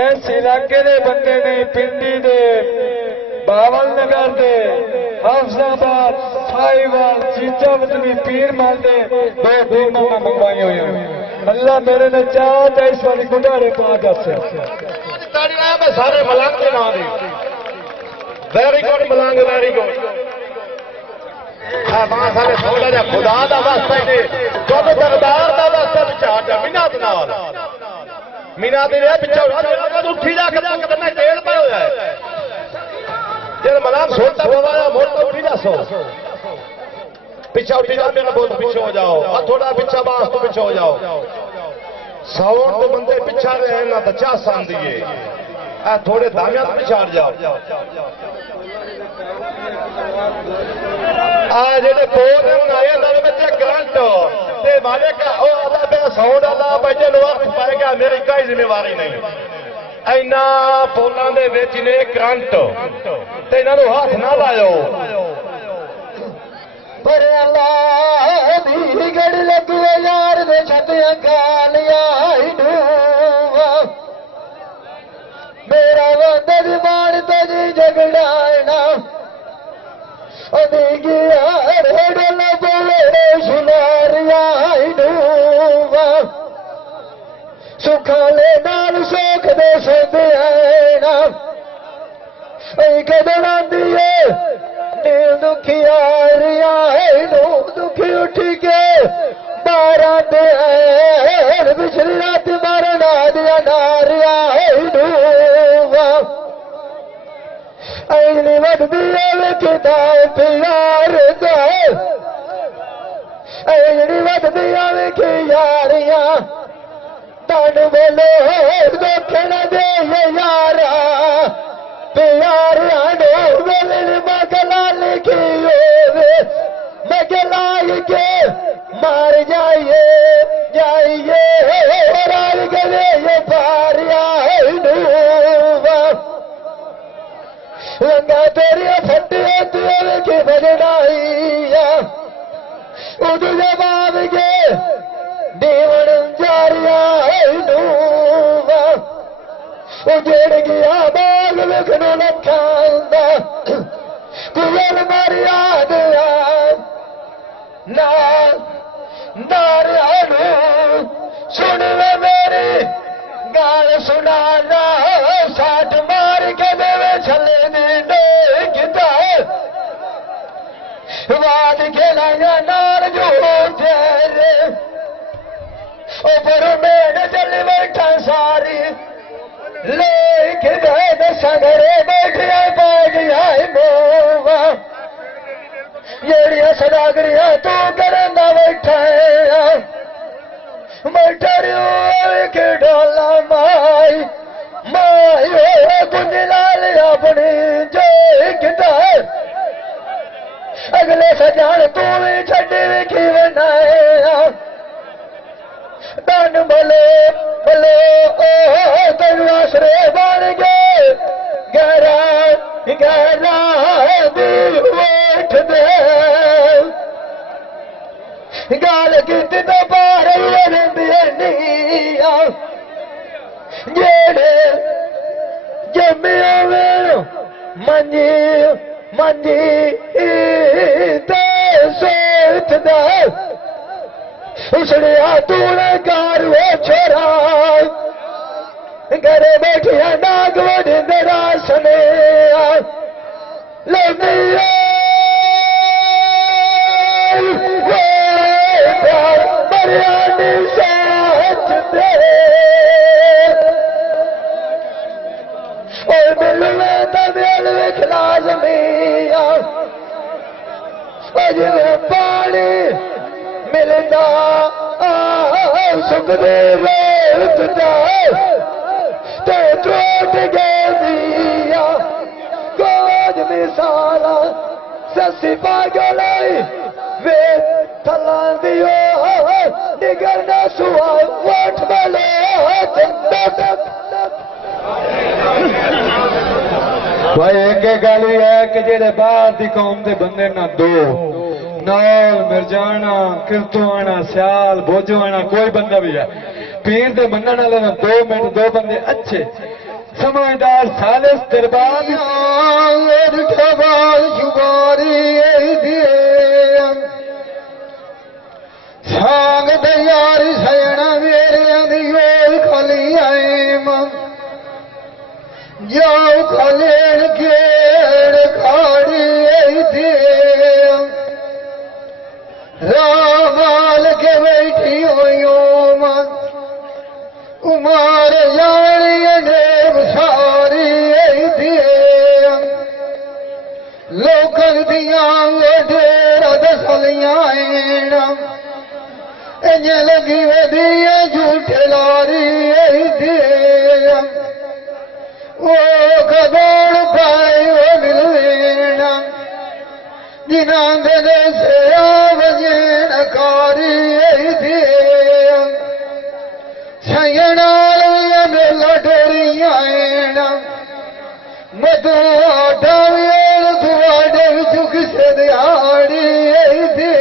इस इलाके दे बंदे ने पिंडी दे बावल नगर दे हाफजाबाद साहिवाल चीचा बदमी पीर मान दे दो टीमां मंगवाई हुई अल्लाह मेरे ने चाहता इस वाली गुजारे पा दस सारे मलंग के नाम वेरी गुड मलंग वेरी गुड थोड़ा जा खुदा का वास्ता है जब दरबार का वास्ता विचार मिन्नत नाल मीना दे पिछा उठी जाके तेल पाया हुआ है जब मलाम सोता पवाया मोड़ तो उठी जा सो पिछा उठी जा मेरा बहुत पीछे हो जाओ थोड़ा पिछा बास तो पीछे हो जाओ साउंड तो बंदे पिछा रहे ना बचा सान दिए थोड़े दामिया तो पिछा जाओ जेडे पोज बनाए बच्चे ग्रंट वाले का साउंड वाला बच्चे वक्त पाएगा मेरी कोई जिम्मेवारी नहीं इना पोलों के ने करंट इन्हों हाथ ना लाओ पर गड़ लगू यार दे छतिया गालिया मेरा वंदे दी मान तो जी झगड़ाना सुनारिया सुखाले नाल सोख दे सदना कदम आंदी है नील दुखियारिया दुखी उठ के बारा दे पिछली रात मारना दिया नारिया अगली वधदी किताब प्यार अगली वधदी वेखी यारिया तन बोलो दुख न दे यारा प्यारिया मगला लिखी मगला के मार जाइए जाइए राज गले ये पारिया लंगा तेरिया फटिया तेरे की बजनाई उद जवाब के देवण जारिया उजड़ गया बाग लिखने लखा कुल मारिया दया ना दारिया सुन वे मेरी गाल सुनाना साठ मार के देवे छले वाद खेलाया नार जो तेरे ऊपर मेड चल बैठा सारी लेके गए सगरे बैठिया पा गया मोवा जेड़िया सदागरिया तू करना बैठा बैठा के डोला माई माई कुंज लाल अपनी जो गिटार अगले सजान तू भी छड़ी विखी बनाया धन भले भले तेन आसरे बन गए गहरा गहरा बैठ दे गाल की तो बार जेड़े जमिया मंजी मंजी सोच दे उसने तू कार वो छोरा घरे बैठिया नाग वजंदे रासने मरियानी सोच दे और मिलने तबियल लाजमी जिन्हें पानी मिलता सुखदेव ते चोट गया गोद मिसाला ससी पागल वे थला दियो निगर न सुआ वोट बले भाई एक गल है कि जेड़े बाहर की कौम के बंदे ना दो नाल मिर्जाना किरतोआना सियाल भोजोआना कोई बंदा भी है पीर दे मनण वाले 2 मिनट 2 बंदे अच्छे समझदार सालिस दरबार सांग तैयारी सैना मेरे खली आए जाओ खलेन केड़ खाड़ी थी रामाल के बैठी हो उमार जानी सारी थी लोकल दिया डेरा दसलियां इंज लगी वधिया झूठे लारी थी वो कदोड़ पाए वो मिलवेना जिना दिले से वजन कारी थी सयनाल मेला डोरी आएना मधु आटावेल दुआडे चुक से दिहाड़ी थी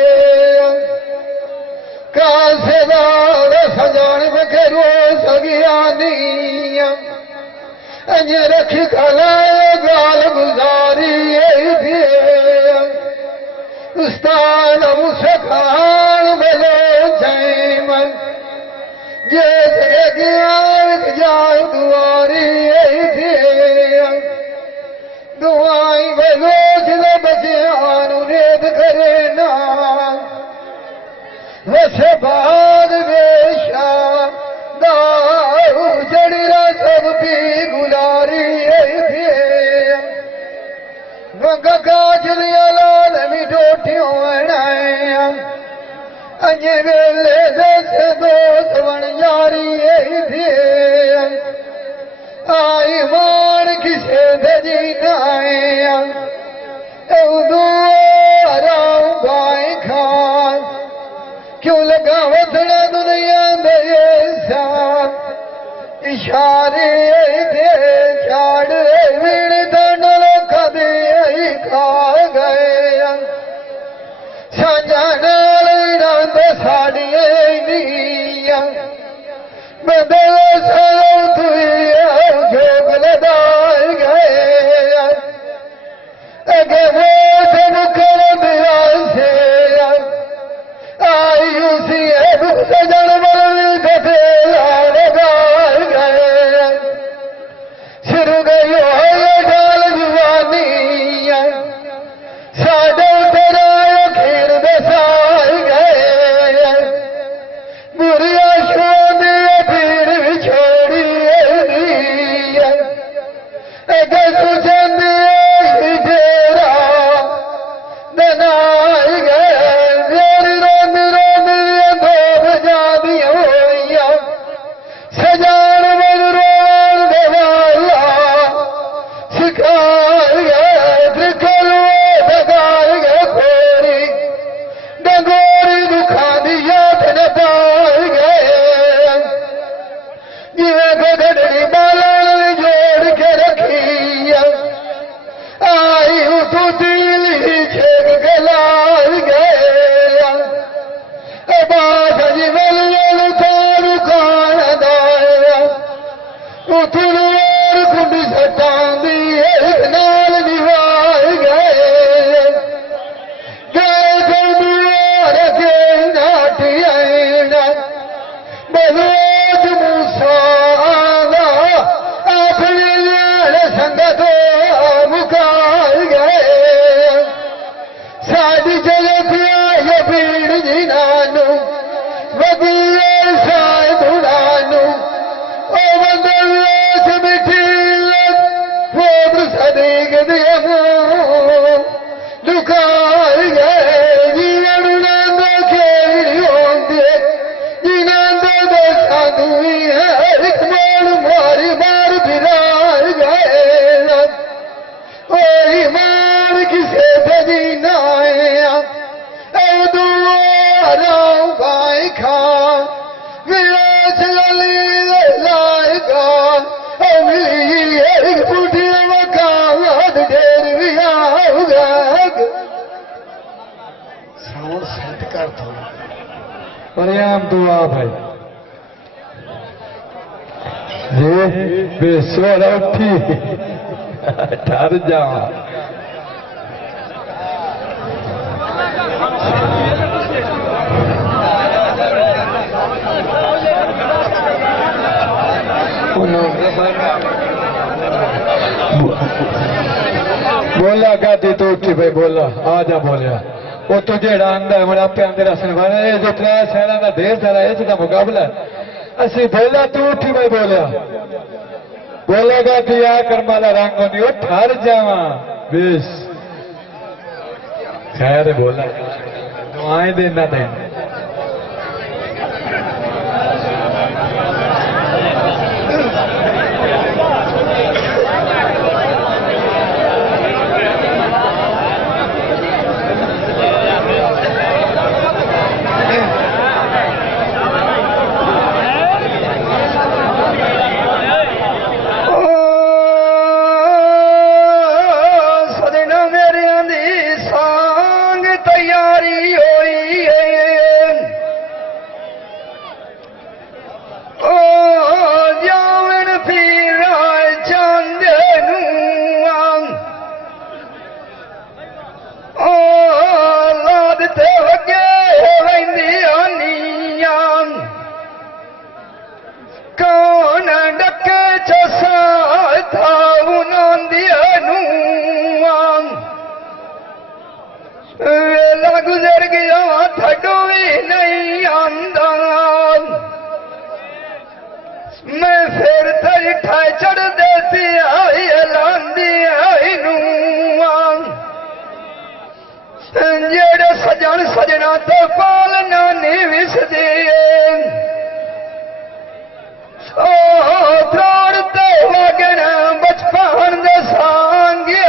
कासेदार सजान बकरो सगियानी अज रख खलाए गाल गुजारी थी उस्ताद मुसखान मिलो जैमन जे जाए दुआरी थी दुआई बलोच न बचियान रेद करे ना वसे बाद बेशा दारू जड़ीरा सब पी गुजारी थी काजलिया लाल मिठोटियों अज वेले दस दोस्त बन जारी थी आई मान किसे दजी नाया राम गाय खान क्यों लगा वसना दुनिया दे इशारे दे चाड़ वीण दंडल कदे खा गए साझा नाल नंद साड़िए नीया बदल सलो तुई जोग लदाए गए अगे वोट मुकर दिया से आई उसी सजन मरवी कथे लगाए गए सिर गई हो डाल जुवानी साडे तेरा खीर दसाए गए बुरिया शोदी पीर छोड़ी अगे सुचंदी तेरा दनाए गए मेरी रोंदी रोंदी दो बजा दी होइया सजान मन रोन दवाया सिखाए गए त्रिकलू दगाए गए खोरी डंगोरी दुखा दिया न पाए गए ये गगड़ी बालन जोड़ के रखी आई तू दिली छेक गलाई गए बात जी मिल तारू कान दाया उथुल कुंडी सटांदी नाल निभाए गए गए दुआर के नाटी आईना बलोच मूसादा अपने संगत मुकाए गए साड़ी जगत ये भीड़ जिनानू वदिए साए धुनानू ओ बंदे मिठी वो सदीक दिया लुकाए गए जीवन नंद खेड़ी होंगे जिनंद दशा दुई है एक मार मारी मार फिराए गए ओही मार किसे भजी नाया दुआरां गाय खा विराज लली लाएगा मिली एक बूढ़ी वकालत ढेर भी आऊगा साउंड सेट कर दो परिणाम दुआ भाई जी बेसोरा उठी ठहर जा बोला गादी तो उठी भाई बोला आ जा बोलिया वो तो जेड़ा आंदा है आपे आंदे रसन वाला ये जो त्रै शहरों का देश है इसका मुकाबला असी बोला तू उठी भाई बोलिया बोला गादी आ करमाला रंग नहीं वो ठहर जावा बेस खैर बोला दुआएं देना देना गुजर गया थडो भी नहीं आंदा मैं फिर थरी ठाए चढ़ देती आई लांदी आई जेड़े सजन सजना तो पालना नहीं विसदी दौड़ते वगन बचपन दे सांगे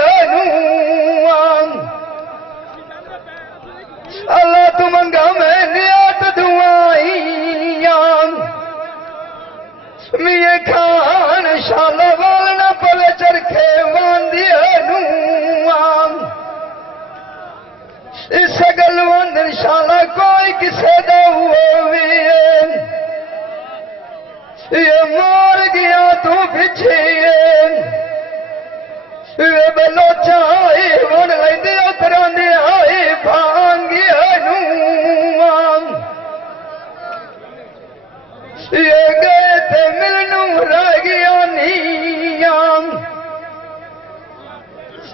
अल्लाह तू मंगा मैं नियत दुआइयां मिये खान शाला वाल न पले चरखे वांदिया इस गल वंदन शाला कोई किसे दा होवे ये मोर गया तू पिछे बलोचा वन लेंदे उतरांदे आए भांगिया ये गए थे मिलनू रह गया नीयां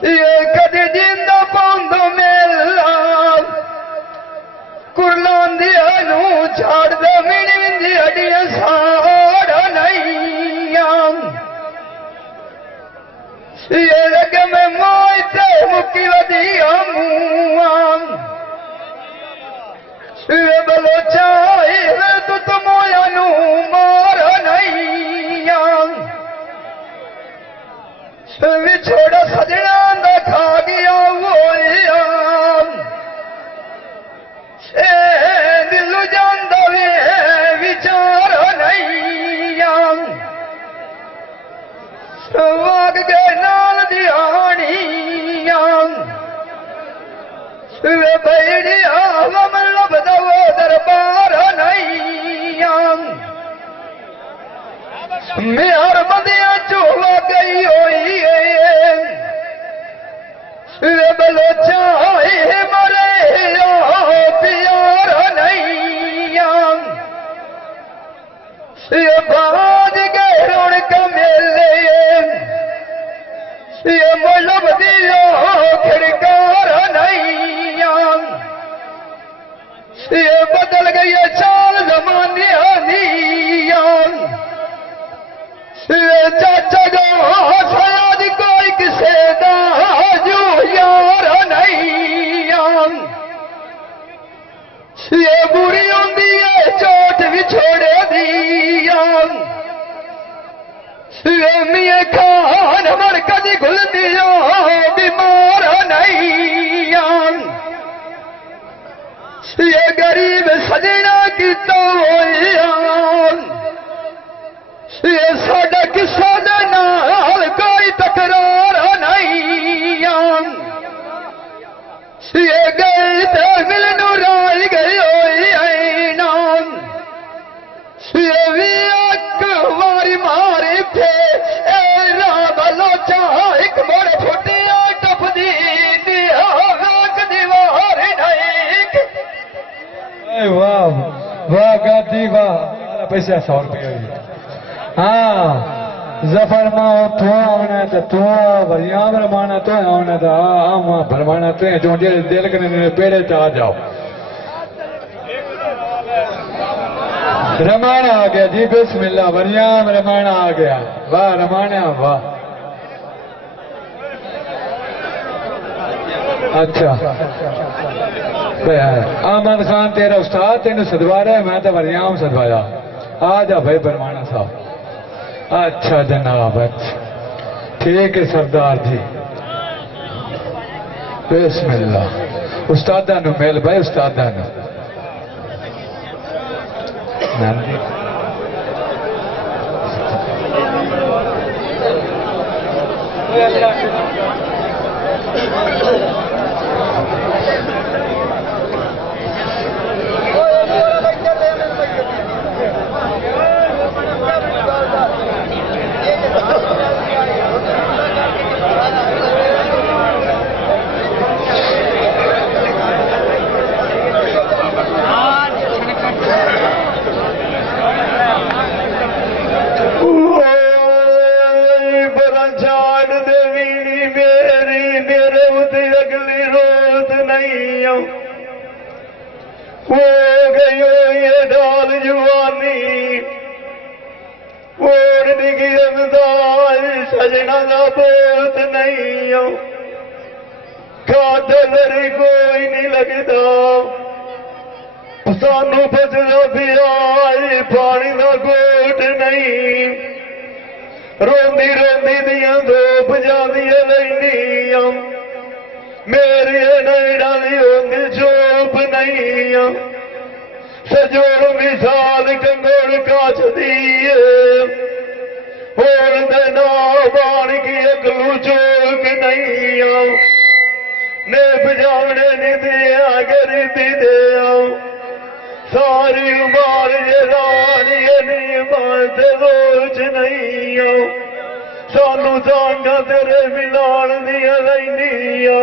ये कदे जिंदा पांदो मेला कुरलांदिया छाड़ दे मिनी दी हड्डियां साड़ा नहीं ये लगे में मोते मुकी वदिया मुआं ये बलोचा ये तू तो मोया नू मार नहीं विछोड़ा सजना दा खा गया वो दिल जांदा वे विचार नहीं वाग गए नाल दिहानियां वे बैरिया वमन लभदा वो दरबार नहीं मेहर बदिया चोला गई होई वे बलोचा मरे प्यार नहीं ये बाज गए रौनक मेले ये मुलब दियो खिड़कार नहीं ये बदल गई चाल जमाने ये चाचा गो शायद कोई किसे दा जो यार नहीं ये बुरी होंदी है चोट भी छोड़े दिया ये मिये खान मर कदी घुल दियो बीमार नहीं ये गरीब सजना की तो ये साडा किसा दे नाल कोई तकरार नहीं ये गए ते मिलनू राई गई होई नाम ये भी एक वारी मारे पैसा 100 रुपये हाँ जफर माओ तू आना तो तू वरियाम रमाना तो आना तो आम भरवाना तो जो दिल करने पेड़े तो आ जाओ रमाना आ गया जी बिस्मिल्लाह वरियाम रमाना आ गया वाह रमाना वाह अच्छा अहमद खान तेरा उस्ताद तेन सदवा रहा है मैं तो वरियाम सदवाया आ जा भाई बरमाना साहब अच्छा जनाब अच्छा ठीक है सरदार जी बिस्मिल्लाह उस्तादा नु मेल भाई उस्तादा नु सजना का बोत नहीं हो खातर कोई नहीं लगता सानू बचना भी आए पानी का गोट नहीं रोंदी रोंदी दियां दो बजादियां लैनियां मेरे नैना दी होंदी चोप नहीं सजोड़ मिसाल कंगोड़ काच दिए बाण की अगलू चोक नहीं ने बजावने नहीं दिया गरीबी दे सारी उमार ये रानी नहीं बात रोज नहीं सानू जाना तेरे मिलान दिया लैनिया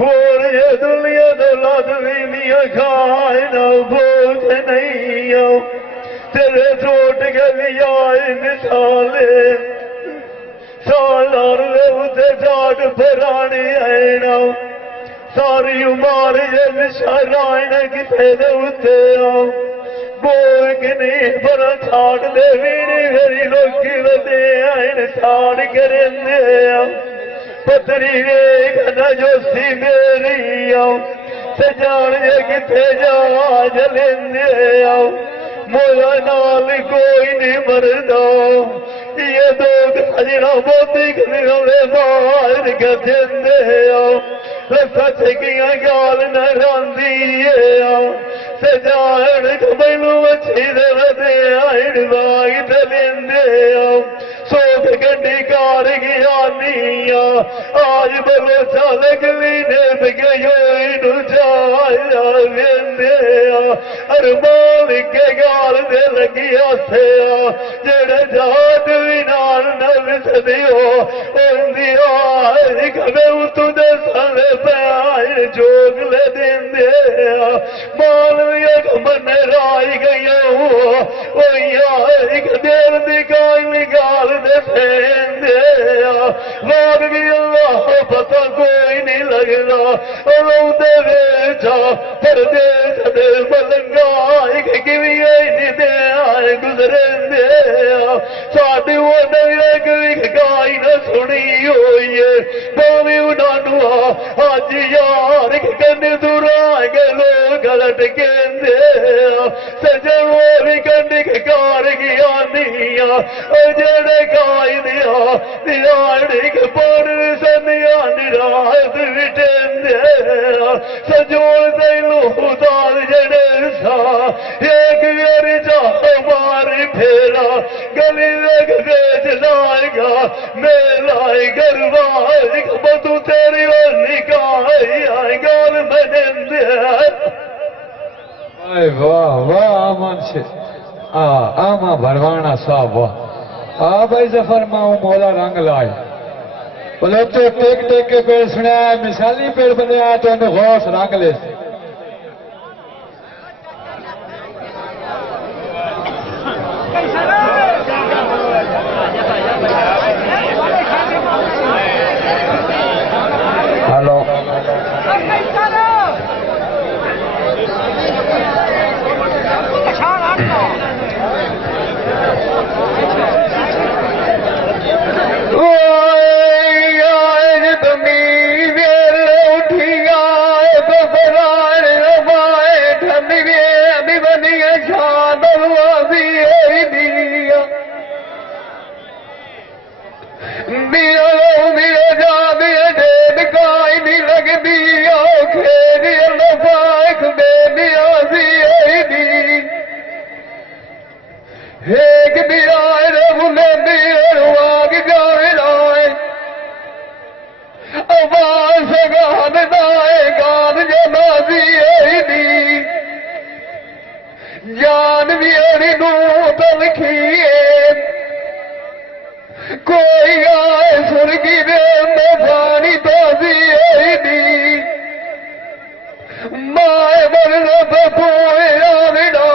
होर ये दुनिया दौलत भी मियां खाए ना बोझ नहीं तेरे चोट के लिया मिसाले सालार उसे जाट फराने आए ना सारी उमर ये निशान किसे दे उते बोल के नहीं पर छाड़ दे भी नहीं मेरी लोकी वदे आए छाड़ करेंदे पतरी वेख न जोसी मेरी से जान जे किथे जा जलेंदे मोला नाल कोई नहीं मरदा ये दो सजना मोती कदे बाहर गदेंदे सच किया गाल न रांदी सजान मैनू अच्छी दे आन बाग चलेंदे सोच गड्डी कार गया आज बोलो चल गली ने गयो वेंदे अर मालिक के गाल दे लगी आसे जेड़े जात भी नाल नवस दियो तुझे साले पैर जोग ले देंदे मालविया मन राय गयो देर दी काली गाल दे फेंदे लाग गया पता कोई नहीं लगदा रोंदे वेचा परदेस दे मलंगा किवी नहीं दे आए गुजरेंदे साडी वो नवी एक गाई न सुनी होई है भावे उन्हानू अज यार कन्ने दूरा गए लोग गलत कहंदे सजे वो भी कन्ने कार गया निया जेड़े गाई दिया निराणी के पर सनिया निरात विटेंदे सजोड़ तैनू उतार जड़े सा एक मेरी जा मारी फेरा गली लग बेच लाएगा मेरा गरबाज बतू तेरी निकाह गाल बनेंदे वाह वाह आमन से आमा भरवाना साहब वाह आ भाई जफर माऊ मौला रंग लाए बोले तो टेक टेक के पेड़ सुना मिसाली पेड़ बने तो गौस रंग ले मिया लो मिया जा मिया देद काई नहीं लगदी खेद लफाक बेनिया सी दी एक दिया मुने दिए जाए लाए आवाज गान दाए गान जना सी दी जान भी नू तलखीए कोई आए सुर्गी दे पानी ताजी दी माए बरत पोए आविड़ा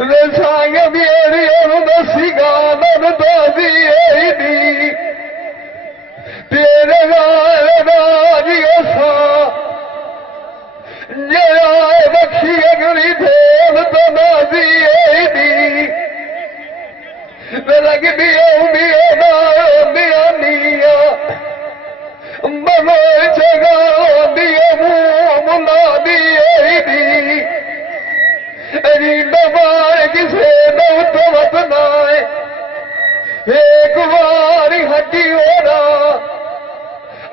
रसांग मेरी दसी गानन ताजी दी तेरे राजी सा जय बख्शी अगली भेल तो नाजी दी लग दिया दिया निया मनो जगा दिया मुंह मुना दी अरी नवार किसे नौत नाए एक बारी हड्डी होना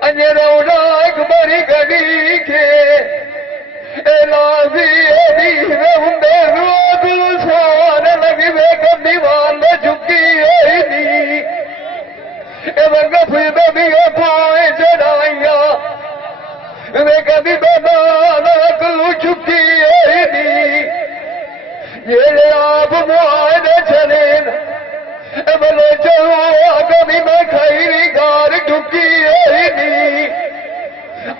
अंजरौना एक बारी गड़ी के लाजी होंगे रोज सारे लगी वे कभी वाल चुकी फिर पाए चढ़ाइया वे कभी कलू चुकी ये आप मुआने चले बोले चलो कभी मैं खैरी गार चुकी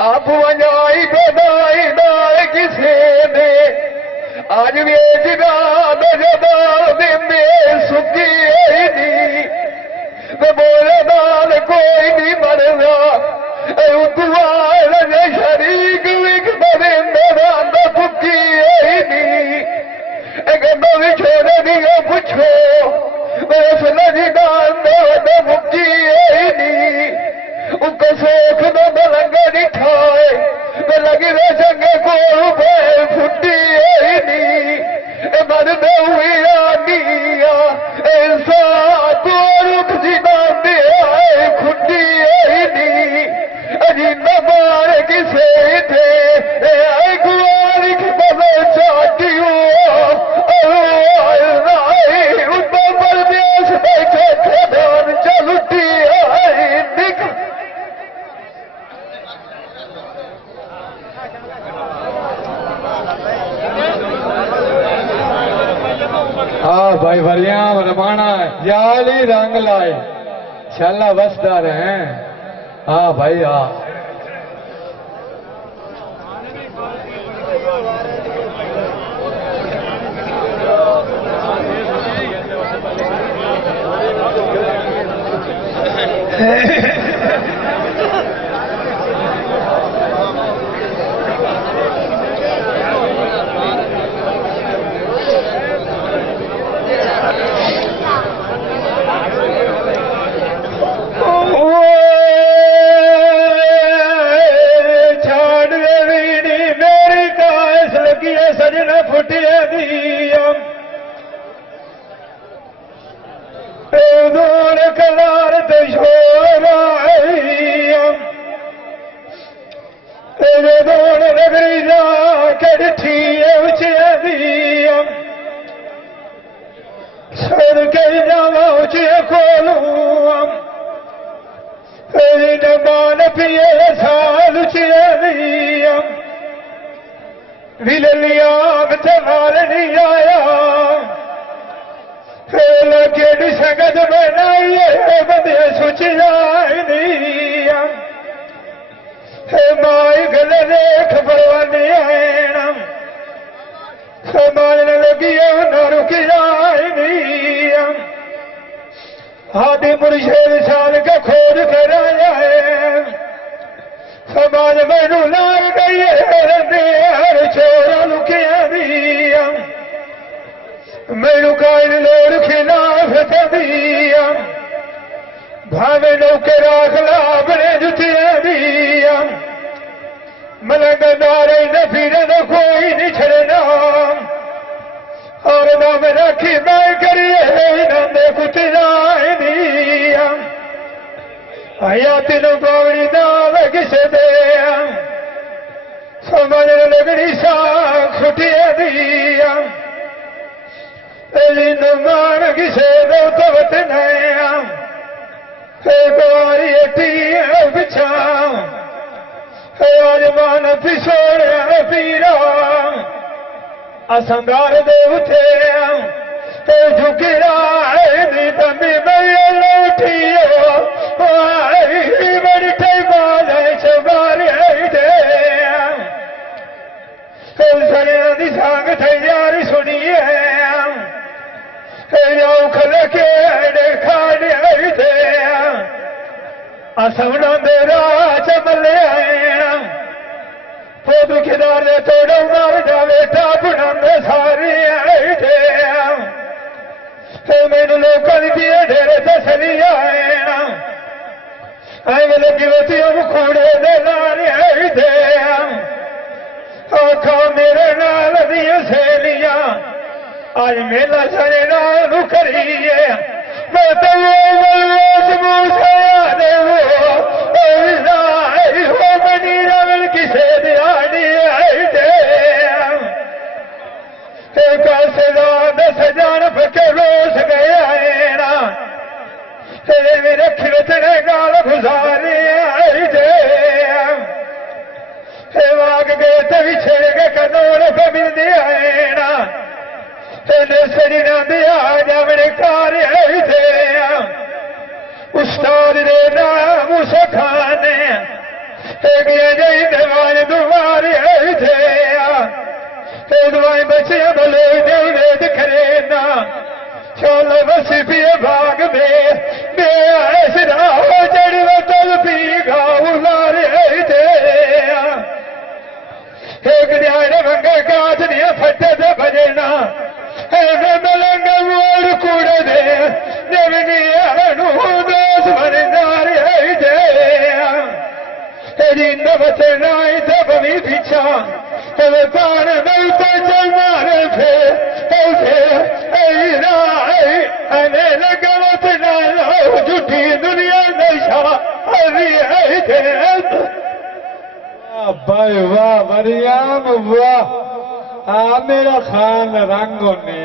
आप वजाई बनाई दाए किसे ने आज वेच में सुखी बोले दाल कोई नहीं मरना शरीक विक बने मेरा फुकी गंदा भी छोड़े दिया पूछो उस नदी दान मुक्की उनको सोख न मलंग दिखाए लगी रे चंगे को फुटी मर हुई आनिया ऐसा तो रुक जीना दे खुटी अजी न मार किसे थे गुआर की बदल चाटी परदेश बैठे खेदान चलती हाँ भाई वरियाम रमाना जाली रंग लाए शाला बसदा रहे हाँ भाई हाँ सजना फुटिया दूर कलार दूर नगरी जा कठी उचिया सर के जावा उचिया खोलू मान पिए साल उचिया विलियाम तमाल नहीं आया लगे संगत बनाइए बंदे सोच जाए नहीं माई गल देख परवाने आए संभाल लगी न रुक जाए नहीं आदि मुर्शेद साल का खोज कराया है समाज मैनू लाई गई हर चोरा लुकिया दिया मैनू कायन लोड़ खिलाफ दिया भावे नौके राख ला अपने जुतिया दिया मलंग नारे न फिर न कोई नहीं छड़ना और नाम राखी मैं करिए नंदे कुतिया दिया हयाती नु बावड़ी नाल किसे दे समझ लगनी साख छुटिया दिया इन मान किसे दो तवत नया बारी बिछा आजमान पिछोड़िया पीरा असंगार दे उठे झुकरा तमी मैं लौटियो बड़ी बाल सवार दे सड़िया की सांग थी यार सुनिए औखल के खाड़े दे असवना दे राज मले पोदू खिदारे तोड़ो मार जावे टापना में सारे थे मैनू लोगों की ढेरे दसनी आए ऐवे लगी वती कूड़े दे लारे थे आखा मेरे नाल दिया सहेलियां आज मेला सारे नाल करिए मैं तो बनी रवल किसे दिहाड़ी दस जान पके रोस गए ना तेरे मेरे खिलतने गाल गुजारे वाग गए तो छेड़ के कदोड़ पे मिलते आए ना सरी ना दिया जमने कार उस्ताद रे नाम सखाने जई दवाई दुआर थे दवाई बचे भले वेद करे ना चल बस पिए भाग में बेसरा जड़ी तल पी गाँव लारे थे एक न्याय मंगे काज दिए फटे दे भजना मलंग मोड़ कूड़े दे देवनी दोस्त भरदार जिंद बचना तब भी पीछा पान नहीं तो चल मारे थे लगवत ना झूठी दुनिया नशा भाई वाह मरियम वाह आ मेरा खान रंगो ने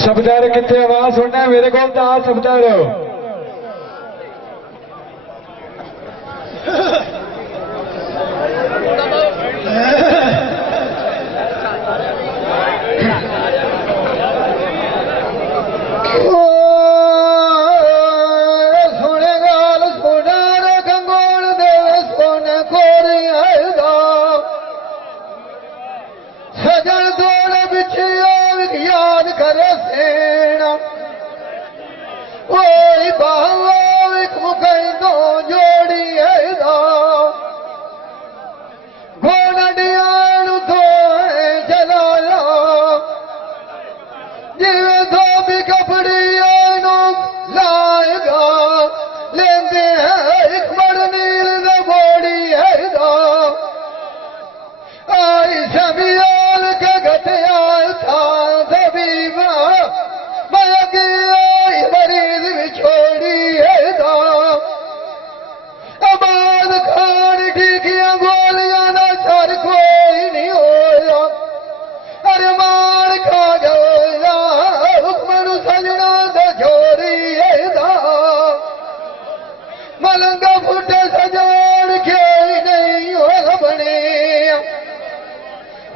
सबदार कितने आवाज सुनना मेरे को तो आज सबदार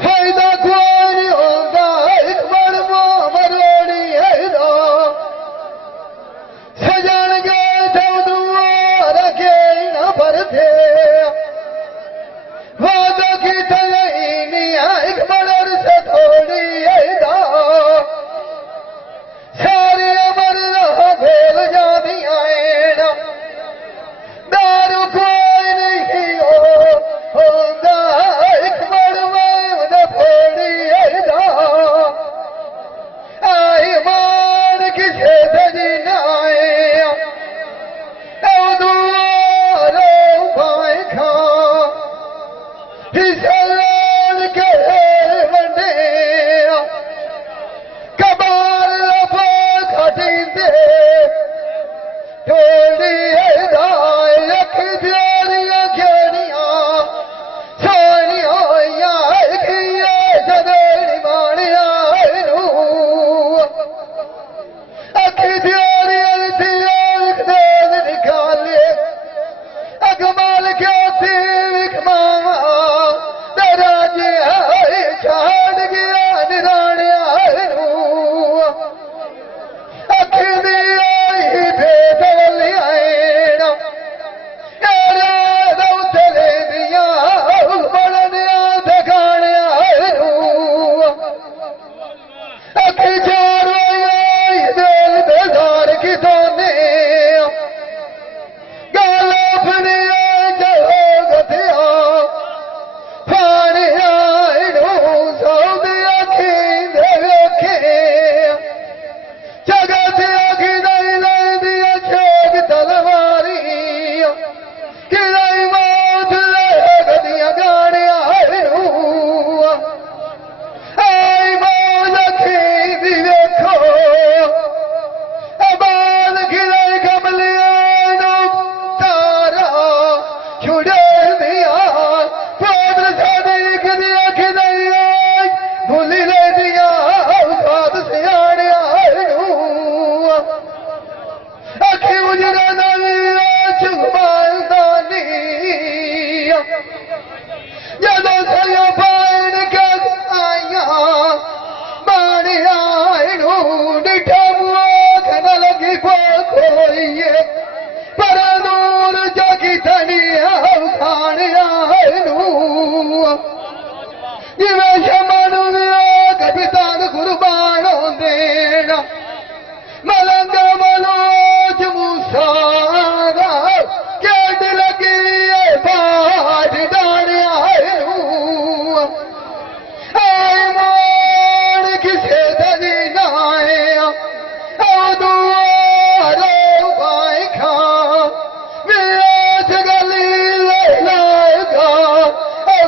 फायदा दान कुर्बान देना मलंग मनोज मूसारा केड लगी बाज डाने आए मान किसे दली नाया दुआरे उबाई खा मेज गली लाएगा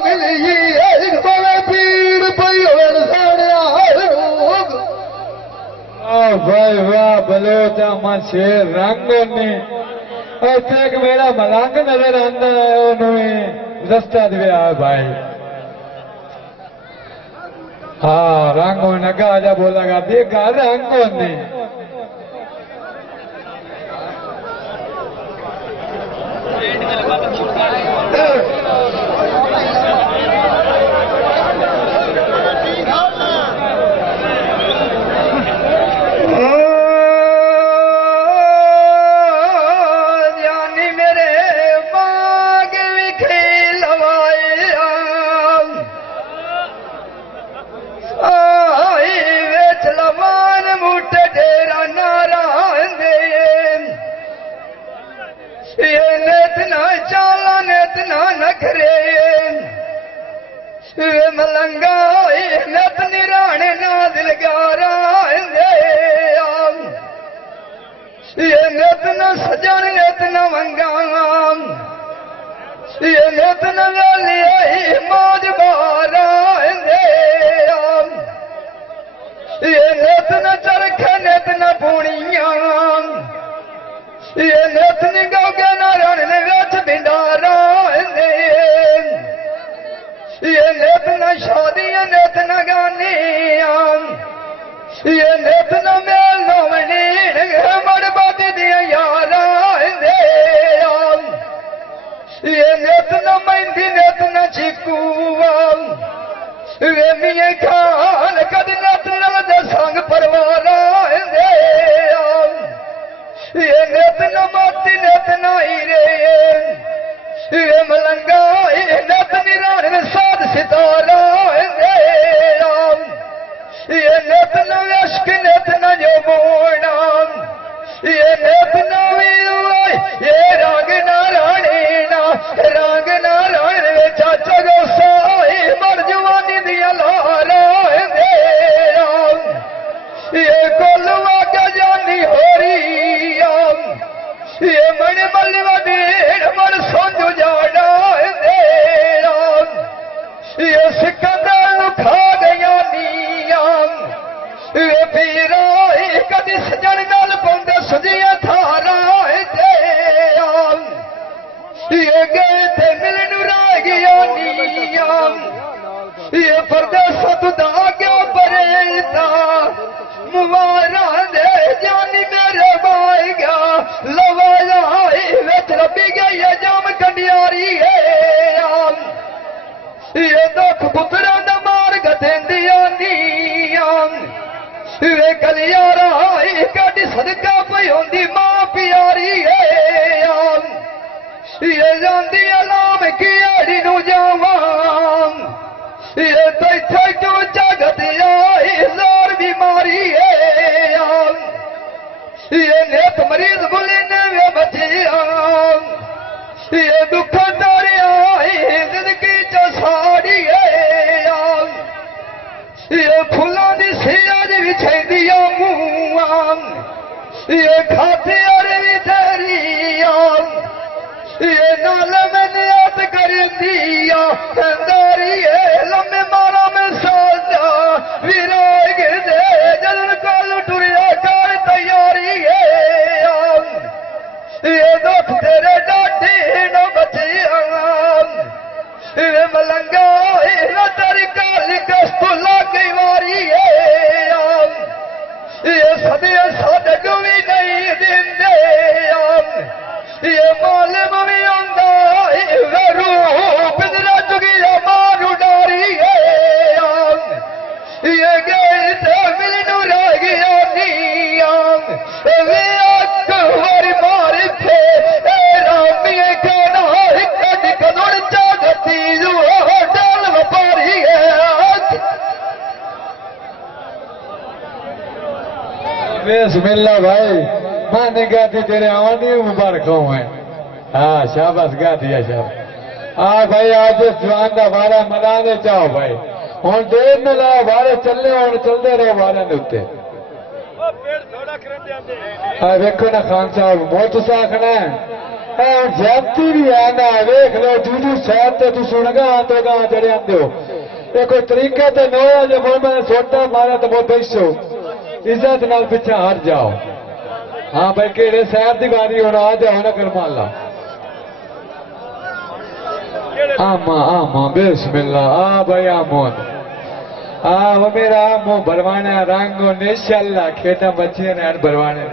मिली एक बड़े पीड़ पई भाई वाह बलोचा मां शेर रंग ने एक मेरा मलंग नजर आंदा है उन्होंने रस्ता दिया भाई हाँ रंग नगा आजा बोलागा देखा रंग ने मलंगा नत निराने ना दिलगारा ये नत न सजन नत न मंगा ये नत न लिया मौज बारा ये नत न चरखे नत न पूनिया ये नत न गौगे न रण विच भिंडारा ये नित न शादियां नित न गाने ये नित न मेल नवनी मड़बादी दिया यारा ये नित न मेहंदी नित न चीकू वे मिये खान कद नित न संग परवारा ये नित न मोती नित न हीरे ये मलंगा नत निरान साध सितारा ये नत न अश्क नत न जो मोना ये नत न ये राग नारायण चाचा गोसा मर जवानी दिया लारा ये कोलवा क्या जानी हो रही ये मन मलवा देड़ मन सोंजो जाड़ा ये सिकंदर खा गया नियाम ये पीरा कदी सजन नाल पौंदे सुजिया थारा ये गए थे मिलन रह गया नियाम ये परदेसा तुदा क्यों परेता मुबारा दे जानी मेरे बाई गया लवाया विच रबी गई है जाम कंडियारी है ये दुख पुत्रा दा मार गदेंदिया नीयां वे कलियारा कदी सदका पई होंदी मां प्यारी है ये जांदी अलाम की आड़ी नु जावां ये तैथे क्यों जगत आई जोर बीमारी है ये नेत मरीज बुले ने बचिया ये दुख तारिया जिंदगी साड़ी ये फुलों की सियाज बिछाई ये खाते भी तेरी ये नाल में नियत कर दिया लम्बे मारा में सोचा विराग दे जलन कल टुरिया कर तैयारी ये दुख तेरे डाटे न बचिया मलंगा तेरी काली कस्तु लग गई वारी ये सदिया साध भी नहीं दिंदे ये मालम भी आंदा रूप चुगी मारू डारी बिस्मिल्लाह भाई माने गाती तेरे आवानी मुबारक हो है। हाँ शाबाश गा दिया शाबाश। हाँ भाई आज इस जवान का वारा मनाने चाहो भाई हूँ देर न लाओ वारे चलने हूँ चलते रहो वारे के उत्ते। वेखो ना खान साहब बहुत तुसा आखना है जाती भी है ना वेख लो दूजू शहर से तू सुन गा आते गा चढ़े आते हो ये कोई तरीका तो नहीं है जब मैं सोटा मारा तो बहुत बेचो इज्जत नाल पीछे हट जाओ। हाँ भाई केड़े शहर की बारी होना आ जाओ ना कर मान ला आमा आमा बिस्मिल्लाह आ भाई आमोन आ वो मेरा आमो भरवाना रंग इंशाल्लाह खेता बच्चे ने भरवाने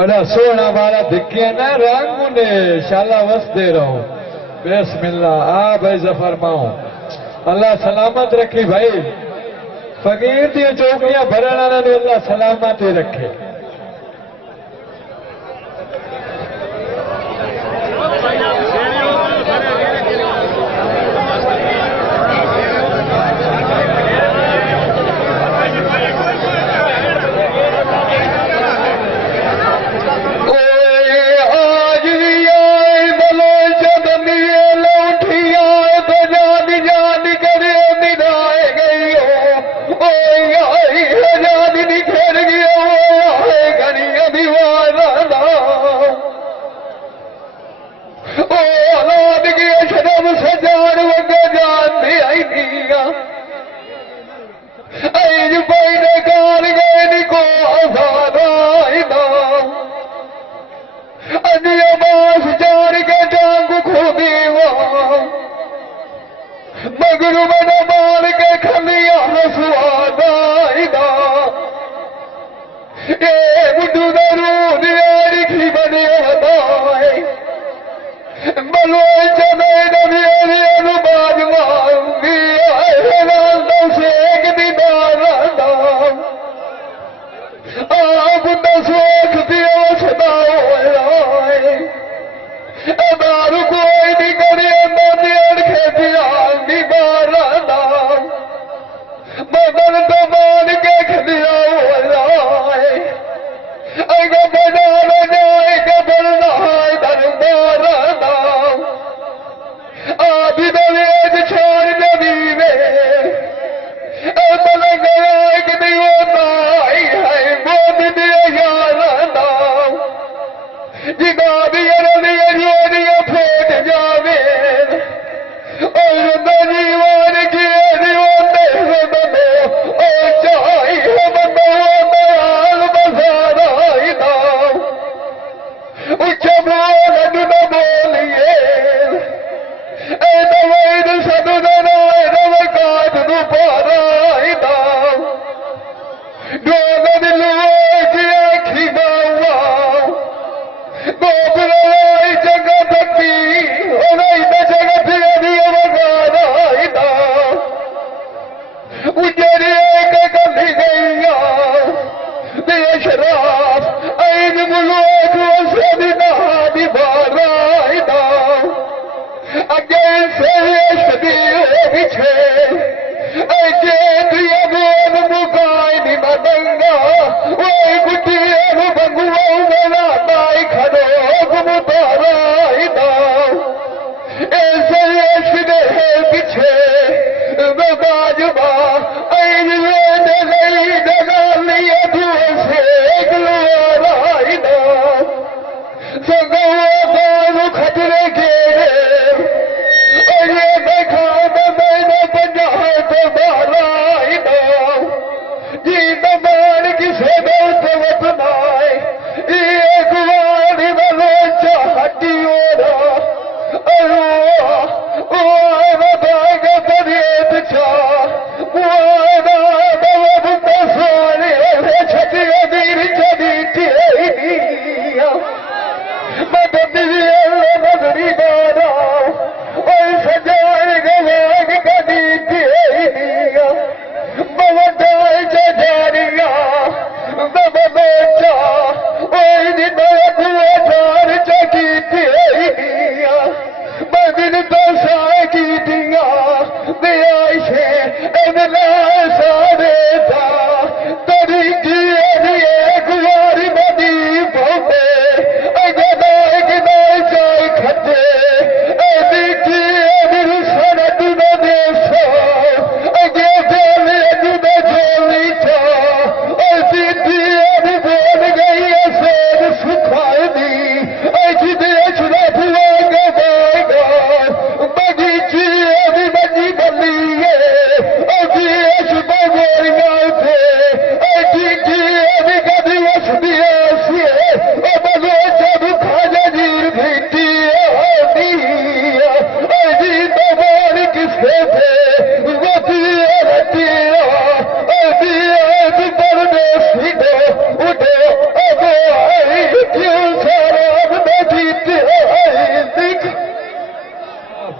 बड़ा सोना वाला दिखे ना रंग ने शाला वसदे रहो। बिस्मिल्लाह। आ भाई जफर माओ अल्लाह सलामत रखी भाई। फकीर दी चौकियां भरण वाला ने अल्लाह सलामत ही रखे।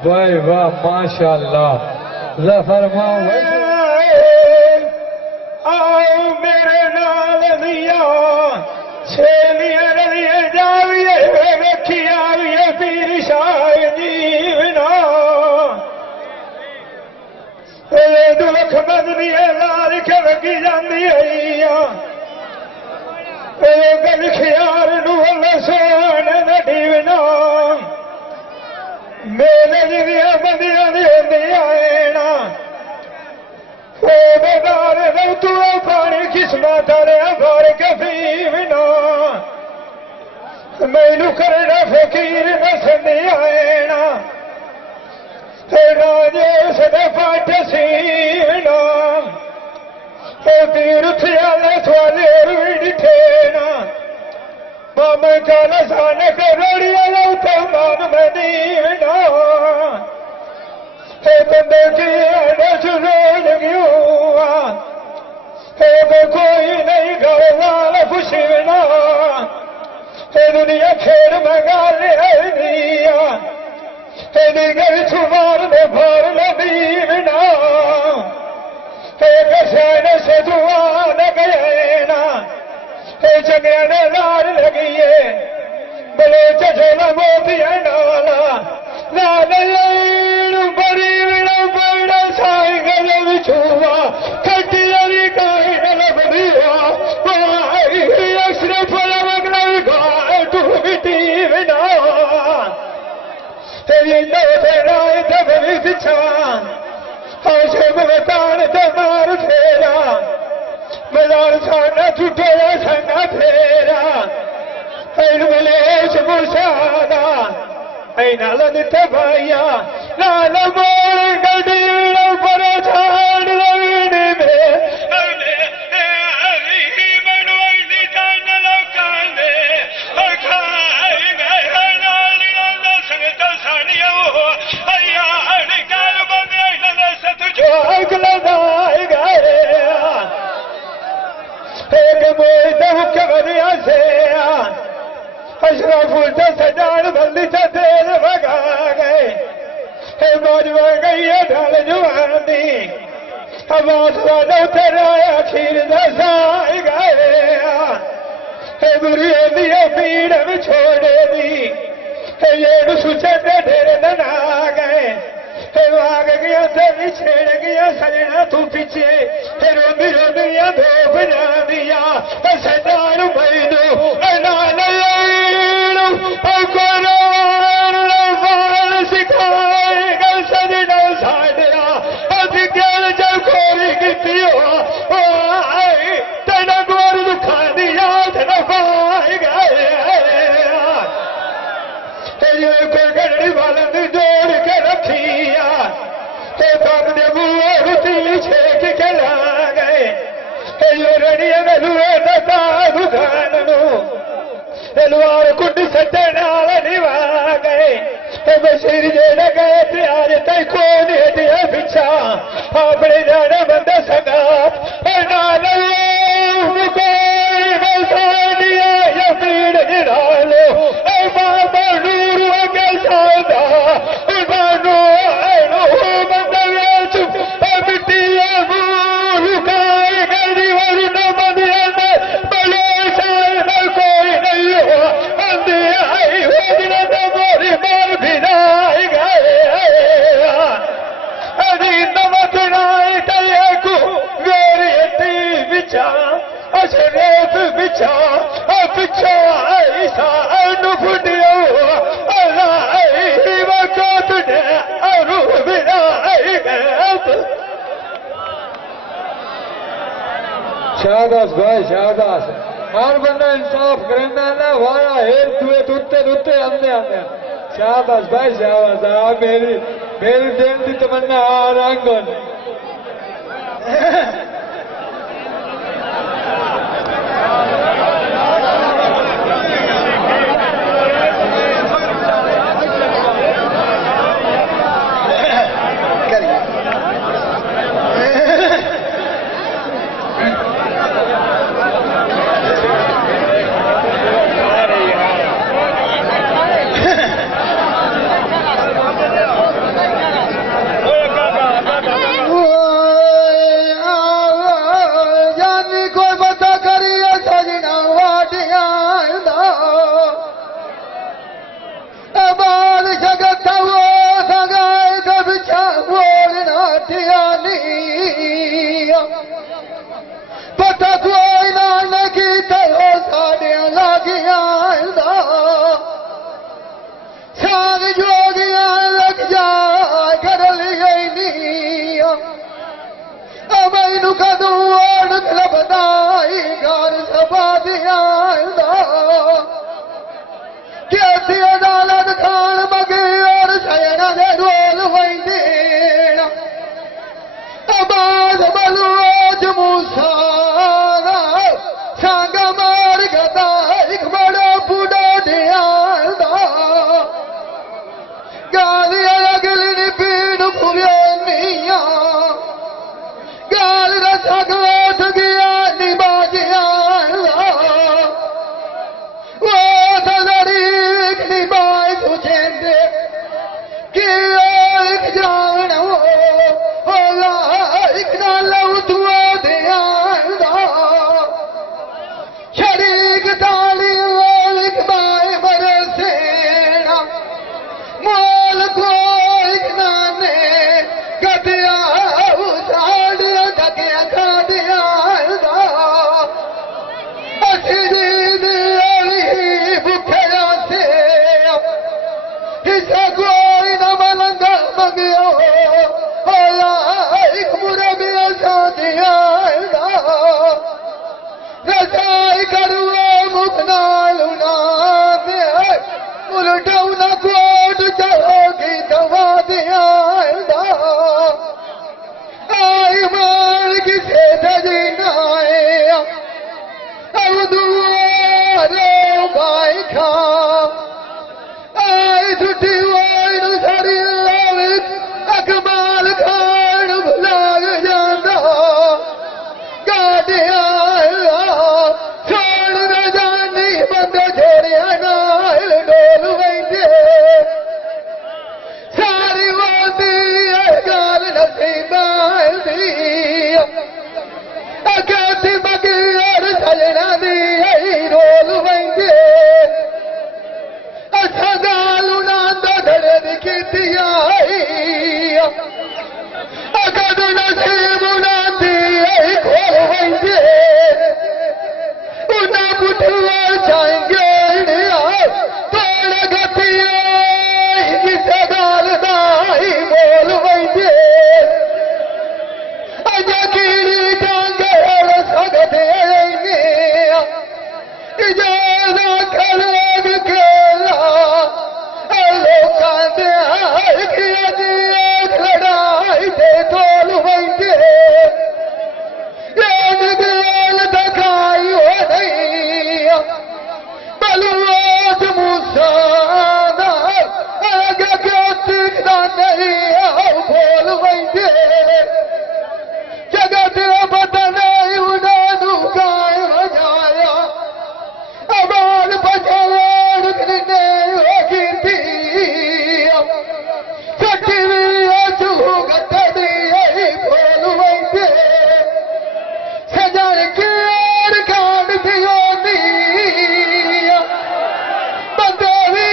भाई वाह माशाल्लाह जफर आओ मेरे नाल दिया छेलियां रलिए जाविए वेखी आविए पीर शाह जीवना दुख बदलिए लाल के लगी जाती है गल खियार सोन नडीवना मेले दिया बंदियां आएना बेदार तू पानी किस्मत भर के पीवना मैनू करना फकीर नसनी आएना राजेश ने पट सीना तीर्थ आले थोड़े डिठे ना मामे काल साने करोड़िया तो मान मदीना बंदे की चुनो लगियो कोई नहीं गवाल खुशीना दुनिया खेर मंगा लिया गई छुमार ने भर लदीना शहर से दुआ न गए ना जगह ने लार लगिए बले चला मोतिया नाला लाल बड़ी बड़ा साई गल बिछुआ खटी अरी गाय लबड़ी अशरफ गाय तू मिटी बिना तेरी राय दबी बिछान बतान दमार फेरा मजार साना छुटेरा संगा फेरा मलेश मुसादा नाल नित्य भाइया लाल मोड़ गड्डी पर छाड़ लवनी में अशरफुल सजान बंदी तेल भगा गए मौजवा गई है ढल जुआनी आवाज वालों तेरा आखिर दसाई गए बुरी दिए पीड़ में छोड़े दी ये सुचे ढेर ना गए आग गया तो छेड़ गया सजना तू पीछे रोंदी रोंदिया धोप जा दिया सजान मैनू सिखाएगा सजना साडा अजकल जब गोरी की तेना गोर दुखा दिया तेना पाए गए कोई गड़ड़ी वाले ने जोड़ के रखिया सामने बुआ रुती छेक के ला गए रड़िया गलुए दता दुकान तलवार कुंड सटे नाल निवा गए बशीर जेड़ गए प्यार तई को दिया पिछा अपने जाने बंदे सगा नाल पीड़ गिरा लो बाबा नूर अगे सौदा बानो बंदे मिट्टी लुकाए गड़ी वाली न बंदिया बले कोई नहीं हो अंधे आई हो दिन मोरी मार भिनाई गए अभी नमकनाए तले को गोरी हटी बिछा अशरेफ बिछा पिछा ऐसा अनुफुटियो अल्लाह को तुझे अरु बिनाई गए शाबाश भाई शाबाश हर बंदा इंसाफ करना ना वारा हेर तुए तुत्ते अंधे अंधे शाबाश भाई शाबाश मेरी दिल की तमन्ना रंगन बैठिया पता कोई ना लगी तो साड़ियां लागिया सारी जोगियां लग जा कर लिया मैनू कदू लभदाई घर सभा दिया कैसी अदालत खान मगे और सैना दे ढोल वही आबाद बलू आज मूसा सांगा मार गदा एक बड़ा बूढ़ा दिया गाली अगली पीड़ खुले निया गाल रसा गोठ गया निबाजिया वो तजरीक निबाई तुझे दे कि एक जान होला एक नाला उतुआ दिया शरीक ताली एक बाई बरसे मोल को एक नाने गदिया उसाड़िया गदिया खा दिया भूखेया से हिस्सा कोई न मलंगा मंगियो होला एक मुरबिया साथिया रसाई करुआ मुखना लुना दे उलटाऊ न कोट चहोगी दवा दिया आई मार किसे दजी नाए अब दुआरे भाई खा आई छुट्टी वाइन सारी अकबाल खान भुलाग जाता गाड़िया छोड़ न जानी बंद छोड़िया नाल डोल वही सारी वादी गाल नसीबा कैसी बगी और चलना दी रोल वही अच्छा गालू ना धड़े दिखी दिया कदू नसीब ना दी खोल वही उन्हें बुठुआ जाएंगे तोड़ गतिया किसे गाल दाई बोल वही अजकीरी टांगे सगते इजाजा खराब खेला लोका दे लड़ाई दे तोल वही गेल दिखाई हो नहीं बलुआज मूसा आगे क्यों दिखता नहीं बोल वही जगत बदने उड़ानू गाय बजाया आबाद बचाड़ ने होगी थी सटी चू गटड़ी बोल वही सजन की काट दियो बंदे भी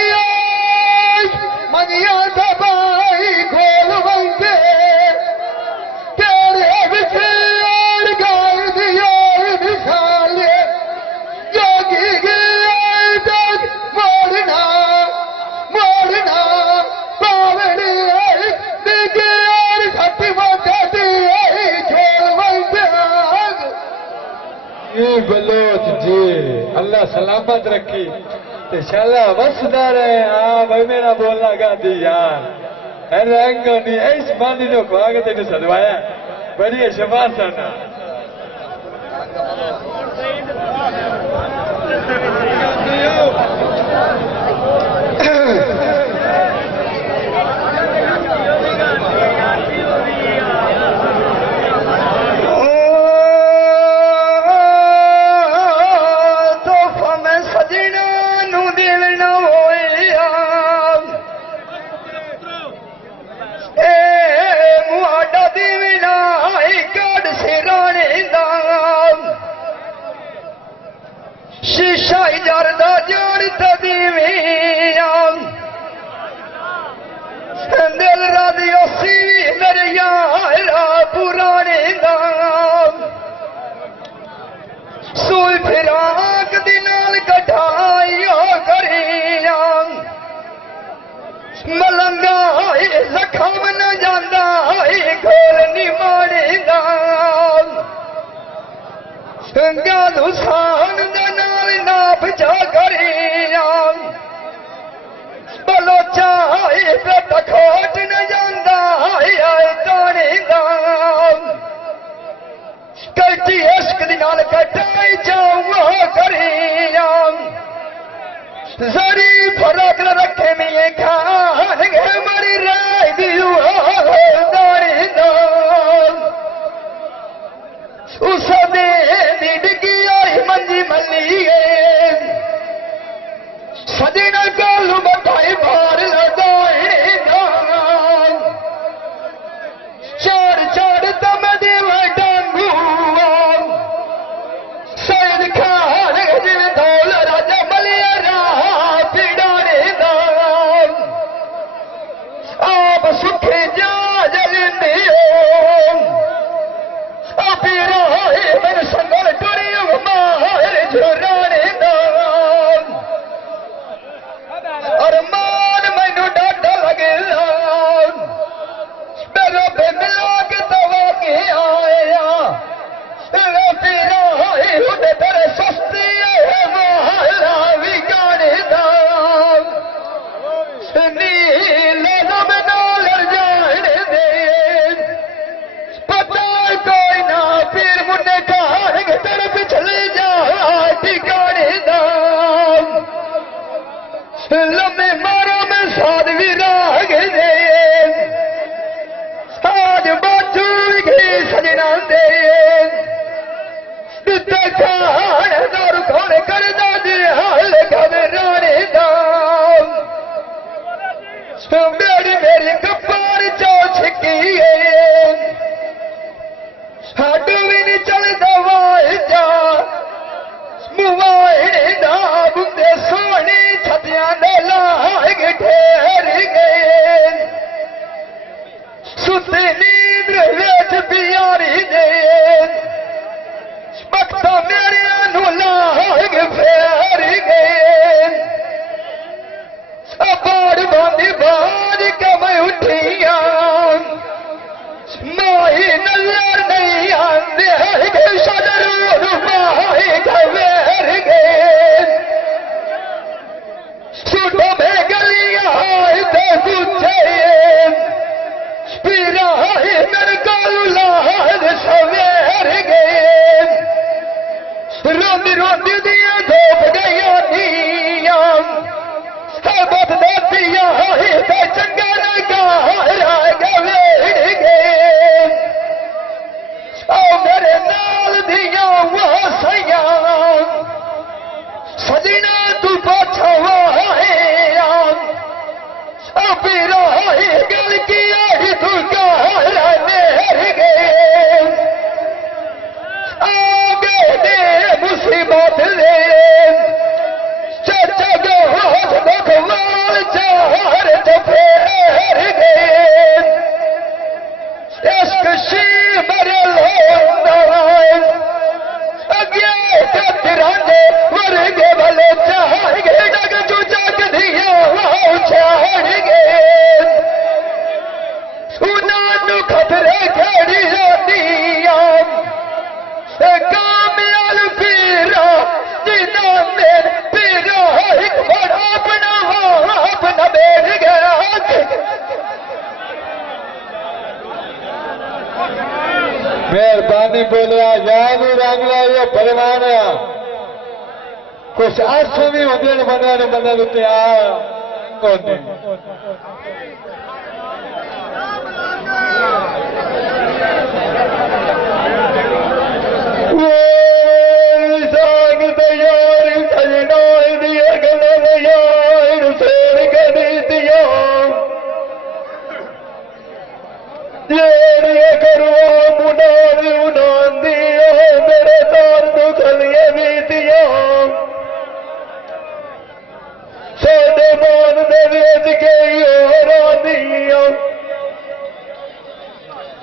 मनिया दबाई खोल वही तेरे विचार गाय दियो मिसाल योगी तक मोड़ना मोड़ना पावड़ी दिगेर छठी मोटे दिए छोड़ वही बलोच जी अल्लाह सलामत रखी ते शाला वसदा रहे हाँ भाई मेरा बोलना गाती यार रंग नहीं इस मानी नो भाग तेने सदवाया बड़ी शबासना शीशा जरदा जोड़ तदी मलंगा जखम न जांदा खोल नी माड़ी गाल हुसान दे नाल नाप जा करिया बलोचा पेट खोट न जांदा आए ताने कल्टी इश्क दी नाल कटाई जाऊं करिया जरी फरक न रखे मिये खान गे मरी राय दियो दारी उस दे डिगी आई मंजी मल्ली सजना गालू बताई बार लगाए चार चार तम देव डांगू सैद खान जिन धौल राजा मलिया राह पिड़ाने दाम आप सुखे जा जलिंदे आपी राहे मन संगल टुरियो मार झुराने दाम अरमान मैनू डाटा लगे मेरा पे मिला के दवा के आया उन्हें तेरे सस्ती माला भी गाने दाम नीले नम नालर जाने दे पता कोई ना फिर मुन्ने ठान के तेरे पिछले जा ठिकाने दाम लम्बे मारो में साध भी राग दे आज बाजू गई सजना दे खान दारू कौन कर दे हाल घबराने दाम मेरी मेरी कपार चो छिकी हड भी नहीं चल दवाए जा मुआए दा बुंदे सोनी छतियां दे लाग ठहर गए सुते नींद वेच प्यारी दे बख्ता मेरे नु लाग फेर गए बाड़ बांधी बाज के मैं उठिया माही नजर नहीं आंदे सदर माही घेर गए सुटो में गलियां तो गुच्छे पीरा मेरे कालू लाद सवेर गए रोंदी रोंदी दिया धोप गया नीया बत दिया तो चंगा न गारा गवेड़ गए मेरे नाल दिया वो सैया सजना तू पाछा पीरा गल की तू गारा मेर गए मुसीबत ले चाचा को हाथ भगवान चार तो फेर गए इश्क शी मरे लोन अगे तिरंगे वर्गे भले चार गए डग तू जग दिया छाड़ गए उन्होंने खतरे खेड़ी दिया कामयाल पीरा जिना में पीरा एक बड़ा अपना बैठ गया मेहरबानी बोलिया याद रंग ला परवाना कुछ अर्थ भी होंगे बंदा तैयार कौन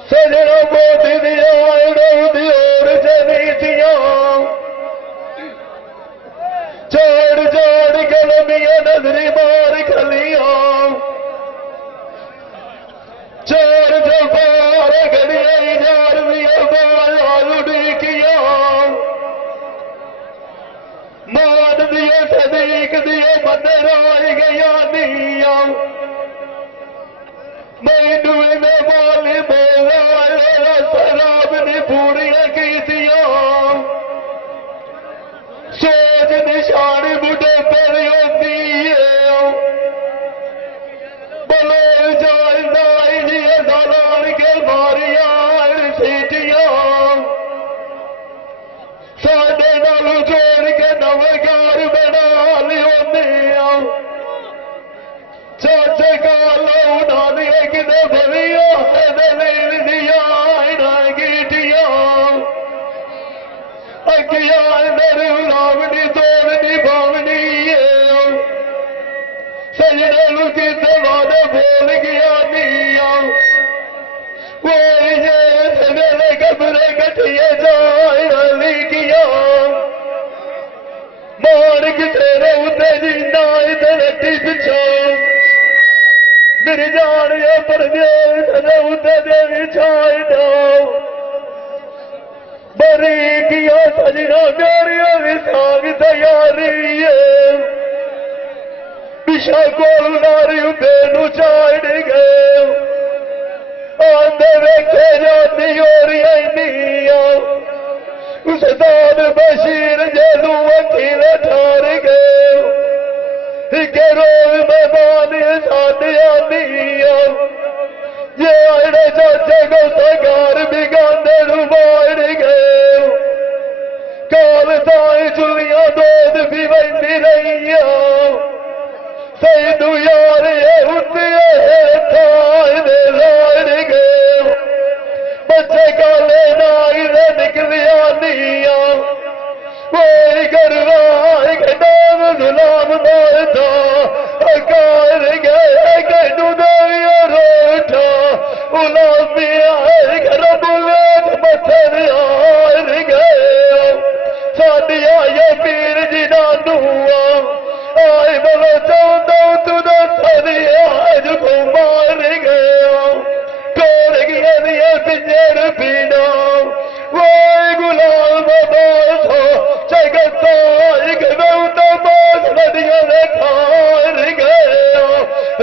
सजना मोदी दिया और जनी दिया बोलो जाए जी दालान के मारिया सीटियां साडे नाल जोड़ के नवगार बना लिया चाचे काल उड़ा दिए किते बलिया दिया गीटिया अगिया मेरे लावनी तोड़नी बावनी सजने किते वादे बोल गया निया वो मेरे कमरे कटिए जाए किया मार किते उते जिंदा रटी पिछा मेरी जान ये परदेश उते देवी छाए जाओ बरी किया सजना मेरी विसाग तैयारी है पिछा कोल नारी बेनू चाड़ गए आंदे वेखे जाती और उस दान बशीर जेलू वकील ठार गए के रोज मेहमान साथ आनी जे आड़े चाचे को सगार बिगाने मार गए काल ताई चुलियां दूध भी बहती रही सैनू यार ये उठे थाने लाड़ गए बच्चे काले नाई ने निकलिया निया कोई करवा नाम गुलाम मारता अकार गए गैनू दरिया रोटा उलामिया घर बुलेट पत्थर हार गए साडिया ये पीर जिना दुआ आए बोलो चाहता तुदा सरिया आज को मार गया तोड़ गया दिया पिंजर पीना वो गुलाम बासो जगता एक नौता बास नदिया ने खार गया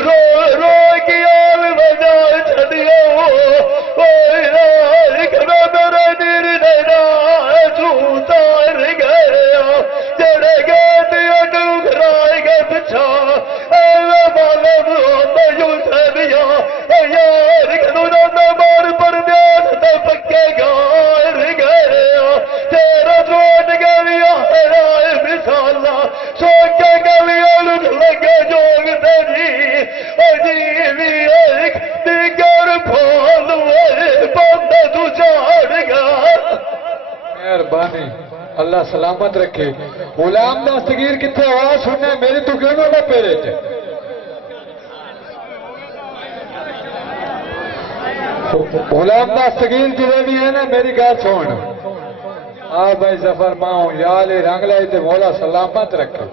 रो रो की आल बजा छड़िया एक मेरा निर्णय झूठार गया जड़े गए डूघराए गए पिछा मालूम यूसबिया यार मार पर पक्के गार गया तेरा जोड़ गलिया राय मिसाला सोच गलिया लुट लगे जोग तेरी अजीबी एक दिगर फोल बंद तू चाड़गा मेहरबानी अल्लाह सलामत रखे गुलाम दस्तगीर कितने आवाज सुनने मेरी तू क्यों ना पेरे च गुलाम दस्तगीर जिले भी है ना मेरी गल सुन आ भाई जफर माओ याले रंग लाई ते मौला सलामत रखे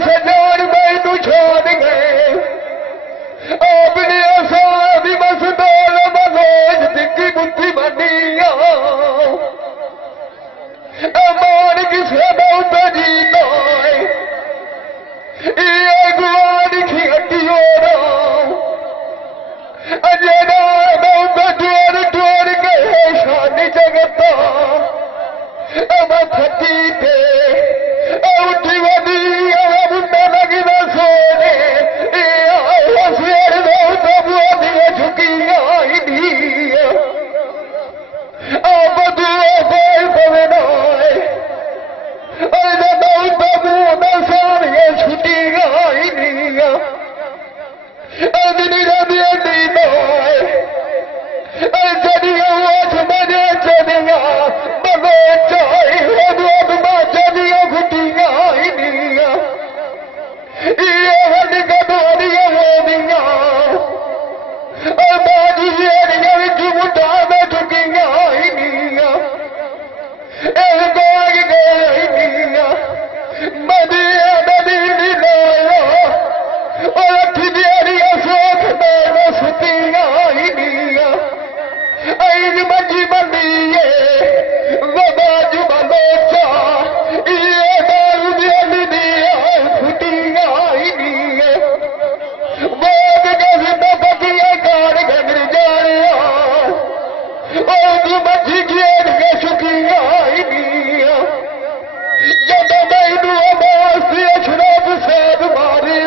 सजान मैं तू छोड़ गए अपने साथ लगे तो मैं थकी पे उठी वधी बुंदा लगी ना सोने शेर दो तबुआ दिए झुकी आई दी बदुआ कोई पवे ना तबुआ ना सारिया छुटी आई दी दिनी रदी दी ना जदिया मजे चलिया बगो चाई चलिया घुटिया ही दिया ये हड्डी कटोरिया हो दिया बाजी विच मुठा में चुकिया ही दिया गोग गया ही दिया मदिया नदी लाया अठ दिया सोख में सुतिया ही दिया ऐज मंजी बंदी बाजू बलोचा ये दारू दिया फुटिया ही दिए बोग गज बगिया गाड़ गंगर जानिया मंजी घेर के चुकिया ही दिया जब मैनू आवाज शराब साध मारी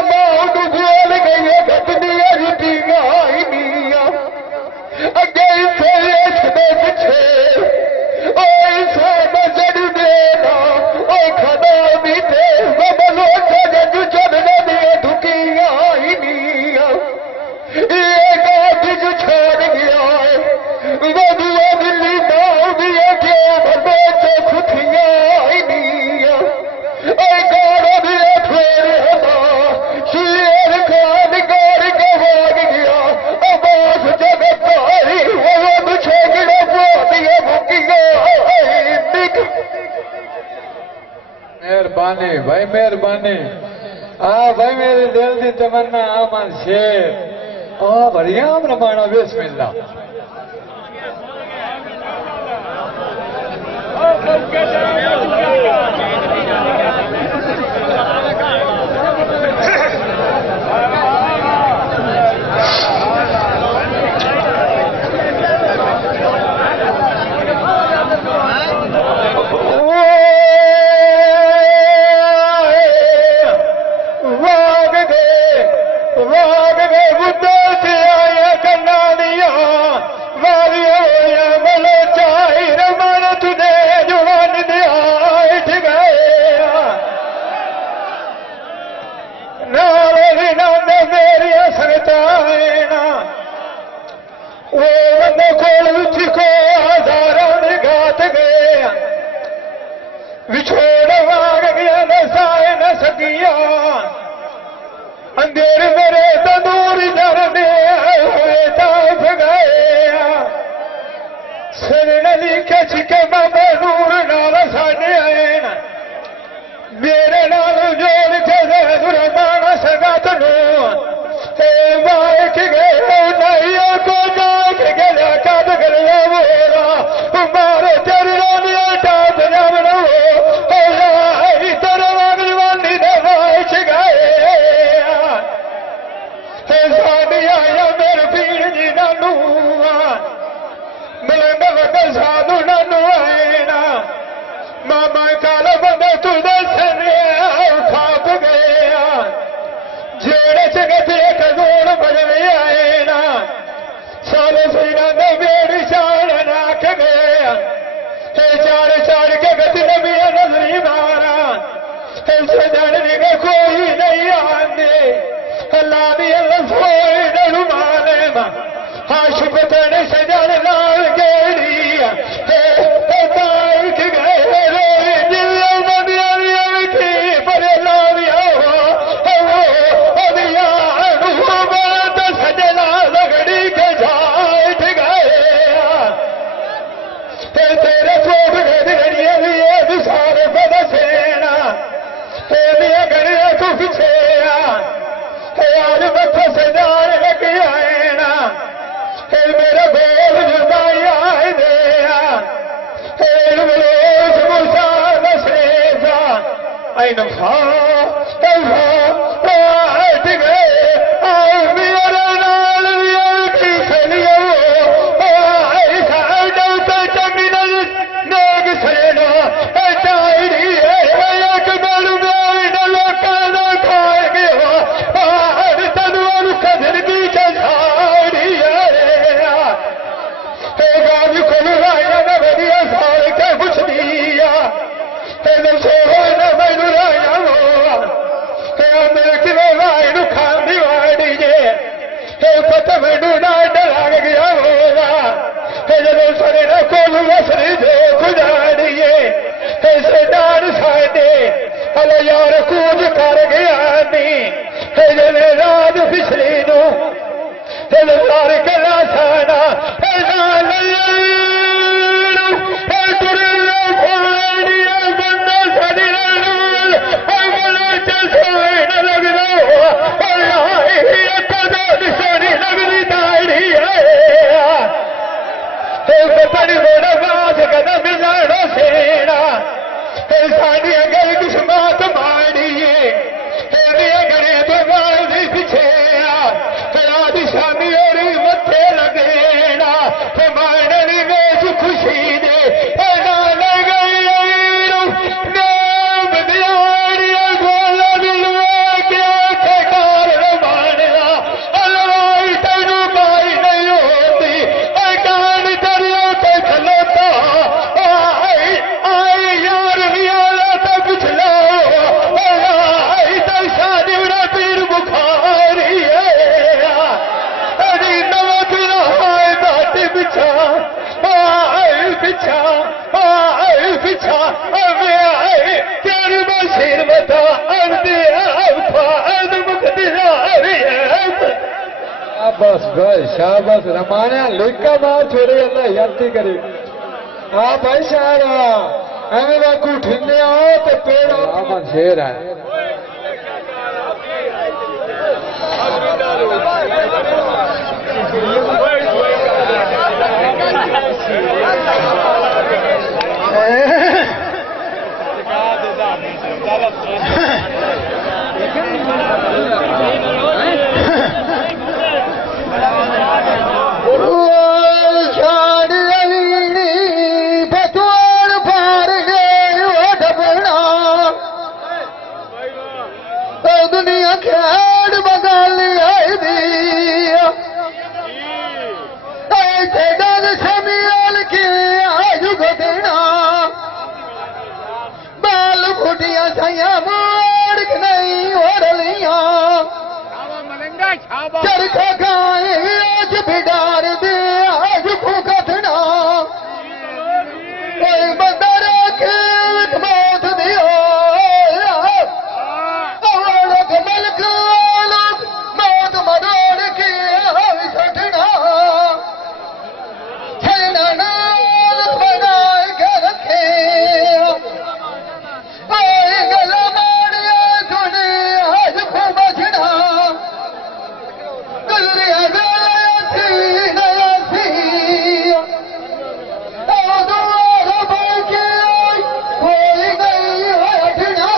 मां बोल गई घटनिया रुटिया ही दिया अगे छे पिछे जड़ देना खदा भी थे बबलो जू चलने दिए ढुकिया ही दिया ये गाज जो छोड़ गया बदुआ दिल्ली नाव दिया के बबे खुथिया ही दिया गाड़ा दिया फेर शेर खान गाड़ के भाग गया आवाज जगत आई वो छेगड़ा दिया भुकिया मेहरबानी भाई मेहरबानी भाई मेरे दिल की तमन्ना अमन शेर बढ़िया रमाना बिस्मिल्लाह विछोड़ वाग गया न साए न सकिया अंधेर मेरे तंदूर जरने हुए ताप गए सिर नली खच के बाबा नूर नाल साढ़े आए न मेरे नाल जोड़ के दुरमान सगात नो बाइक गए नैया को जाग गया कद गया मोरा मारे चरनिया टाप जावना साधु नू आना मामा काल बंद तू दसने खाप गया जेड़े जगत एक गोड़ बजने आए ना साले सीना ने मेरी शान नाक गया चार चार के गति नबी नजरी मारा सजन के कोई नहीं आते अल्लाह दी सोए नू माने हाशिपत ने सजन लाल गेड़ी पीछे आज मत सजाने लगे आए ना ऐसे डार साडे अल यार कूद कर गया नी जने रात पिछली नो सार गला साड़ा बड़ी बड़ा बात कदम जानो सेना साड़ी अगर कुछ बात मारिए अगरे तो बाल पीछे रात शामी और मत्थे लगेना मारने में खुशी दे बस बस शाबाश रमाना लिखा बात छोड़े अल्लाह याती करे हाँ भाई शायर एवं बाकू ठिंडे आओ तो पेड़ अमन शेर है दुनिया खेड़ बगाली आई दिया डल शमियाल के आज देना बाल फुटिया सैया मोड़ नहीं हो रलिया चरखा गाए आज बिडार दे आज फूकतना कोई बंदा रखे मौत दियो मौत मरोड़ के सटना छना नाल बनाए के रखे गला मारिया सुने आज को बचना गलिया गया थी नया थी दुआर के कोई नहीं हटना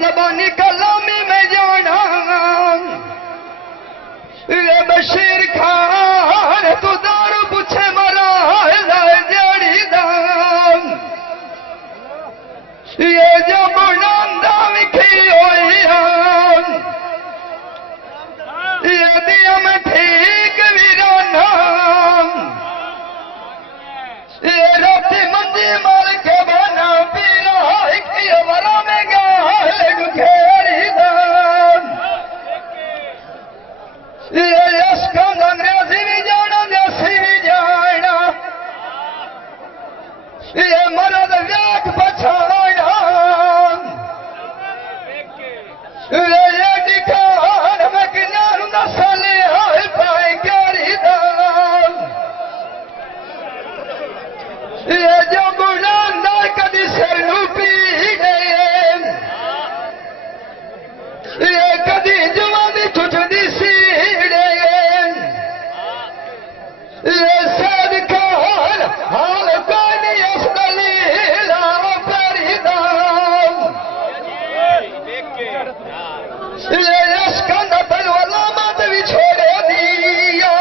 जबानी कलामी में जाना ये बशीर खान तू दारू पूछे मरा जड़ी दाम ये जब नंदा विखी हुई ये दिया में ठीक वीराना ये राती मंदी मार के बना पीरा वरा में गाल घेरी दान ये यशकंद अंग्रेजी भी जाना देसी भी जाना ये मरद व्याख पछाना ये दिखान में किनारू नसले आए पाए घेरी दान ये जब बुलंदा कदी सिर लूपी ये कदी जवानी छुटदी सीड़े ये सद का हाल कोई नहीं इस दलीला परिदाम ये यशकंद तलवाला मत भी छोड़े दिया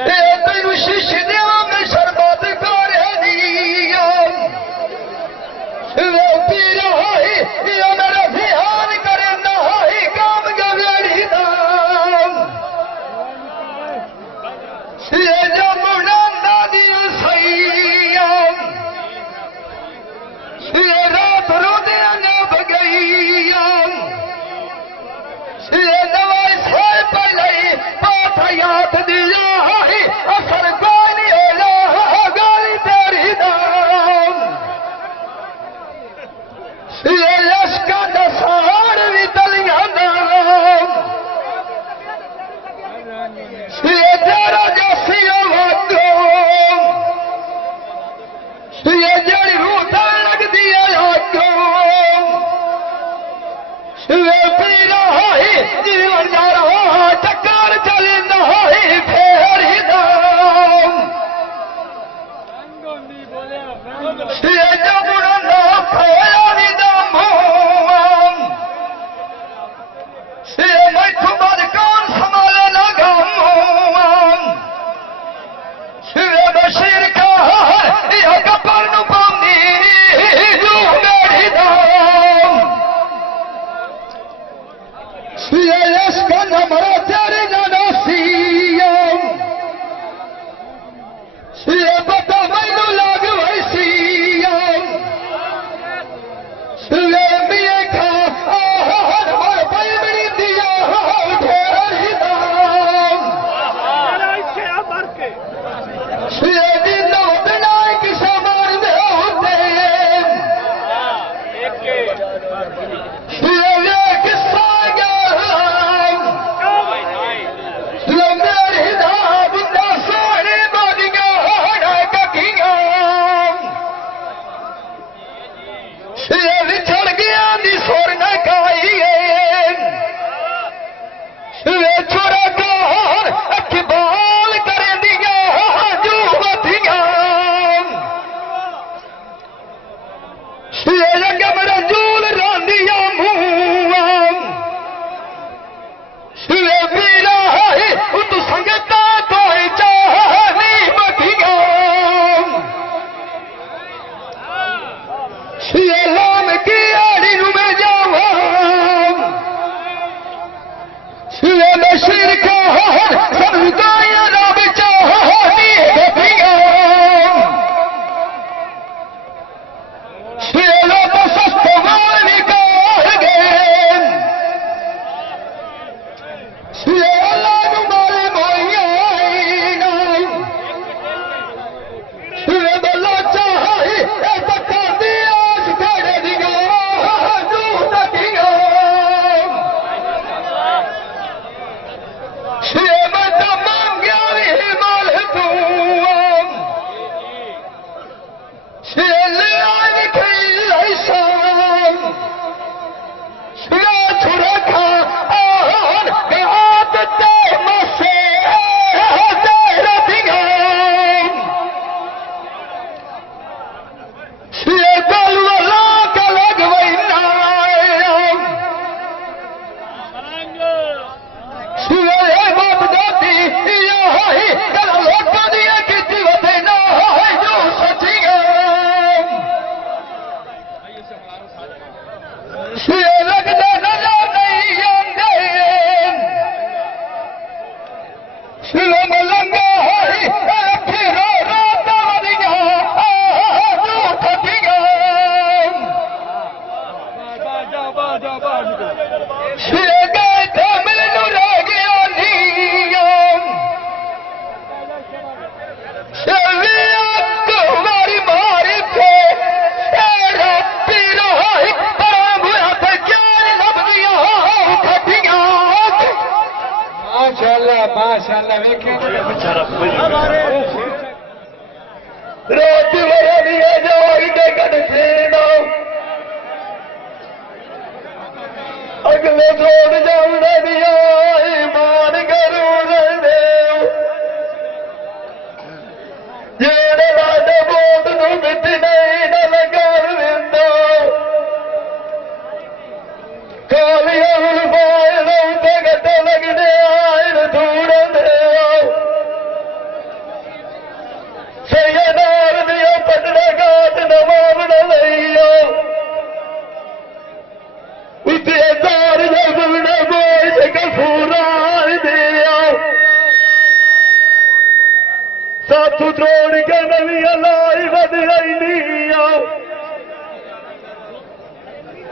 ये तेनु शीश देवा में शरबत करे दिया वो पीरा ये मेरा ध्यान करे ना ही काम गवेड़ी दाम ये जब नंदा दियो सैयम ये रात रोदे न बगैयम ये दवाई से पहले पाठ याद दिया असर कोई नहीं गाली तेरी दाम ये यशकंद साड़ भी तलिया दाम ये तेरा जैसी वागो ये जड़ी रूता लग दिया लागो ये पीरा जीवन जा रहा चक्कर चलना फेर ही दाम ये जब ना खोया ही दाम ये मैं तुम्हारे कौन संभाले लगा ये बशीर का ये कपर नु पानी मेरी दाम ये यशकंद मरा तेरे जाना सीएम ये बता मैनू लाग वही सीएम ये मिये खा हर भाई बड़ी दिया ढेरी दाम ये दिन होते किसे मार दे होते ये किस्सा माशाअल्लाह वेखिया रोज वरिया जाग के कटसीना अगले छोड़ जाने दिया ईमान करूं देव जेड़े लाडे बोट नूं मिट्टी नहीं न लगा दिंदा कालिया हुण पाए ते गड्डे लगदे आए धूड़ दे सैयदार दिया पटड़ा घाट नवाब न लईयो उते दार जब न बोझ गफूरा दिया साथू तोड़ के नवी लाई वधाई लिया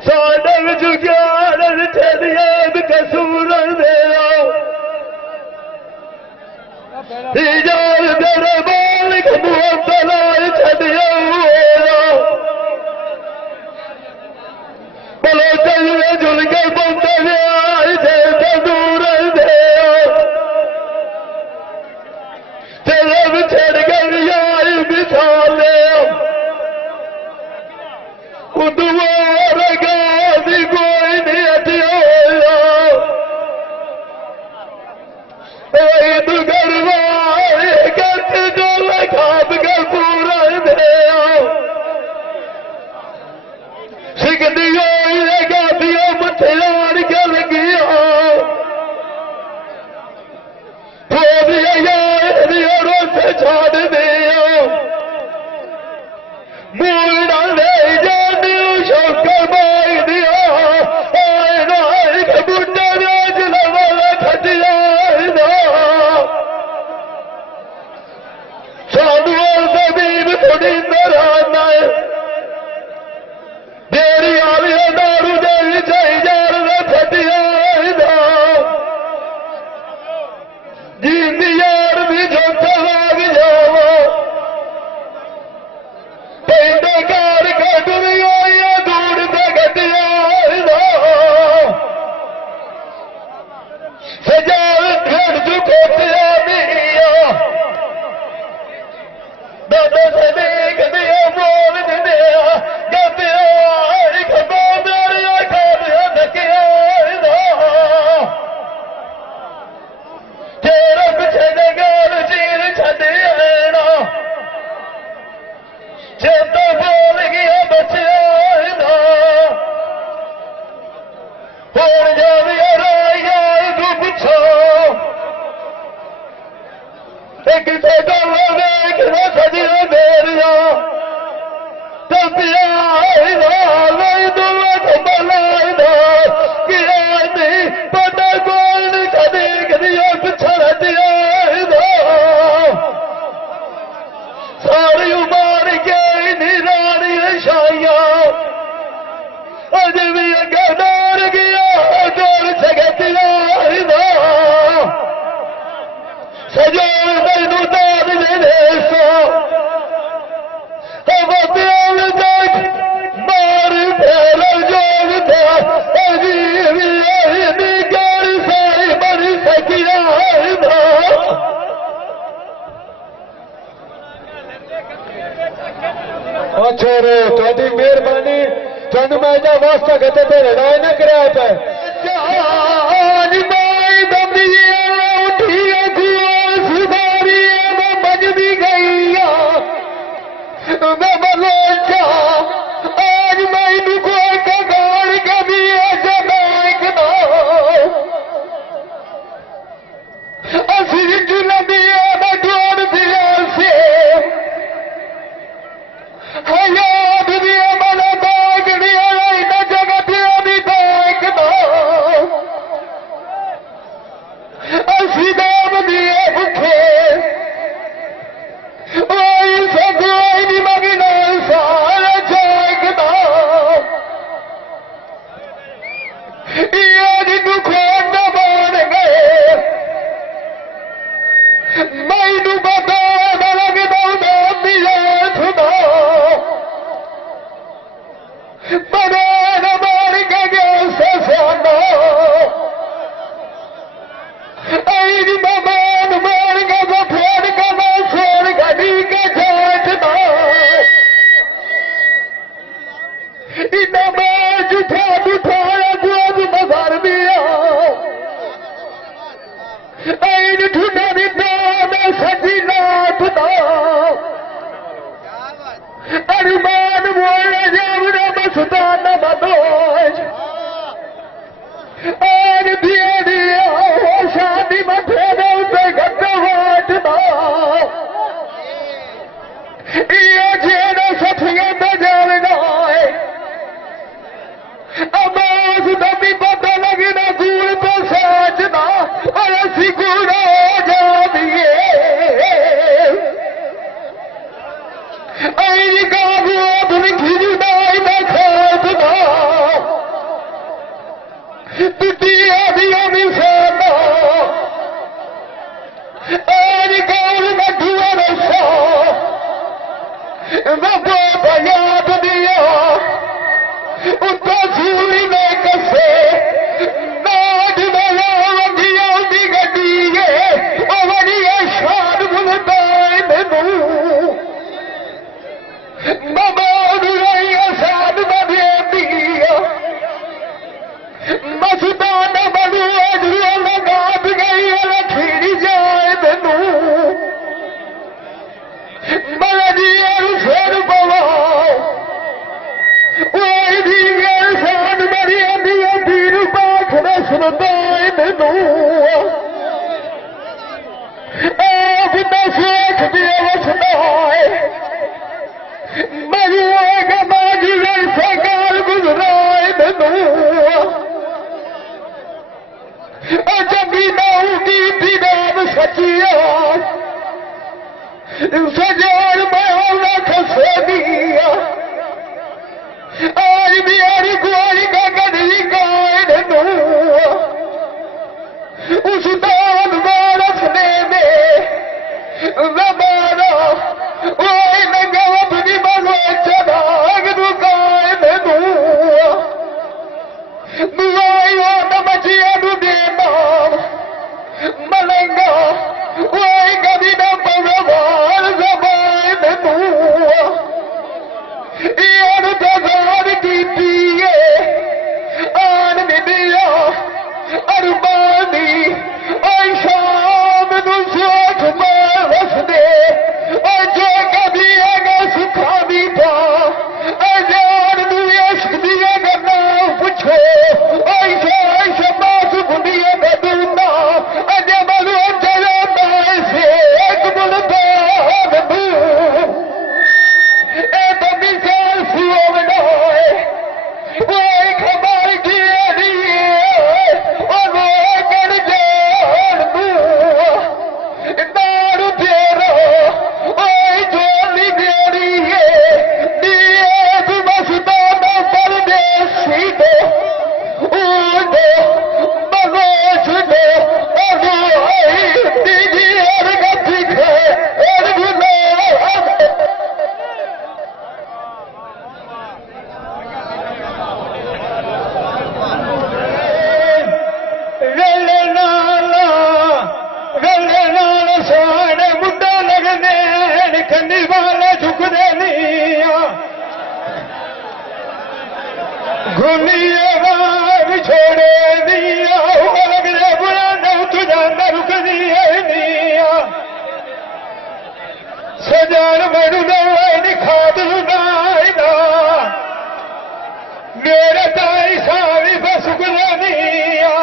साडे विच ग्यारह तेरिया कसूर दिया इजाल तेरे बाल मुहब्बत लाई छड़िया बोलो चलिए जुल के बंदे थे दूर दे तेरे बिछड़ गई आई मिसाले उदवार गादी कोई नहीं हटिया दुगरवाए गट जो खाब कर पूरा दे सिकदियो गादियों मथियार के लगिया से छाड़ दिया मूड़ा ले जाने शौकर माई दिया आए नाई के बुढ़े राज वाला खटिया साधु जमीन थोड़ी नराना डेरी आलिया दारू दे चाहिए जार खटिया जींदी यार भी झोंका लाग जावा पेंडे कार कट भी आया दूर से गटिया सजावट घर झुकोटिया दिया दादा से देख दिया बोल दिया गटिया खबा मेरिया खादिया धकिया तेरा पिछे गाल चीर छड़ना चेता बोल गया बचिया होर जाविया राइया तू पुछो किसे गल देख न सजिया मेरिया तबिया पता कौन कदी कदिया पिछड़ दिया सारी उमर के निरानी शाइया अज भी अगदार गया जोर सगतिया सजो मैनू दाद दे सो मार फेर जोग था गल सारी बड़ी सकिया छोरे थोड़ी मेहरबानी तुहानू मैं इन्ना वास्ता कहते तेरे राय ना कराया पे बजदी गई आज मैनू कोई कगाड़ कभी ऐसा देखना असि जुलमिया में जोड़ दिया से याद दिया मन देखनी न जगत भी देखना शादी मथे दे उत्ते गट्टा वाटदा ये जेड़ा सठियां ते जावदा है अबाज दा भी पता लगना कूड़ तो साचदा और असी कूड़ा जा दिए आई काबू अपनी खिजदा ना खातदा तुतिया दिया निशाना आज कौन मधुआ रसा बाबा याद दिया उत्ता सूरी ने कसे नाज वाला वंजिया दी गड्डी है ओ वड़िया शान बुलदा मैनू बाबा दुराइया साध बदे दिया मस्तान बनू अजूआ लगात गई खीरी जाए मैनू बलदिया शेर पवा शान मरी दिया तीर पाख न सुनता मैनू बिना शेख दिया वसदा है मरुआ माजी से गाल गुजरा मैनू जगी नाऊगी दीदार सचिया सजार मैं खसे दिया आज भी हरी कुआरी का गधी गायन उस दान वारस ने में रबारा ओए नंगा अपनी मनो चढ़ाग दू गायन दुआई वाद बचिया दू देना मलंगा ओए गदी ना भगवान जबान यार दगार की पिए आन दिया अरबानी और शाम नु सोच बरस दे और जो कभी आगा सुखा भी था अजार नु यश दिया गना पूछो ऐसा ऐसा बात बुनिया बदूना अजय बलू चला से एक बुलता छोड़े दिया बुरा न तुझा न रुक दिए दिया सजान मनु खाद ना मेरे ताई सारी बसुगला दिया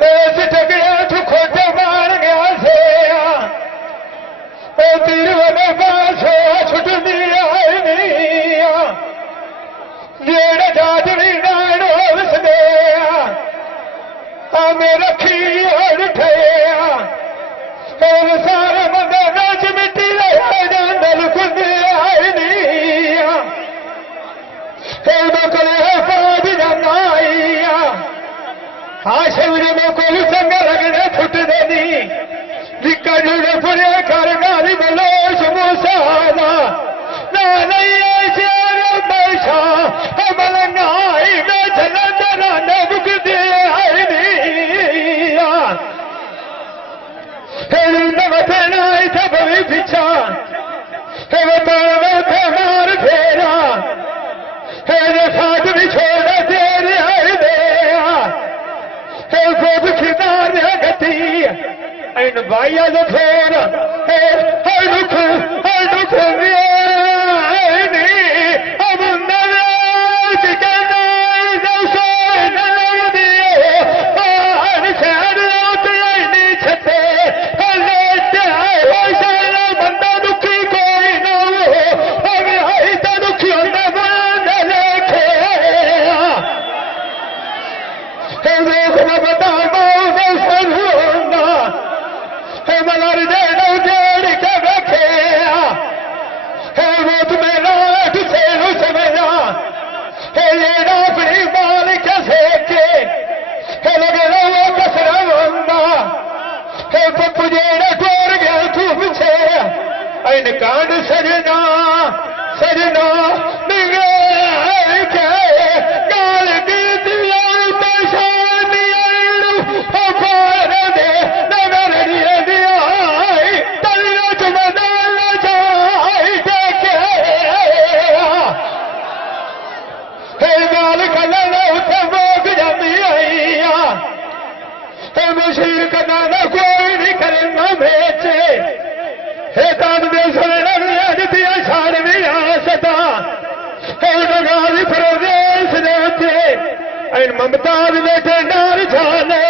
टकड़ा तू खोटे मार गया से तिरुवन पास छुट दिया जेड़ा जाजरी नाड़ो सदे हमें रखी और ठया और सारा बंदा नाच मिट्टी लगा जान खुद आए दिया करे पाद जमाइया आशुरे में कोई संग लगने फुट देनी दिक्का जुड़े पुरे कर गाली बलोच मुसाना ना नहीं बैठा मलंगाई में जलंधरा न बुक दे नवनाई था भवी पीछा मार फेरा साथ भी छोड़ा तेरे आए दिया खिदार गति इन भाइया जो फेर हर दुख अब कांड सजना सजना गाल दी दिया दे नगर दिया तलिया च बदल जाए गाल कलर उसे बोग जाती आई मशीर करना ना कोई नहीं करना बेचे दान दे सोने लग दिया शान भी आसता गाली प्रदेश देते ऐन ममताज बेटे नार जाने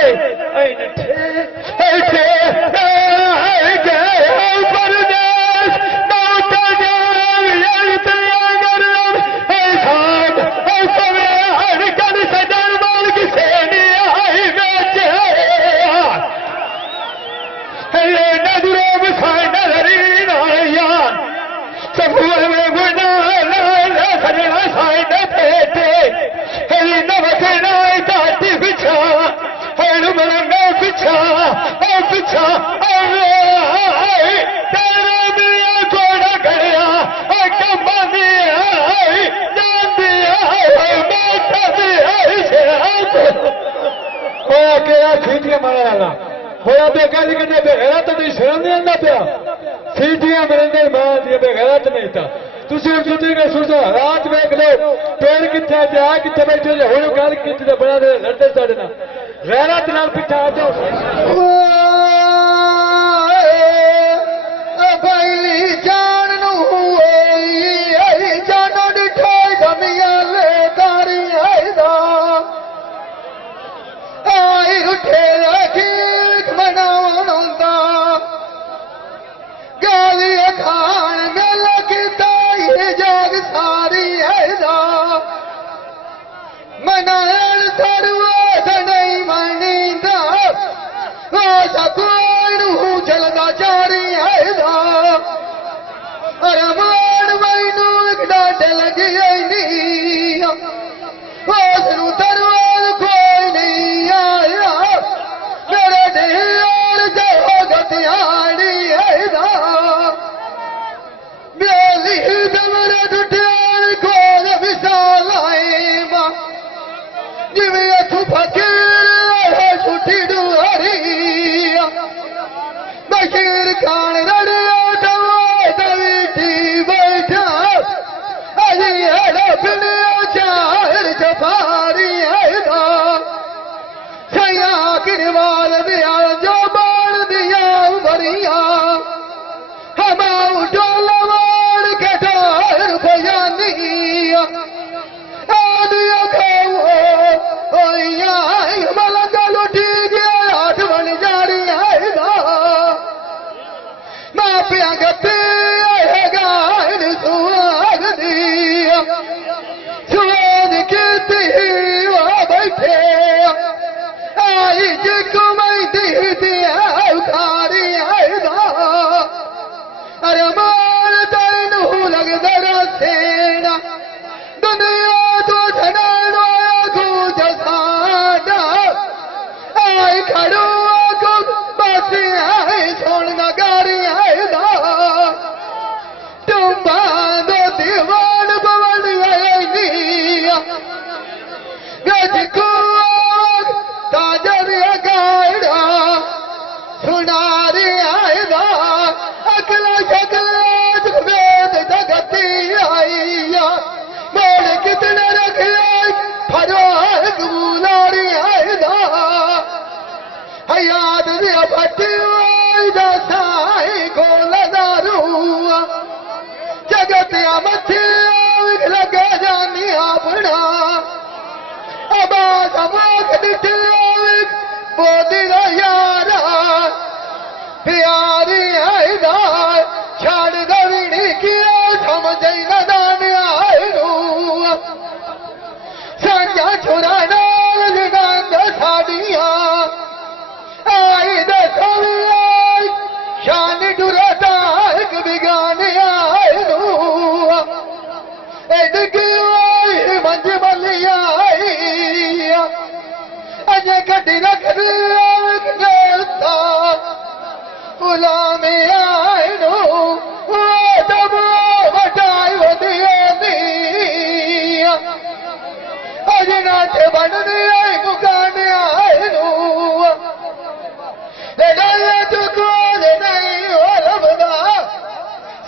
सीटियां मारा होया बेकार करने बेगैरा तो नहीं शर्म नहीं आना पिया सीटियां मरने मार दिया बेगैरा तो नहीं था तुसी जुटी का सोचो रात वेख लो पेड़ किथे जा किथे बैठे हो हुण गल कीती ते बड़ा दे लड़दे साडे नाल गैरत नाल पिछा आ जाओ पहली जान नु आई जानो डिठो दुनिया ले तारी आईदा आई उठे खीर मनावंदा गाली खान में लगता ये जाग सारी आईदा मनायल सरवाद नहीं मनीदा कोई चलदा जारी आईदा अरे मान मैनू डांट लगी नहीं उसनू दरवाज कोई नहीं आया मेरे ढेर जगत आड़ी आईदा मेरी दमरे टुटियार कोल विशाल आईमा जिवें अथू फकीर छुट्टी दुआरी बशीर खान रड़िया दवीटी बैठा अजी हेड़ा पिड़िया चार चपारी आईदा सैया किरवाल दिया जो बाण दिया भरिया हमा उठोला वाड़ के डार बयानी आदिया खाओ ओया मलंगा लुटी गया आठ बन जारी आईदा मापिया गते गायन सुहाग दिया सुहाग कीर्ति बैठे आई जिको मैं दी दिया उखारी आईदा अरे मार तैनू लग दरा सेना दुनिया तो धनानो खूज साडा आई खड़ो को बस आई सोना गारी आईदा तुम्बा दो दीवान पवन आई गज को ताजर गायड़ा सुनारी आईदा अकला शकल वेद जगती आईया मोड़ कितने रखे फरवार गुलारी आईदा याद दिया भट्टी आईदा साई गोल दारूआ जगतिया मथे लगा जानी अपना अबा समाक दिखे बोदी यारा प्यारी आईदा छाड़ दवीनी किया समझ न दाने आईरू संजा छुरा नाल गंद साड़ी गड्डी रख गुलाम आए नो वटाई वधिया अजना के बनने आए मुकान आए नो चुको नहीं हो रबदा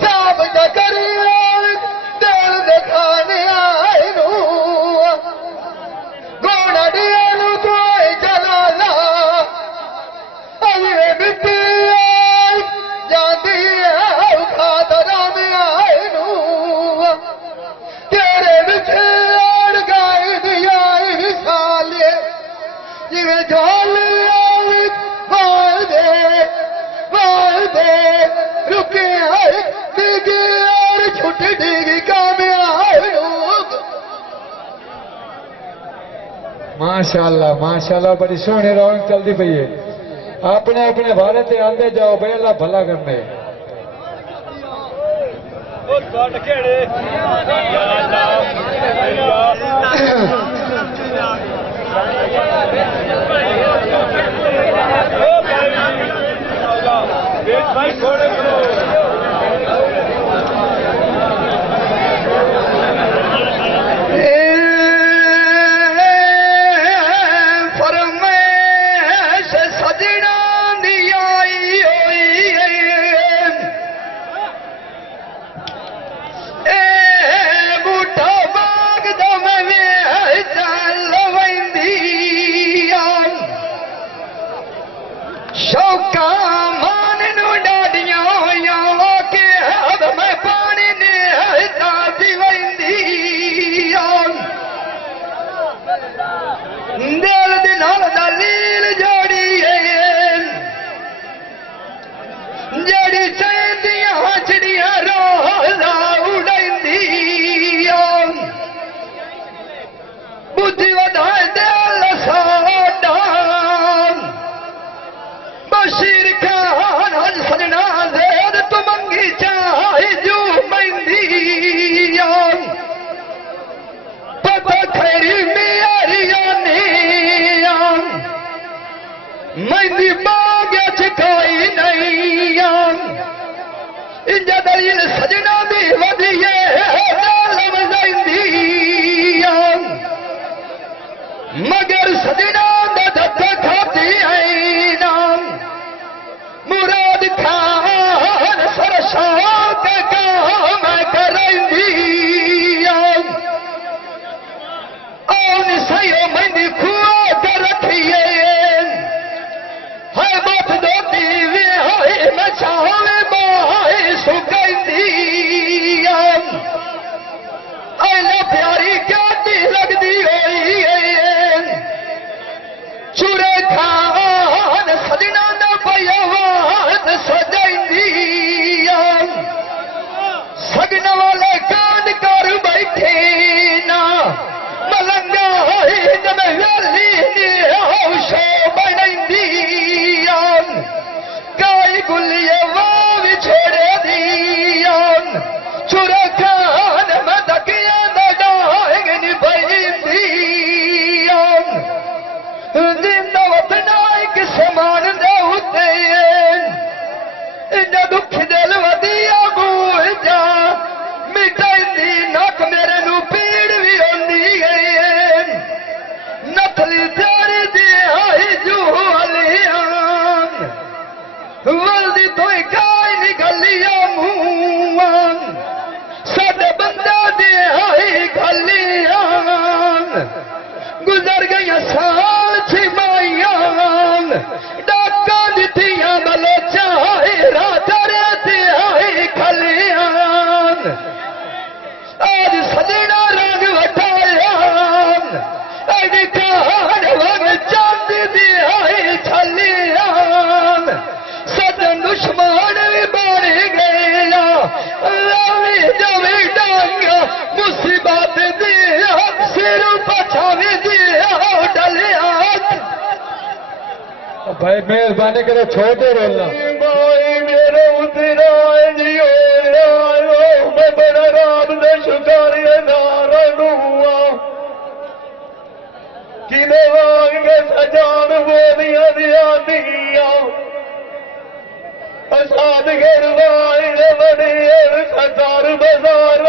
साब करी दिल दिखाने आए नो गोड़िया कोई चला ला अरे मिट्टी जाती है खादरा में आए नो तेरे बिछे गाय दिया साले जिਵੇਂ झोली वादे रुके आए डिगे और छुट्टी डिगी कामयाब लोग। माशाअल्लाह माशाअल्लाह बड़ी सोहनी रौनक चलती पई है। अपने अपने भारत से आंदे जाओ भाई अल्लाह भला करने। सजना भी वधिए मगर सजना धक खाती आईना मुराद खान सरसाक काम करंदी आन सयो मंदी खुआ कर रखिए है बात दोती वे है मचावे बाए सुगंदी आला प्यारी क्या दी लगदी होई चुरे खान सजना न पयवाद सजंदी सगन वाले कांड कर बैठे ना मलंगा जब वेली शो बनंदी काई गुलिये वाव छोड़े दी चुरे खान मदकिया डांग निभैंदी जिंदा वतनाई के समान दे उते इन दुख दिल वदिया बूझा मिटाई नक मेरे नू पीड़ भी होंदी है नथली तेरी दी आई जुहलियां वल्दी तो काई निगलिया मुंह साडे बंदा दे आई गलियां गुजर गई साल छिमाइयां डाका दितियां बलो चाहे रात रहते आई खलियां आज सजना रंग वटाया अभी कहान वग चांद दी आई छलियां सदन दुश्मन भी बन गया लावी जवे डांग मुसीबत दिया सिर पछावे भाई मेहरबानी करो छोटे बोलना भाई मेरे उतरा मैं बड़ा राम दे शुकारिया नारा हुआ कि वांग सजान वो साध गिरवाए बड़े सरदार बाजार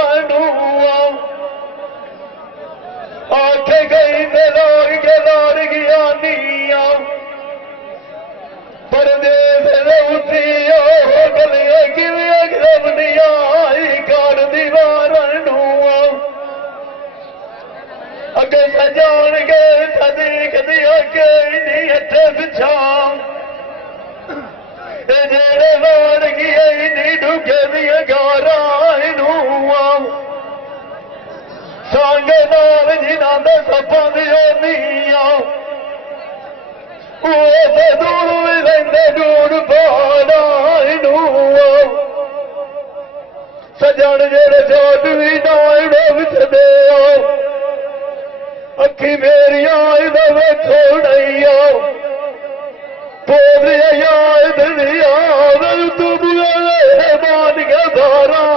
आखे गई लार के लार गया निया परदेश उठी गलिया किलिया गलबनिया कार दीवार अगे सजान गए सदीक दिया के अठे पिछा जेड़े वार गई ढुके दिया गारा सांगे नाल जिन्हों ने सपा दिया नीया दूर लेंदे दूर पाड़ा सजन जेड़े चोट भी नाड़े बिछदे अखी मेरी आए वेखो नहीं पोलिया याद दिया तू मान के धारा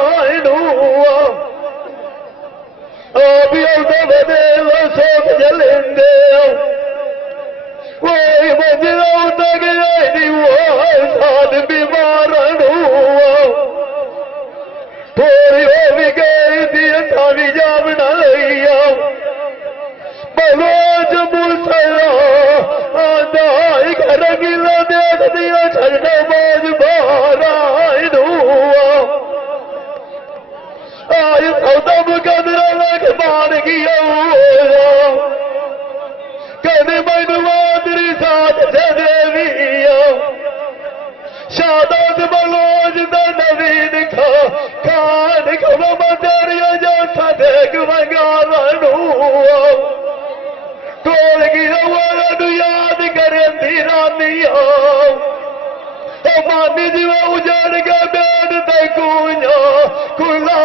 सोच जलेंदे मजरा तक साध बीमार थोड़ी हो भी गई थी थावी जामना लिया बलोच मुसला आंदा घर गिला देख दिया छड़ना बाज बाहर आज सौदा मुकदरा लग मान गया कदे मैनू मादरी साथ देवी शादात बलोज दा नवीन खान खबा तेरिया जाता देख मंगालू टोल गया वाला याद करेंदी रानिया मानी जीवा उजाड़ के बैठ ते कूंजा कुला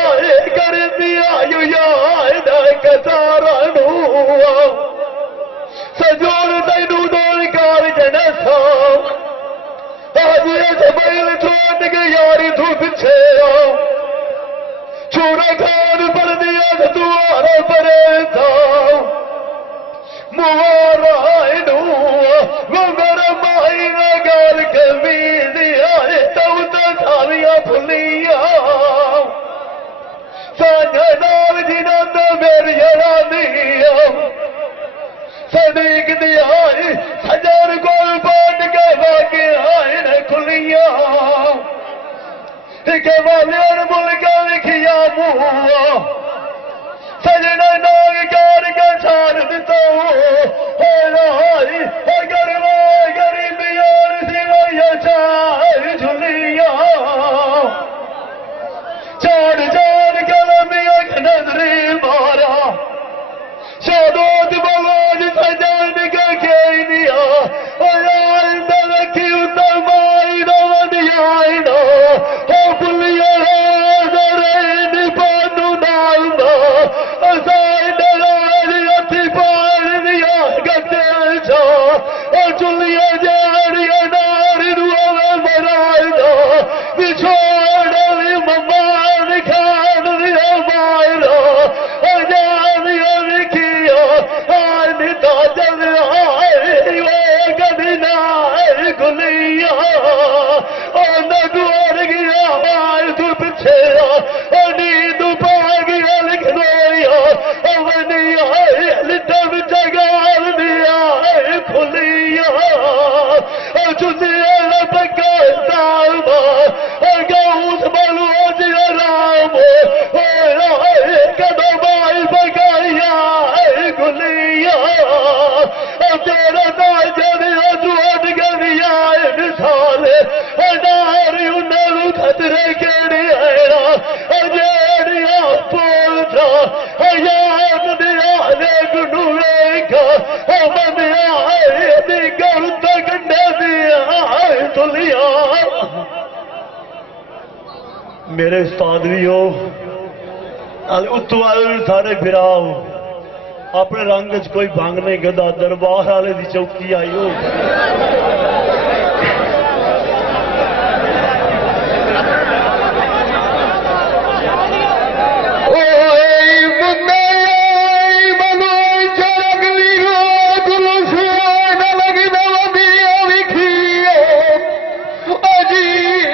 आए करेंदी आयु याद कसारा सजोड़ तैनू डोल कार जनसा आज बैल छोड़ के यारी तू पिछे छोरा खान पर दिया तुम्हारा परे था मुहारा मेरे माई ने गाल कमी दिया तब तो सारिया फुलिया साझा नाल जिन्हों ने मेरी दिया सदीक दिया हजार गोल पाट के बाकी आए न खुलिया के वाले मुल्का लिखिया मुआ सजना नाग कार का छाड़ दिता गरीबिया सिवाया चार झुलिया चार चार कलमिया नजरी मारा शादोत बलोज सजान के खेनिया रखी उतर माई दिया हो पुलिया पानू डालना अथी पार दिया गते चुलिया जाड़िया नारी बनाया बिछोड़ मम्मा खान दिया मायरा जानिया लिखिया निता जल गदी नार गुलिया नगोर गया तू पिछे नींद पा गया लिख दिया लिटम जगाल दिया खुलिया चुसिया पकड़ता गऊस बलूज राम कदमाई पकाया गुलिया तेरा ताजरिया जुआन गलिया साले नारी उन्हें खतरे केड़ी आया जेड़िया पोलता याद दिया ले गुनूरे का बंदिया गल तक दिया तुलिया मेरे उस्ताद भी हो उत्तू वाले सारे फिराओ अपने रंग च कोई भंग नहीं गदा दरबार वाले की चौकी आई हो जी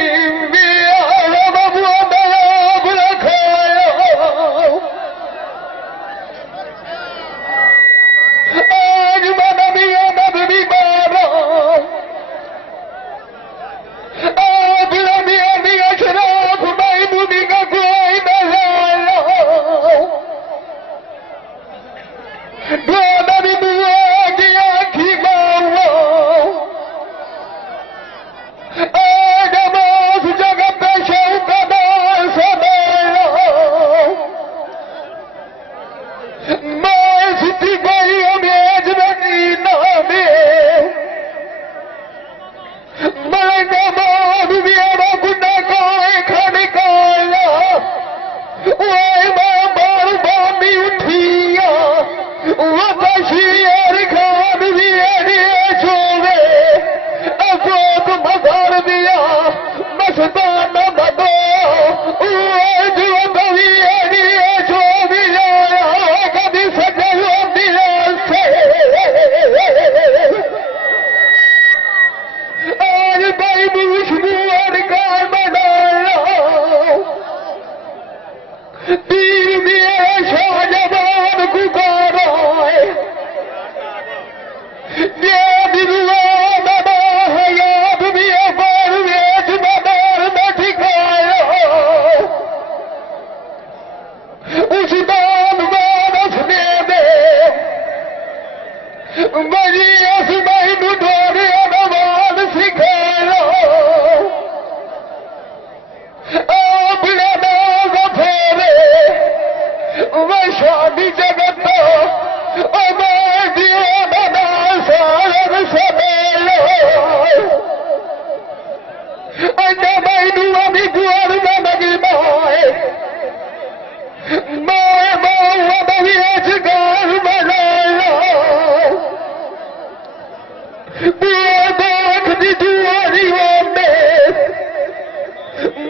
देख दी दुआरियों में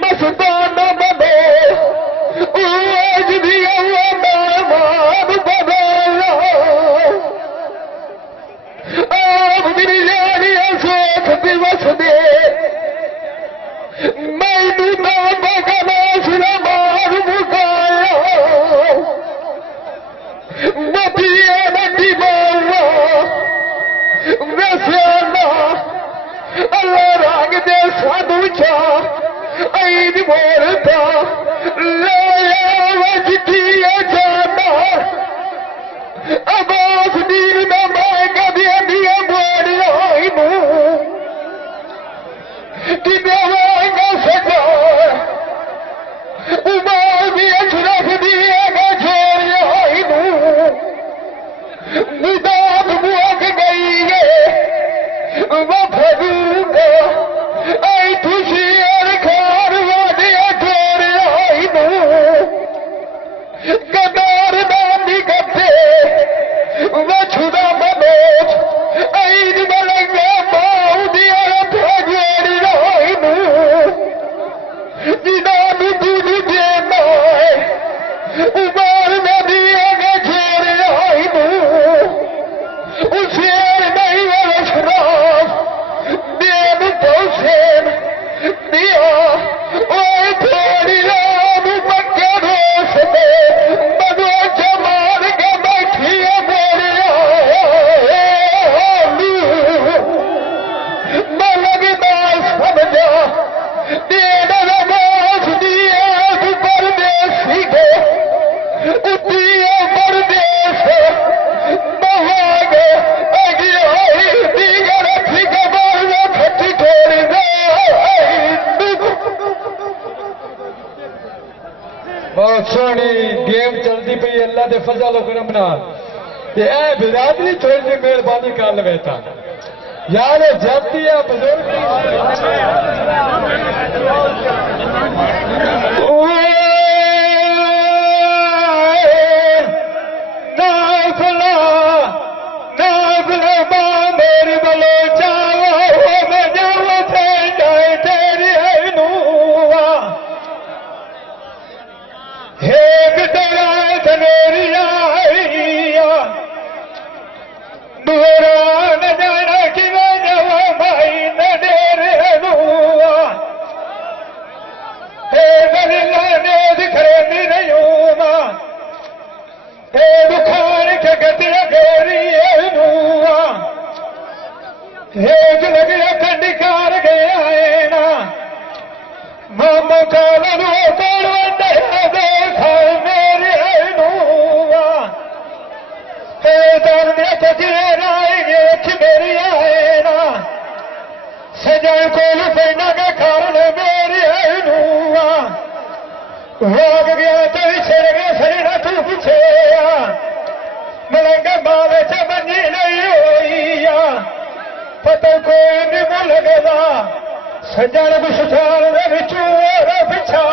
मस्ताना बनो आज भी मेहमान बनो आप मेरी यारियां सोच दिवस दे मैनू ना बगना सिरा मार मुकाया मतिया नदी बावा वैसे अल्लाह रंग दे साधु चा ऐन मोरता लाया वजती जाना अबास दीन ना मैं कदिया दिया मोड़िया कि देवांगा सजा उमार भी अशरफ दिएगा छोड़िया निदान मुआक गई है वो फरूगा आई खुशी और खार वादिया छोड़िया कदार दानी करते वो छुदा मनोज आई मलंगा पाऊ दिया भगवानी जिनानु दूध देना उबार न दिएगा छोड़ उसे नहीं शराब देन पौसेन दिया और थोड़ी राम पक्के रोस में मनो जमार के बैठी मैं लगता समझा देना नमाज दिया परदेसी को उतिया परदेश महागे अगियाई दीगर ठीक मारना खट्टी छोड़ दे बहुत सोहनी गेम चलती पई अल्लाह के फजल करम नाल ते ए बिरादरी थोड़ी जी मेहरबानी कर लवे ता यार जाती है बुजुर्ग मेरे बलो चावा मैं जावा थे जाए तेरी नुआ एक दराज मेरी आईया दूरा न जाना कि मैं जावा भाई न डेरे नुआ हे गलिला ने दिखरे नहीं हे बुखार के गतिया गेरी नुआ हेज लगे खंडिकार गया है ना मामो कालो देखा मेरे नुआ हे दरने तजरे राएंगे मेरी आए ना सजाए को लुफेना के कारण मेरी नुआ भाग गया तो इछड़ गया सरीना तू पीछे मलंगा मावे च बनी नहीं होई पता कोई नहीं लगेगा सजन विशाल पिछा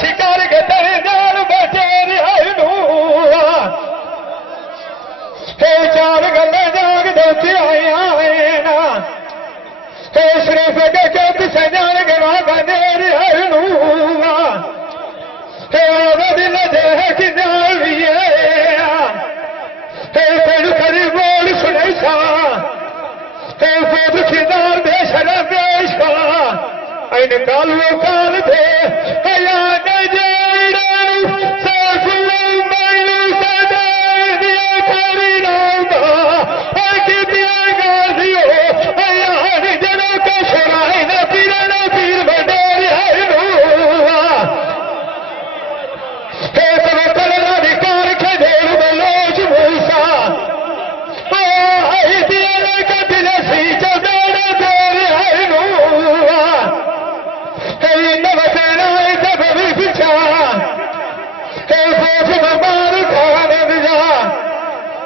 शिकार के तेरे जाल बैठे चार गले जाग दोती आया ना सिर्फ के सजान के बाबा देर हरनूआ दिल देह की नालिए तेरू खरी बोल सुने सा दुखीदार देश देश का इन कालू काल थे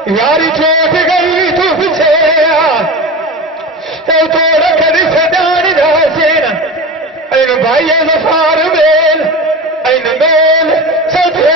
यारी चोट गई तू पीछे थोड़ा कर सजान आइए वफार मेल इन मेल सदे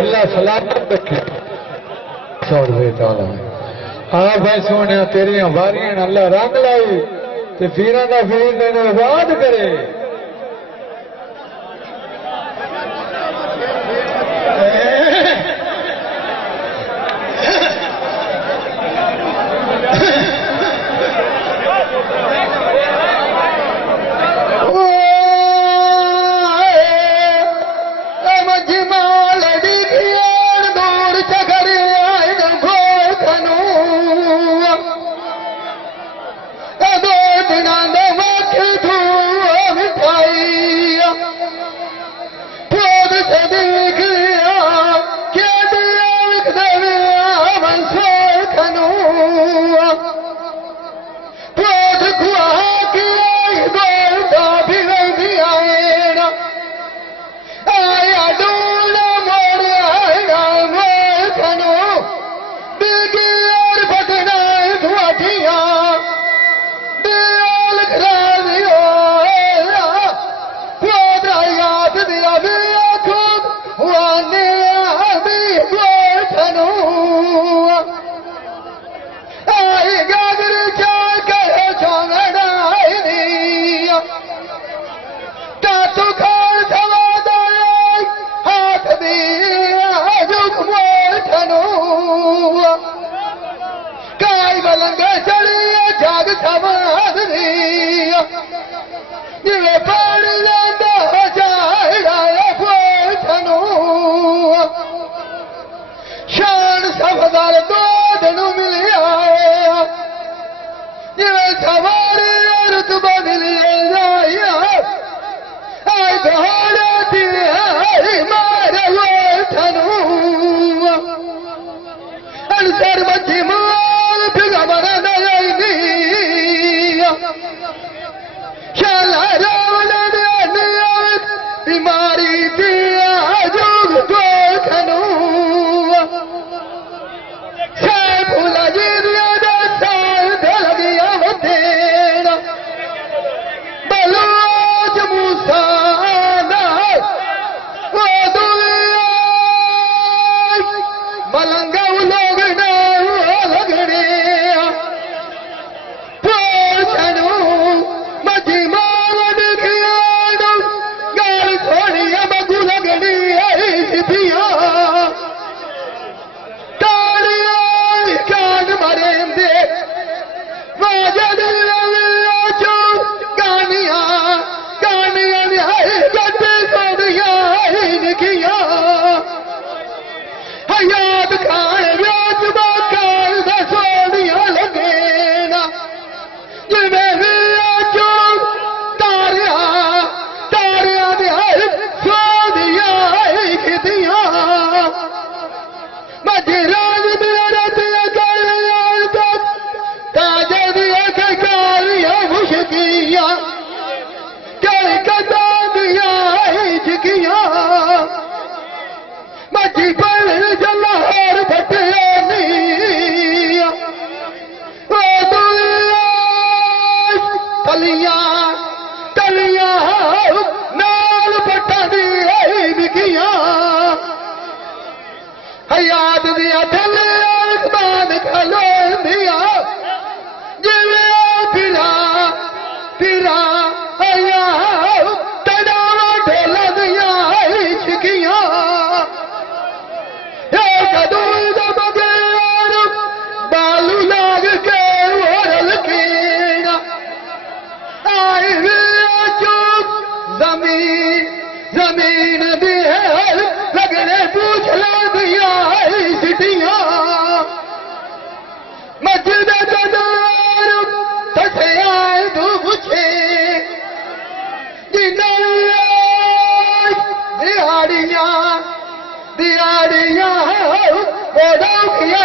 अल्लाह सलामत रखे। हाँ भाई सोने तेरिया वारियां अल्लाह रंग लाई ते वीरां दा वीर तेनू आबाद करे। यारियां ओढ़ियां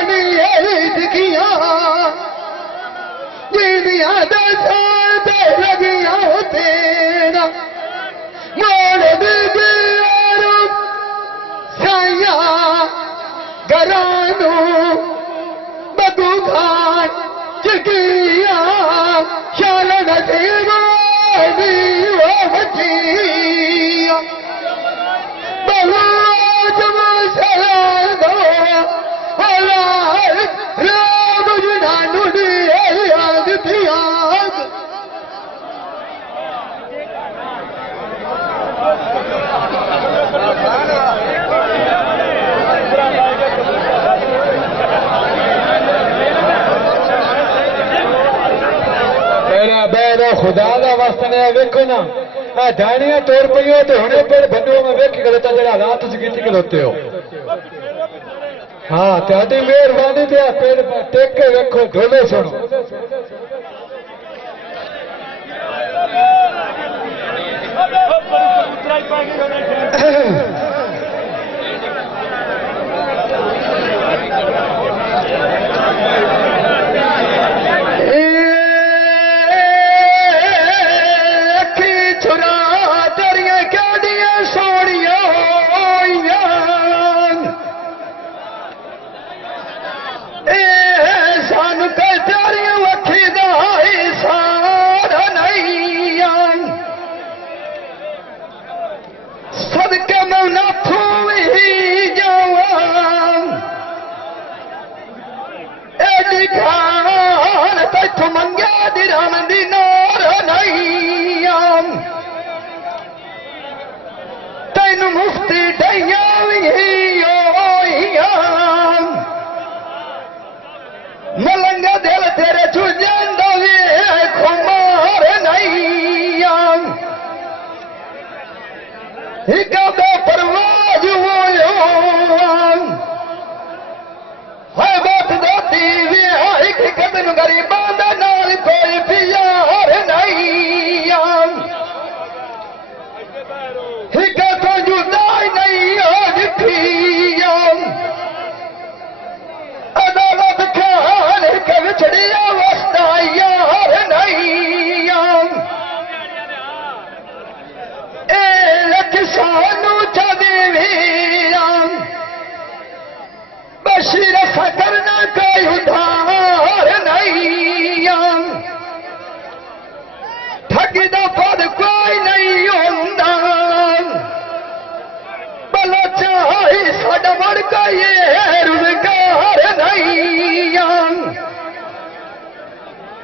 दिखियां जिंदिया दे लगियां तेरा मोड़ दी साइया घरानू बदू खान चिकिया शाल नसीबा बचिया बहु जब सला दो राम जुनानू याद थिया खुदा का वास्ता ने वेखो ना डाणियां तोड़ पई हो तो हुणे पेड़ बंदो में वेखी खलोता जरा रात तुम कितनी खलोते हो। हाँ तेरी मेहरबानी ते पेड़ टेक के वेखो ढोले सुनो मुफ्ती डैया मलंगा दिल तेरे चुजंदा खुमार नहीं हिकादो परवाज है बात दाती एक कदम गरीबा दा नाल कोई प्यार नहीं अदालत खान के बिछड़िया वस्ता यार नहीं किसानू चदेवी बशीर करना कोई उधार नहीं ठगी दा पद कोई नहीं होंदा चाहे साडा मड़ का ये रुजगार नहीं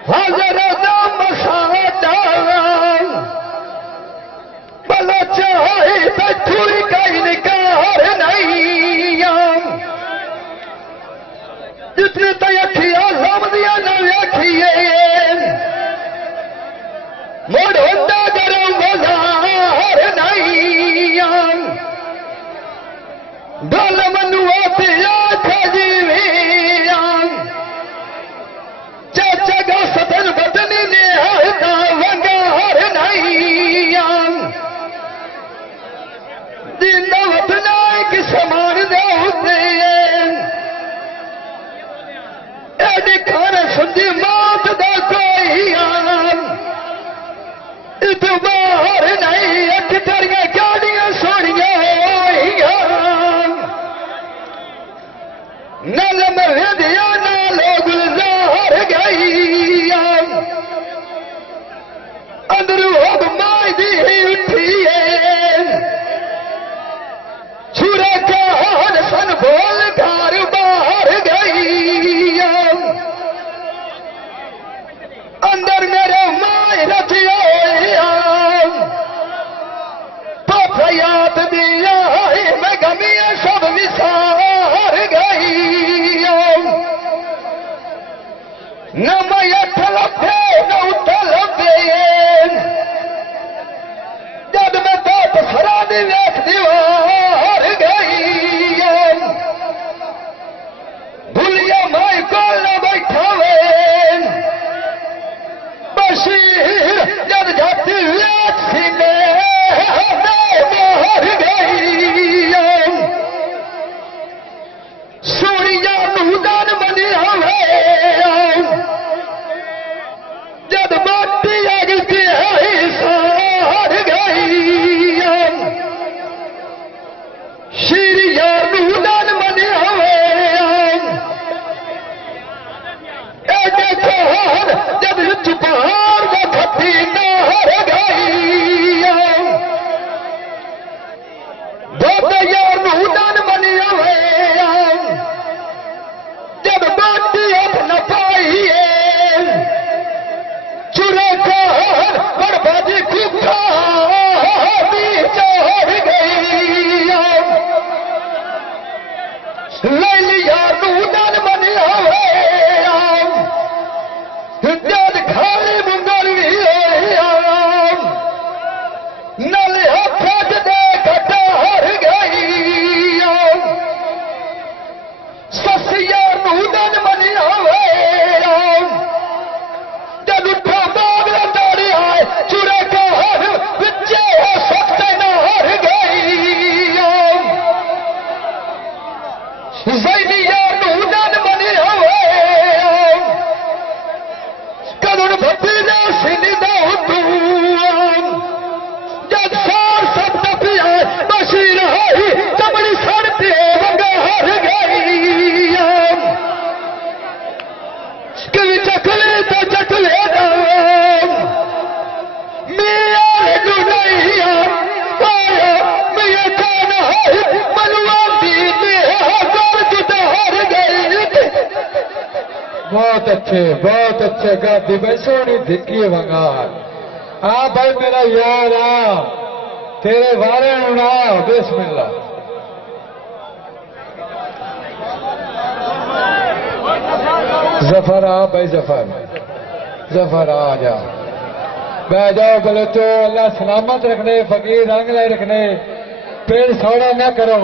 हाजर दम साडा भला चाहे थोड़ी का इनकार नहीं जितने तक अखिया लमदिया न अखिए मुड़ होंदा गरम बाजार नहीं डल मनुआ जीवी चाचा का सदन बदनी ने वंगार नहीं दिन वतना एक समान दे एडी खान सुधी मौत दा कोई इतबार नहीं अख तेरिया गाड़ियां सोनिया नलम हृदया ना लोग जार गई अंदर अब माई दी उठी छुरा कान सन बोल घर बाहर गई अंदर मेरे माई रचिया पापयात दिया मैं गमिया सब विसार गई न मैं लभे न उठ लभे जब मैं बात सरा दी वेख दीवार गई भूलिया माई को न बैठा वे बशीर जब जाती सीने बाहर गई कभी चकले तो चकले बहुत अच्छे गादी भाई सोनी धिक्की वंगार। हाँ भाई मेरा यार आ तेरे वारे ना बिस्मिल्लाह। जफर आ भाई जफर आ जा बह जाओ। बोले तो अल्लाह सलामत रखने फकीर रंग लाई रखने पेड़ सौड़ा न करो।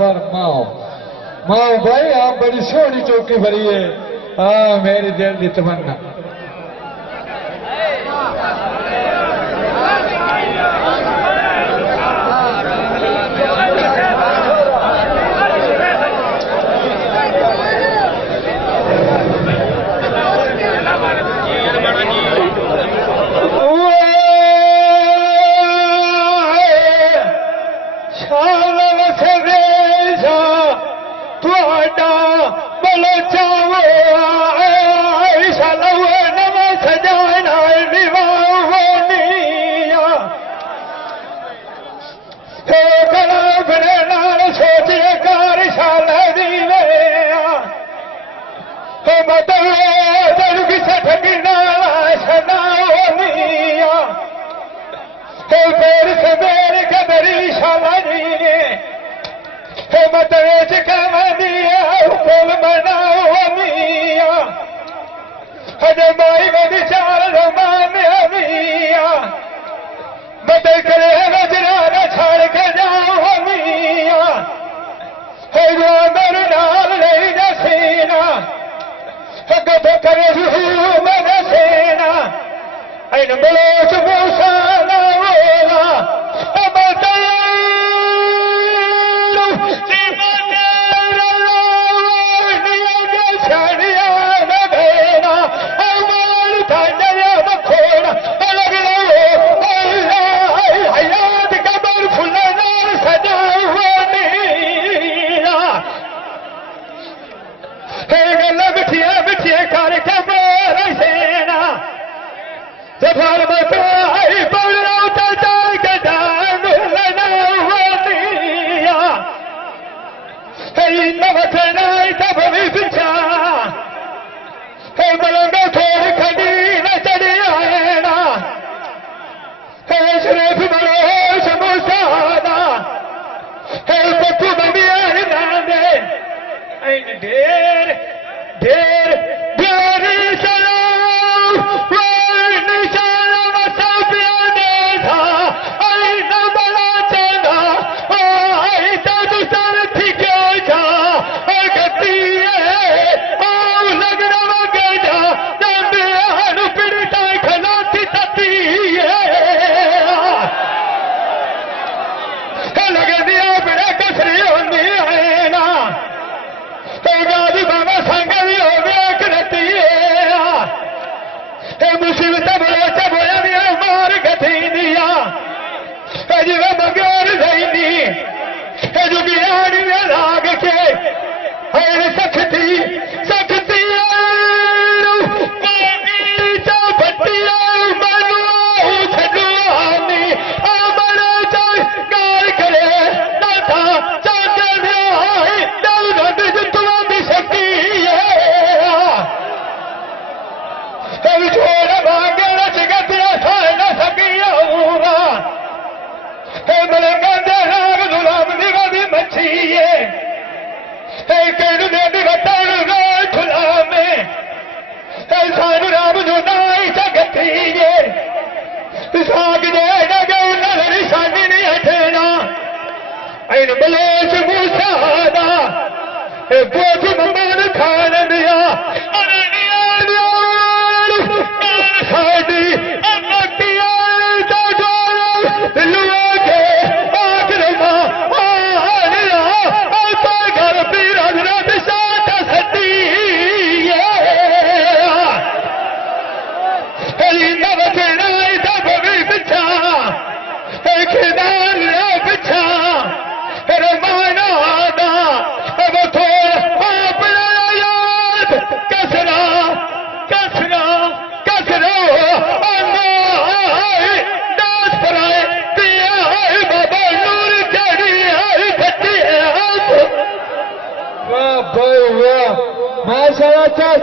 जाफर माओ माओ भाई आप बड़ी सोहनी चौकी भरी है। हाँ मेरी दिल की तमन्ना।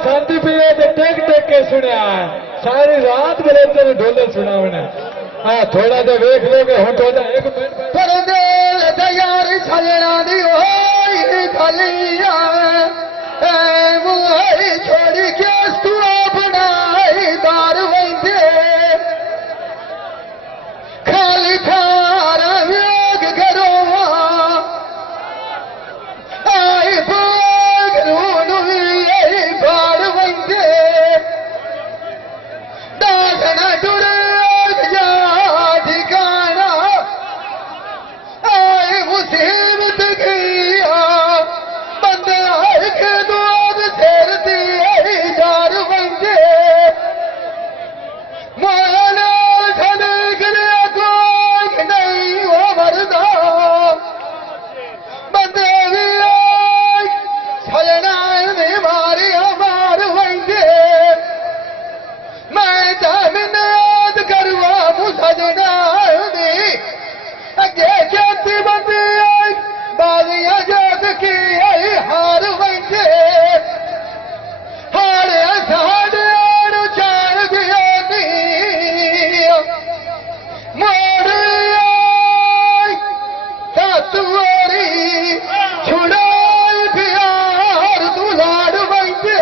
शांति पीए टेक टेक के सुनिया सारी रात मेरे तेरे ढोले सुनावने। हाँ थोड़ा तो वेख लोगे हूं तो एक मिनट यार छलना दी खलिया छोड़ी के तू बनाई दार वैसे खाली थारा वेग करो अगे जाती बंदी बालियां जात की हार बंदे हारे साढ़े चार दिया मोड़ तुरी छुड़ाई प्यार तू लाड़ बंदे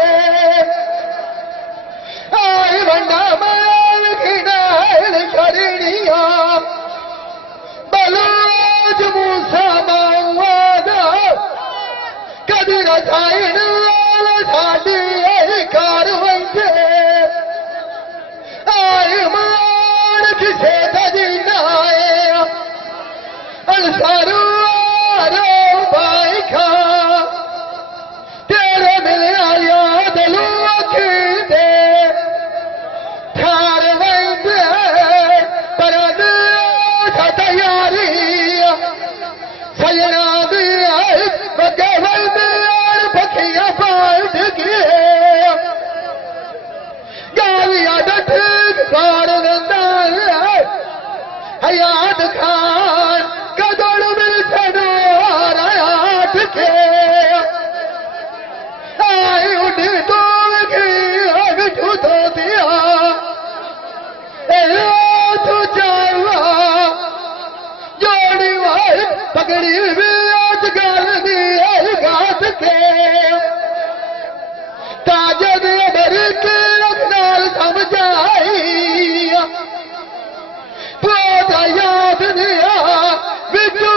आए बंडा माल खिड़ाल छड़निया बलोज मूसा मावादा कदी रसायन साड़ी कार बंदे आए मान किसे तजीना अलसारू भाई खा तेरे मिलना याद लूखी दे ठार वैंदे पर तैयारी सजना भी बगे वैंदे पखियां पाठ गए गालियां ठीक कार रंदा हयात खान कदड़ मिल के आई उठी तो तो दिया तू जावा जोड़ी वाई पकड़ी भी आज गल दी घाट के ताजद बरी के नाल समझाई पोता याद दिया बिजू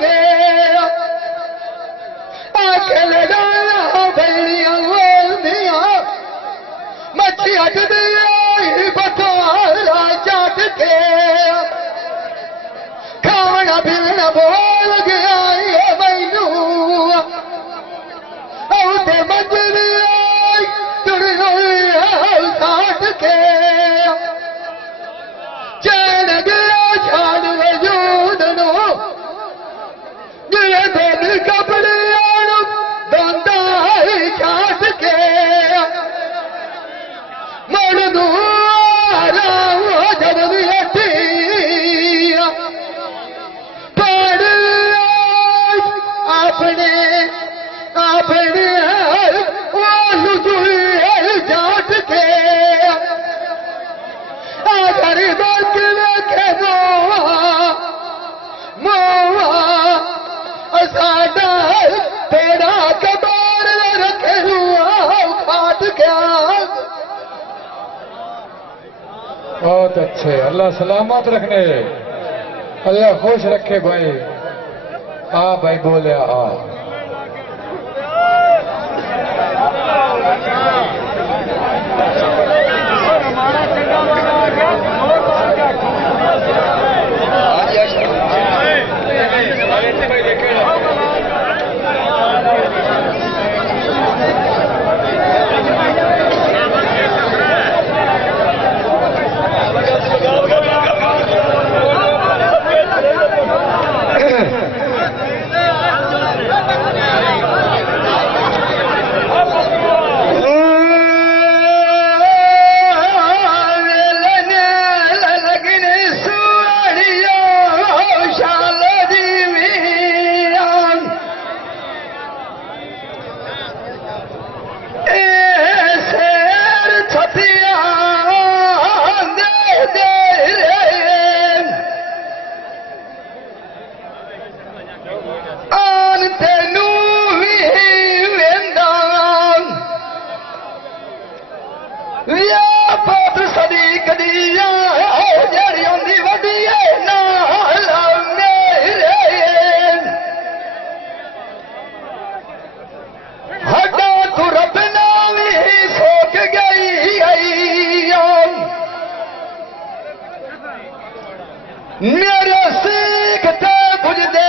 के आखे लगाया भैया दिया मच्छी हट दिया बतौरा चाट के खाना पीना बोल गया ये मैनू उसे मंजरी तुड़ साठ के चैन गया छाड़ वजूद नो तेरे कपड़े बंदा छाट के मन दूरा जब पढ़ अपने अपने जाट के अगर बात रखे मोआ साडा तेरा कबार रखे हुआ खाट गया। बहुत अच्छे, अल्लाह सलामत रखने, अल्लाह खुश रखे भाई। आ भाई बोले आ मेरे सीखते बुझदे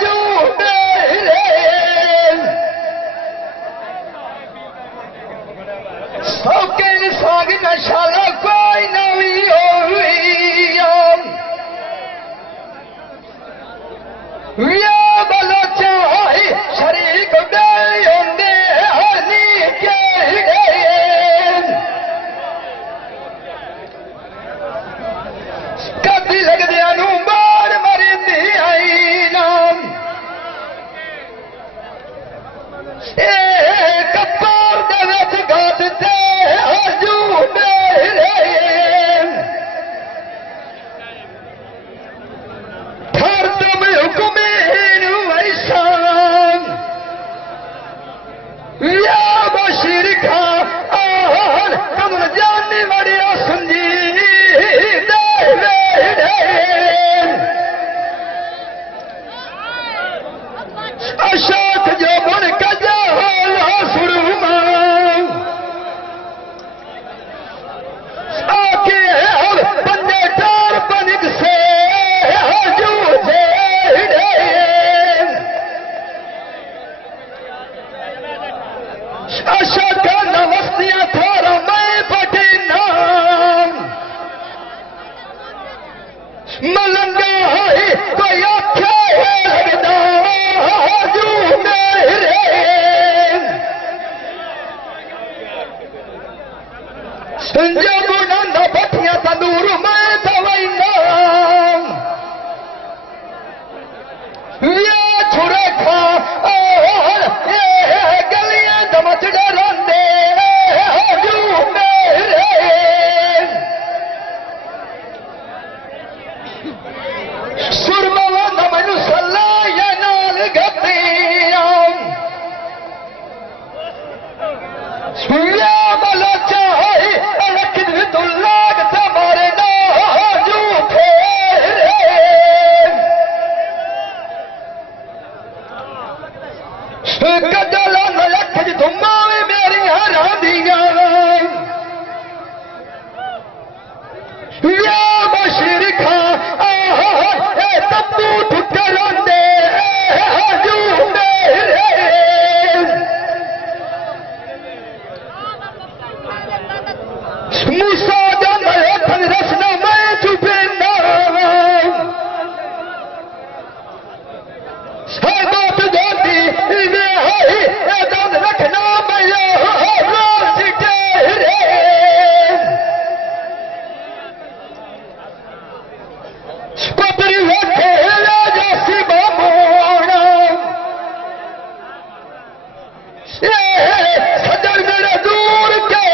झूठे सौके साग नशाला कोई नवी होई बलो चाहे शरीक दे होंदे हनी के संजय बुढ़ा भठिया तंदूर मैं दवाइना ये छुरे खा गलियां दमच डरंदे सुरमा मैनू सला या नाल गतिया सुया वाला चाहे लेकिन तू लागता मारे ना जू फेरे कदला न लख धुम्मा में मेरी हरा दिया या बशीर खा तब्बू ठुकरंदे जू मेरे मूसा जाना है रसना मैं चुपेंदा बात जाती दंद रखना मैं सिटेरे पतरी रखे जैसी बामोड़ा सजन मेरे दूर के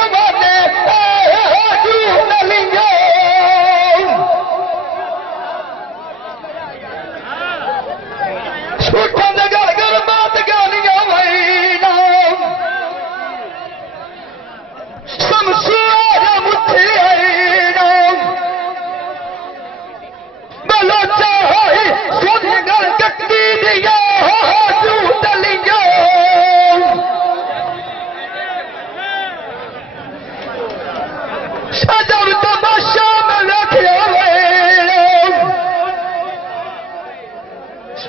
जमाने झूठ लिया झूठा दे गल कर बात गालियां वैना शमशेर मुठे आईना बलोचा है सोने गल कट्टी दिया झूठ लिया सजब तमाशा में रखिया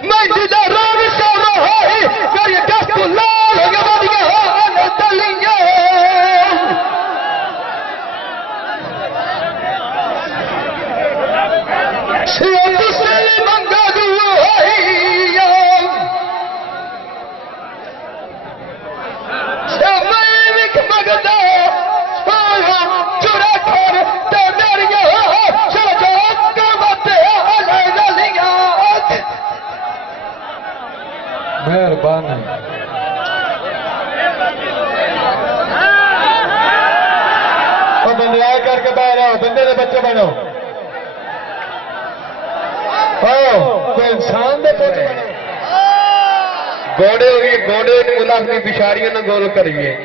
मैं जिदा रंग सो रहा है मेरी दस्त लाल गवादियां तलिया मंगा मगदा चुरा कर मेहरबानी बंदे करके बाहर आओ बंदे के बच्चे बनो कोई इंसान दे पुत बनो गोड़े हो गए गोड़े मुला अपनी बिशारियां न गोल करिए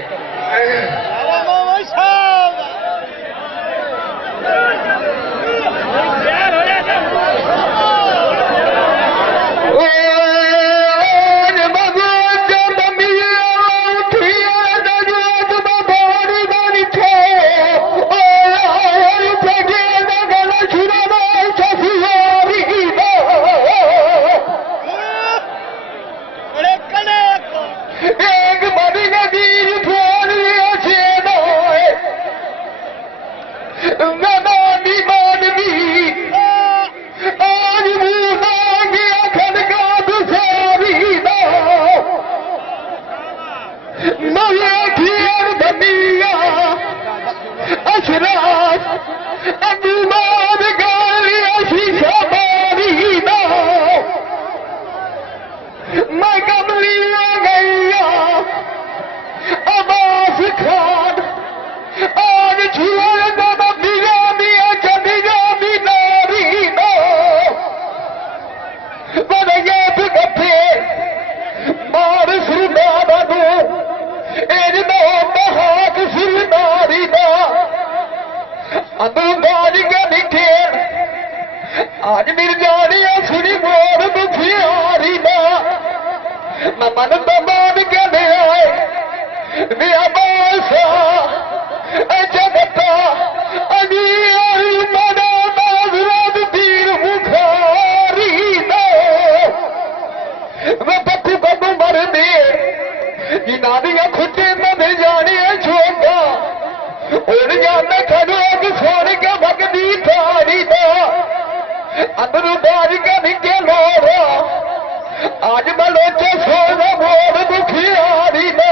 आज मेरी जानी सुनी मोर बुखियारी ना मन बमान के आए मेरा बासा जगता अनियारी मना नाजरात तीर मुखारी ना मैं पत्थू बबू मर दे नानिया खुटे में जानी छोटा और जाना खड़ो सोने के भगदी थारी ना अंदर बाज के निके लोरा आज बलोचे सोना मोर दुखियारी ना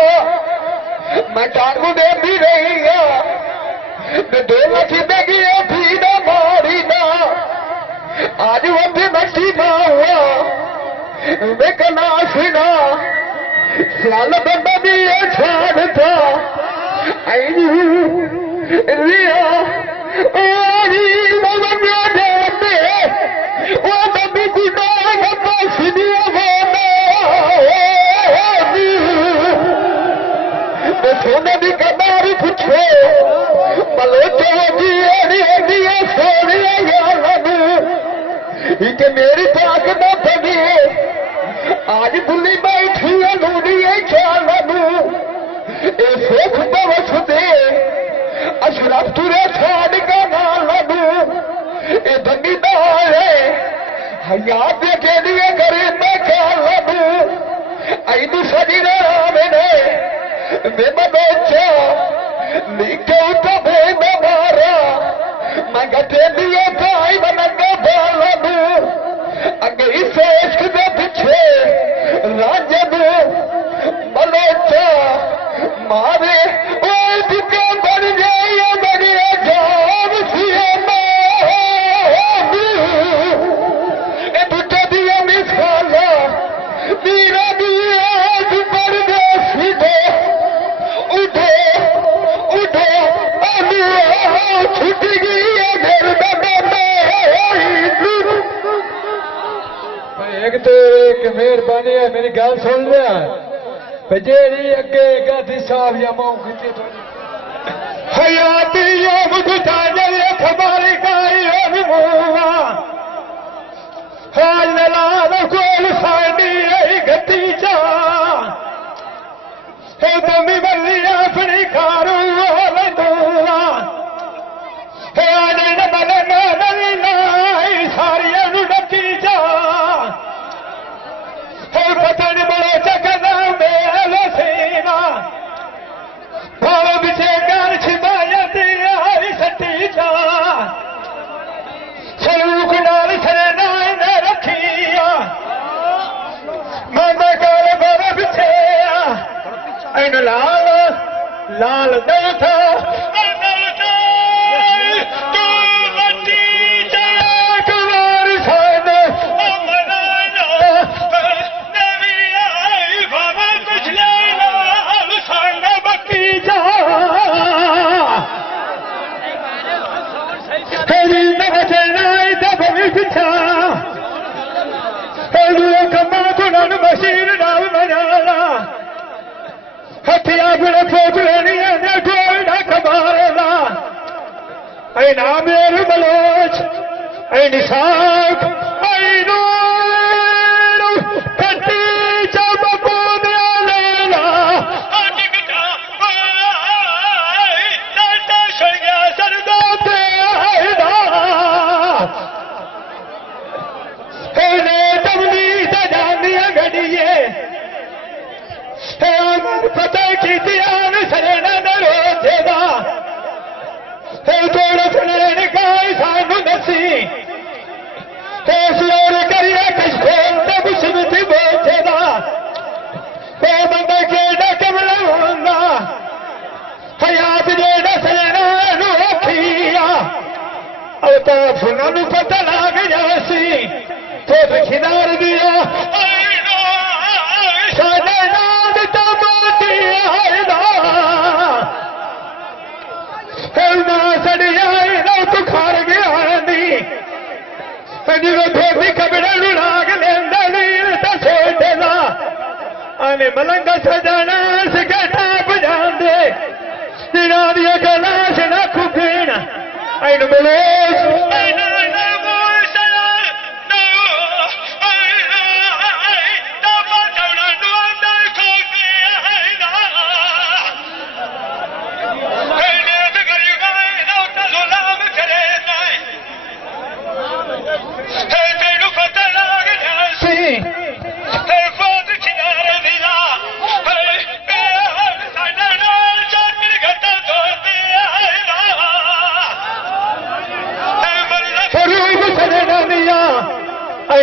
मैं टांगू दे भी रही दो लखी देगी थी ना मारी ना आज वो भी मस्ती ना हुआ वे कना सुना सियाल बंदा भी ये छान था रिया सोने की कबारी पूछो बलोचे सोने कि मेरी ताक न बनी आज बुली बैठी लूनी ख्यालू ये सुख बवस दे अशरफ तुरे छाड़ का नालू ये दंगी दाए हयात के लिए करे मैं ख्यालू ऐनु सजी रामे ने मैं बलोचा नीचे उठा भेद मारा मैं गटे दिए भाई बनगा बालू अगे इस इश्क के पीछे राजू बलोचा मारे दुकान बन जाए मेरी जान सी दूटे दिया मिसाला मेरा दिया परदेसी दो उठो उठो जेड़ी अगे गाधी साहब या माऊ खिचे हयाती यो मुझता जले खबारी काई मुआ हाल नला कोल साडी आई गति जा हे तुमी बल्ली अपनी खारू वाले दूआ हे आने न बले नली लाई सारियां नु डकी जा हे पतन बड़े चकदा मेरे सीना भाव बिचे कर छिपायती आई सटी जा सलूक डाल सरे नाय न रखिया मामा कर बाबा बिचे इन लाल लाल दल था मशीन नाल बनाना हथिया बड़े फोट लेनी है कोई ना कमाला ऐ ना मेरे बलोच ऐ निशाक ऐ नूर कटी जब बोलिया लेला टिकटा टाटा शया सरदा पे आईदा ने तमनी सजानिया गड़िए पता की ध्यान सरेना न रोजेगा थोड़ा सुने का सानू दसी और करिए कश्मीर तब सुनती बोझेगा बंदा केड़ा कमला होगा हयात जेड़ा सरेना नु रखिया और तो सुना नु पता लग जासी तो खिदार दिया साडे नाल तमाटी आईदा ना सड़िया ना तू खार गया नी जो धोती कपड़े लाग लेंदा नीर तो सोचेगा आने मलंग सजाना सिगटा बजांदे दिना दिया गलाश ना खुबीना ऐन मलोच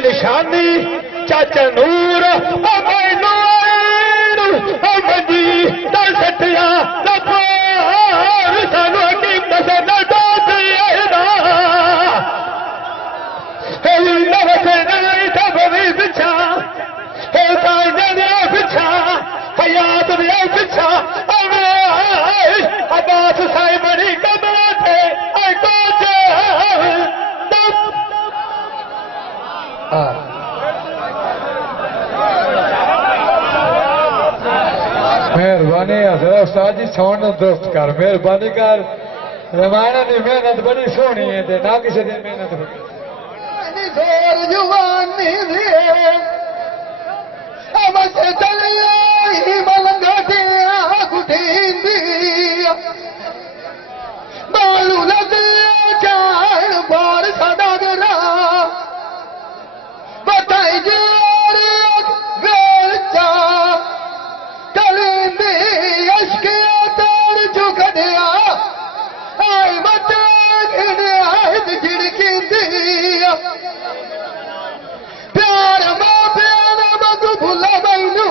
निशानी चाचा नूर मंजी दल सटिया सानू हकीम दसना पिछा पिछा हयात पिछा अब्बास साई बड़ी कदरा थे मेहरबानी उस्ताद जी साउंड दुरुस्त कर मेहरबानी कर रमाना की मेहनत बड़ी सोहनी है ना किसी की मेहनत जुवानी बालू लगे चार बार साडा गरा बताई जा कलेंदी अशकिया तार झुकड़िया आए बता आए झिड़की दिया प्यार मां प्यार मत भूला मैनू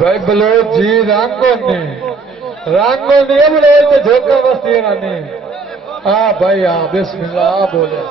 भाई बलोच जी रांगोनी है बलोच तो झोंका बस्ती रानी। हाँ भाई हाँ बिस्मिल्लाह बोले।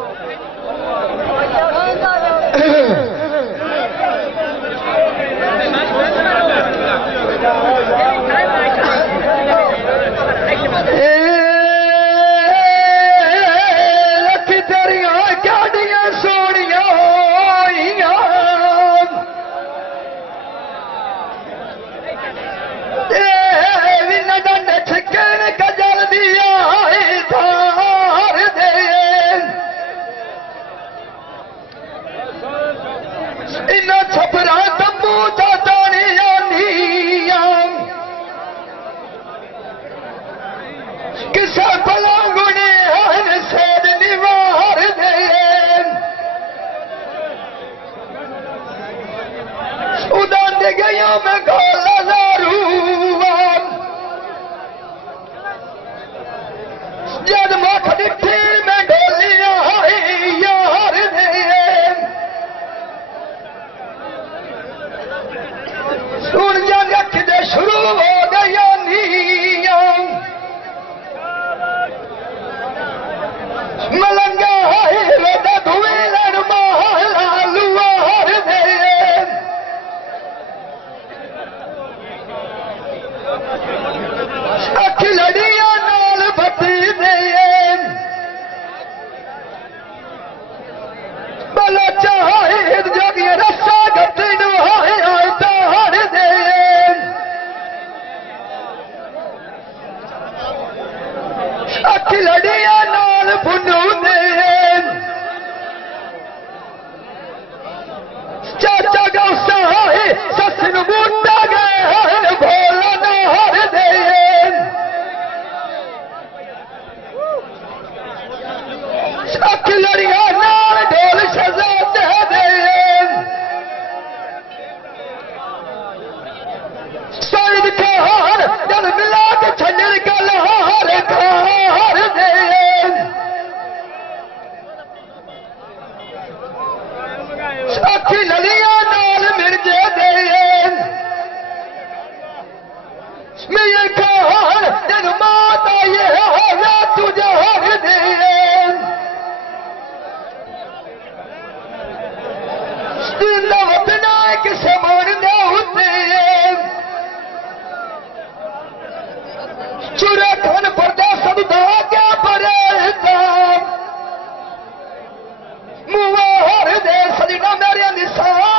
मुआ हर दे सजना मेरे निशान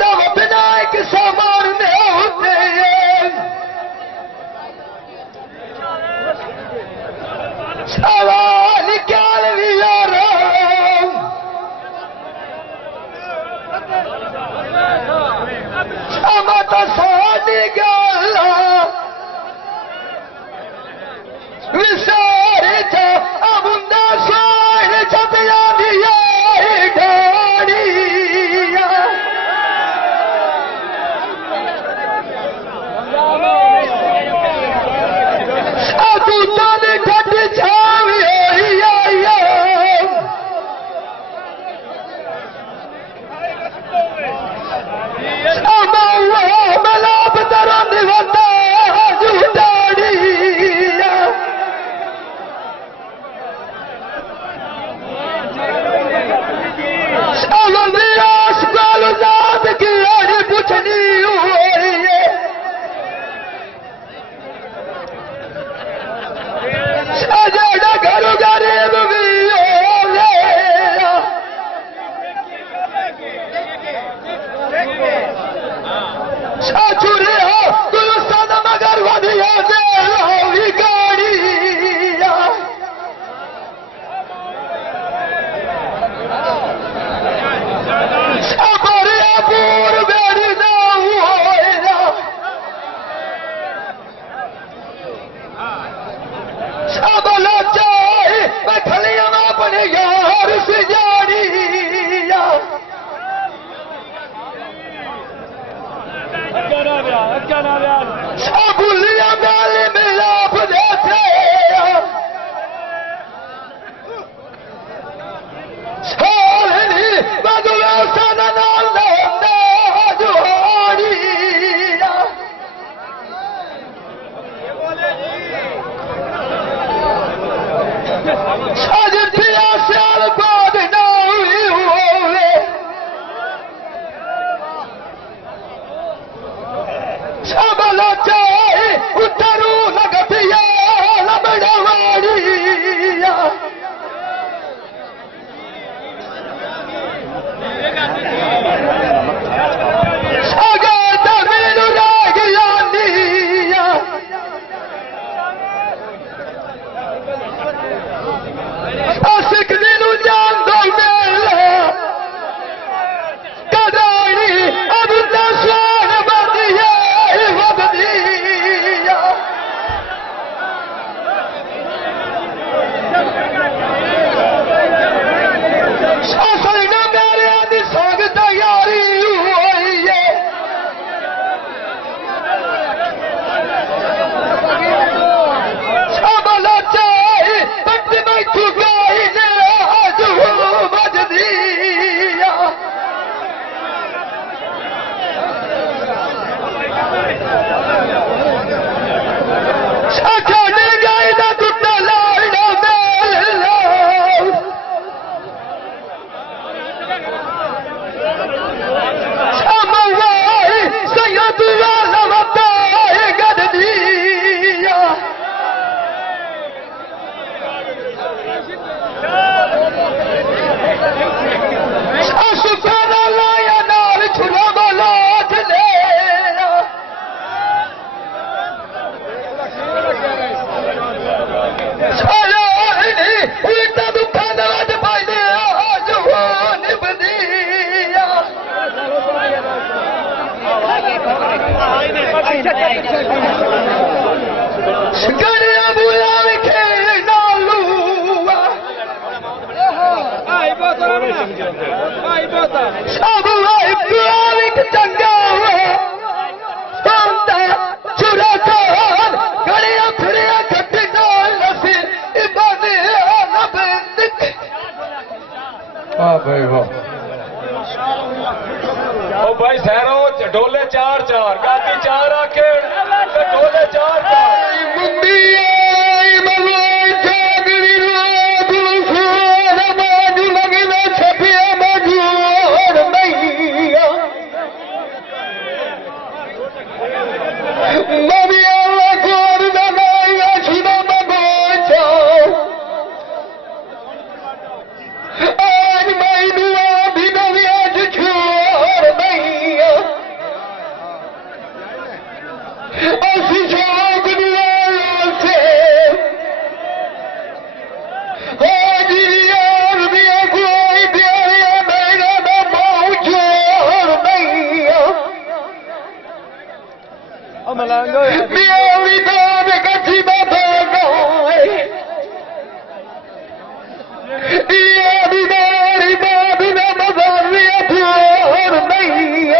जिंदा वतना एक सामान में होते सवाल निकाल लिया मत साड़ी गला विसारे जा अबुंदा सारे छपिया दिया ढाड़िया दूता ने घट छावी मलाप तरह दिवता जुटाड़िया आस काल जात की अड़ी पुछनी हुई जड़ा घर गरीब भी छुरे हो तू सद मगर वधिया दे गाड़िया पूर बेड़ी ना सबला चाहे बैठलिया अपने यार से जाड़िया बुलिया गाले में लाभ देते सोहनी बदला सन नाल जोड़िया आज पिया साल बाद ना हुई होवे सबला चाहे उतरू लगतिया लबड़वाड़िया अगर तमिल रागिया निया आशिक दिनु जान दो मेला कदानी अब दसवान बदिया वदिया सासरी ने मेरे आदि संग तैयारी हुई है सबला चाहे बट में चुकाई ने आज हो बजदिया छाने गए ना टूटा लाड़ा मेल समवाई सैयद वाला बताए गददिया सुखाना लाया नाल छुरा बलाट ले उल्टा दुकान आज पाइने आज हो निबदिया गड़िया बुला विखे नालूआ सब एक चंगा हुआ चुरा कर गड़िया फिरिया खट्टी नाल नसी इबादे वाह भाई वाह ओ भाई सहरो ढोले 4-4 गाती 4 आके ढोले 4-4 मुंडी आज मैं दुआ भी नविया छोड़ नहीं मेरी दान कच्ची बाबा गाए ये बीमारी बाबी ने मजारिया और नहीं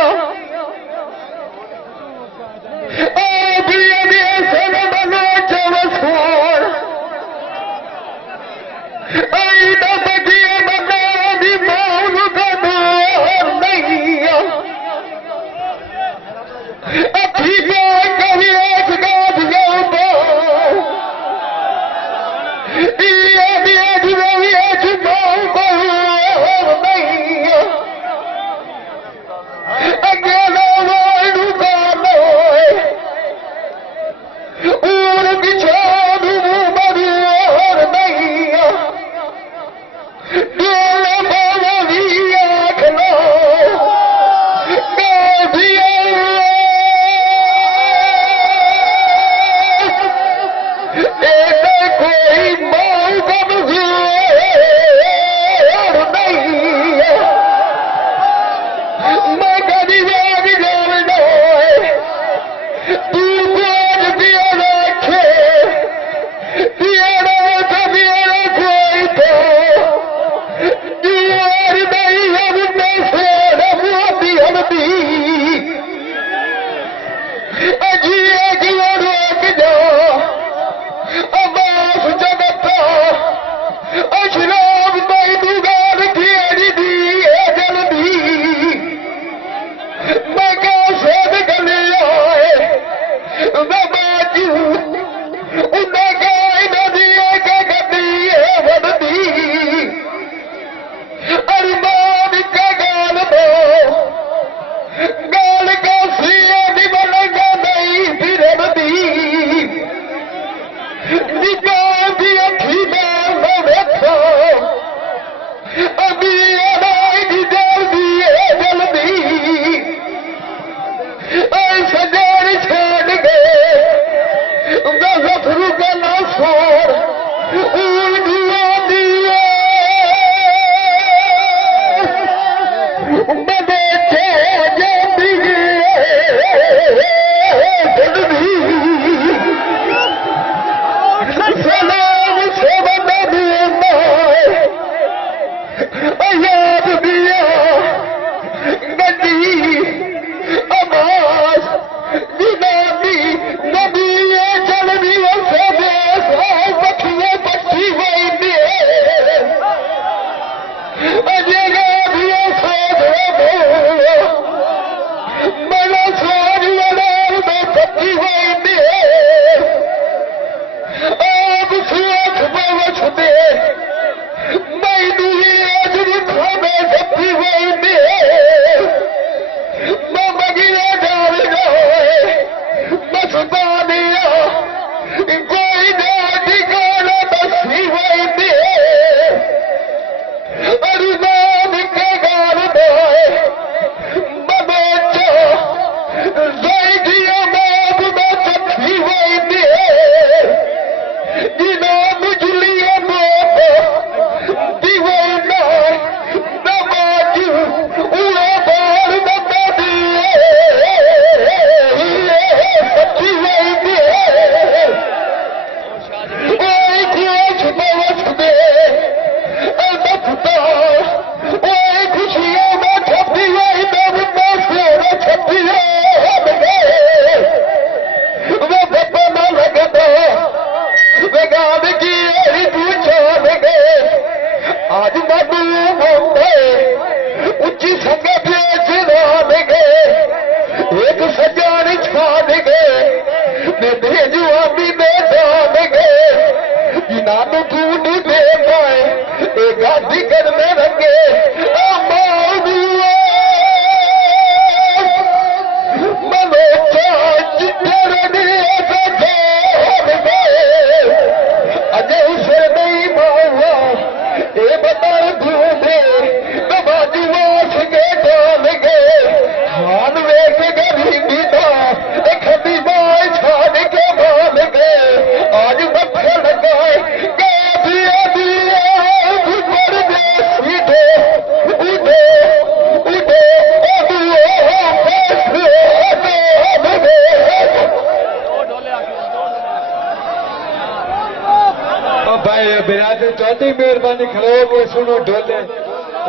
साड़ी मेहरबानी खड़ो के सुनो डोले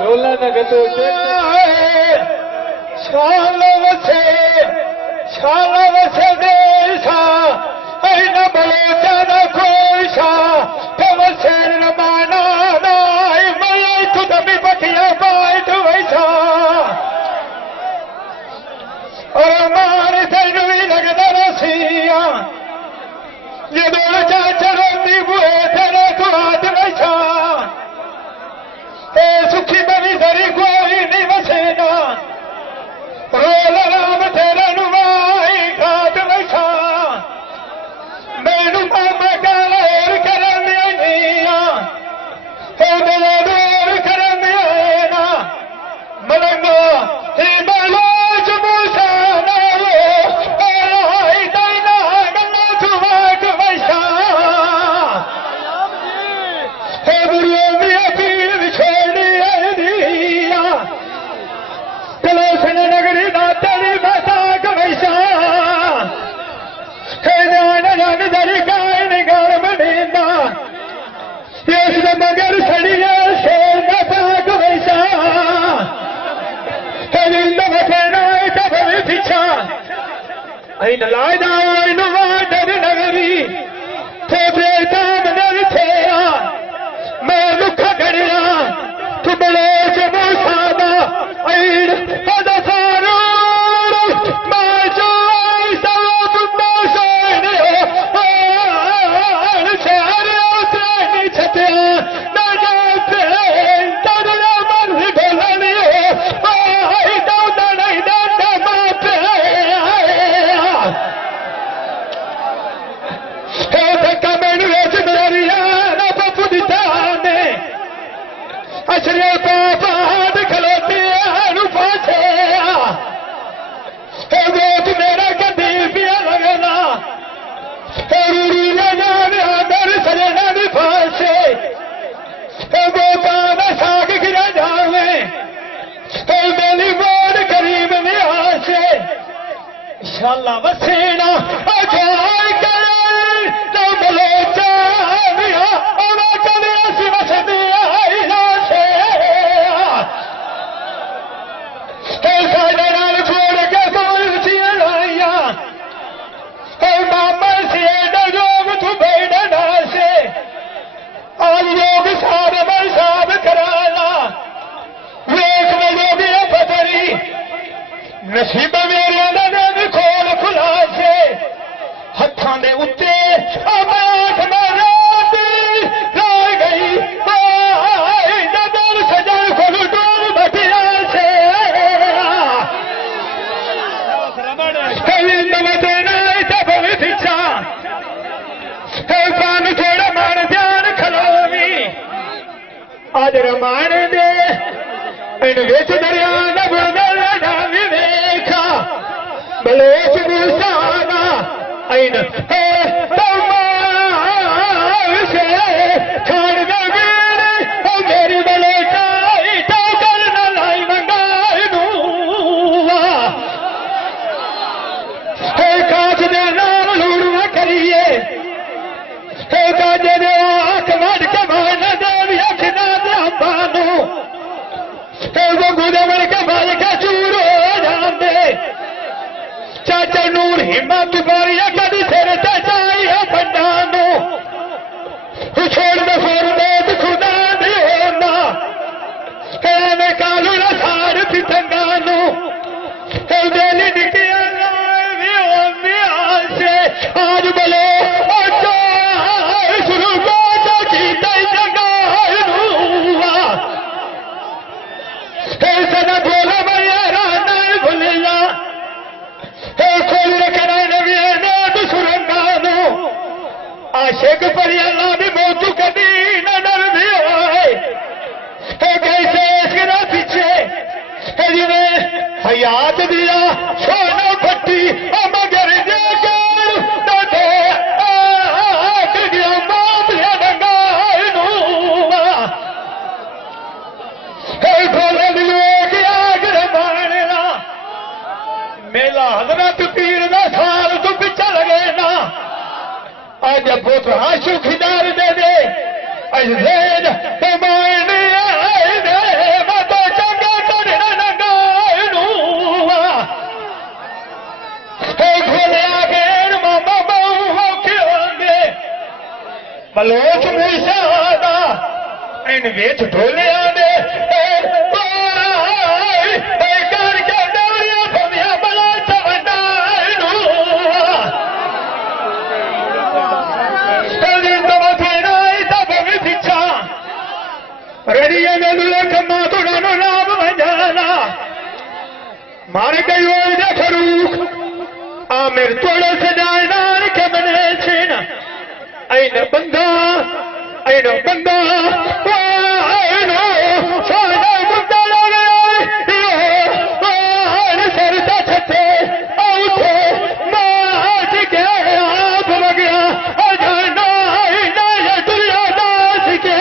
रोला न गतो शाला वसे देशा ऐन बलोचा न कोशा तवसे रमाना नाय मले खुदमी पतिया बाइट वैसा और मार तेनु भी लगदा रसिया ये दो चाचरों बुए तेरे कुआद वैसा ए सुखी बनी धरी कोई नहीं वसेना रोल राम तेरे नुमाई घाट वैसा मैनू मामा काला और करन दिया ओ दिला दूर करन दिया मलंगा हे बलोच मूसा ना आई दाना गल्ला तुवाक वैसा हे गुरु मिया पीर विछोड़ी दिया चलो सन नगरी दातरी बसाक वैसा हे जान जान दरी काय निगार मदीना यस मगर सड़िया से बसाक वैसा हे जिंद बखेना तब पीछा ऐ नलाय दाओ ऐ नुवादर नगरी थे बेटा मनर थेया मैं दुख करिया तू बले जबो सादा ऐ पद सारो मैं जो सब बसोन शहर उतरे छतिया ना जाते तदला मन ढोलनी आई दौड़ नहीं दौड़ माते हे धक्का मैंने वेच दरिया ना पप्पू दिताने अशरे पापाद खलोते आनु पाछे हे गोत मेरा कदी पिया लगना हे रूरी नाम आदर सजना दी फासे हे गोता ना साग गिरा जावे हे मेली बोल करीब में आसे इंशाअल्लाह वसेना अजाय करे तो बलोचा मिया और कभी ऐसी वसदिया ना से हे सारे नाल छोड़ के कोई उचिया लाया हे मामा से डोग तू बेड़ा से आज योग सारे मैं साब कराना वेख में योगी पतरी नसीब मेरे ने खोल खुला से हत्थां दे उत्ते आमाख मराती लाई गई आई जदर सजन खोल डोल बटिया से लिंद मदेना तब पीछा हे पान थोड़ा मान ध्यान खलोवी आज रमान दे इन विच दरिया नब मेरा विवेखा बलोच मूसाना ऐन हे से खान गवीर ओ मेरी बलोचा तो करना लाई मंगाई दूवा हे काज दे नाम लूड़वा करिए हे काजे दे आख वड़ के मान देवी अखना दे बानू हे वो गुदे वड़ के माल के चूर हो जाते चाचा नूर हिम्मत बारिया कदी सिर ते चाहिए पंडानू छोड़ दे फिर देख खुदा दी होना हे मैं कालू ना सार पितंगानू हे देली निकिया लाए से आज बोले शुरू को तो जीते जगानूवा हे सदा बोला भैया राना भूलिया हे खोल करे नवी ने दुसरंगानू आशिक पर अल्लाह दी मौत कदी न डर भी होए हे कैसे इसके पीछे हे जिन्हें हयात दिया सोना फट्टी मगर जे दादे आख गया बाप या डंगानूवा हे खोल लोग आग रमाना मेला हजरत पीर दा साल तू पिछा लगे ना आज बहुत आशु खिदार दे दे आज इन वेच ढोले आदे रड़िया ने खम्मा थोड़ा नो नाम बजाना मार गई वो फरूक आमिर थोड़ा से जायदार के बने छीन ऐन बंदा ऐनो बंदा ऐनो सादा बंदा लगे सरता छते औथे माच के आप लग्या अजाना ना ये दुनिया दास के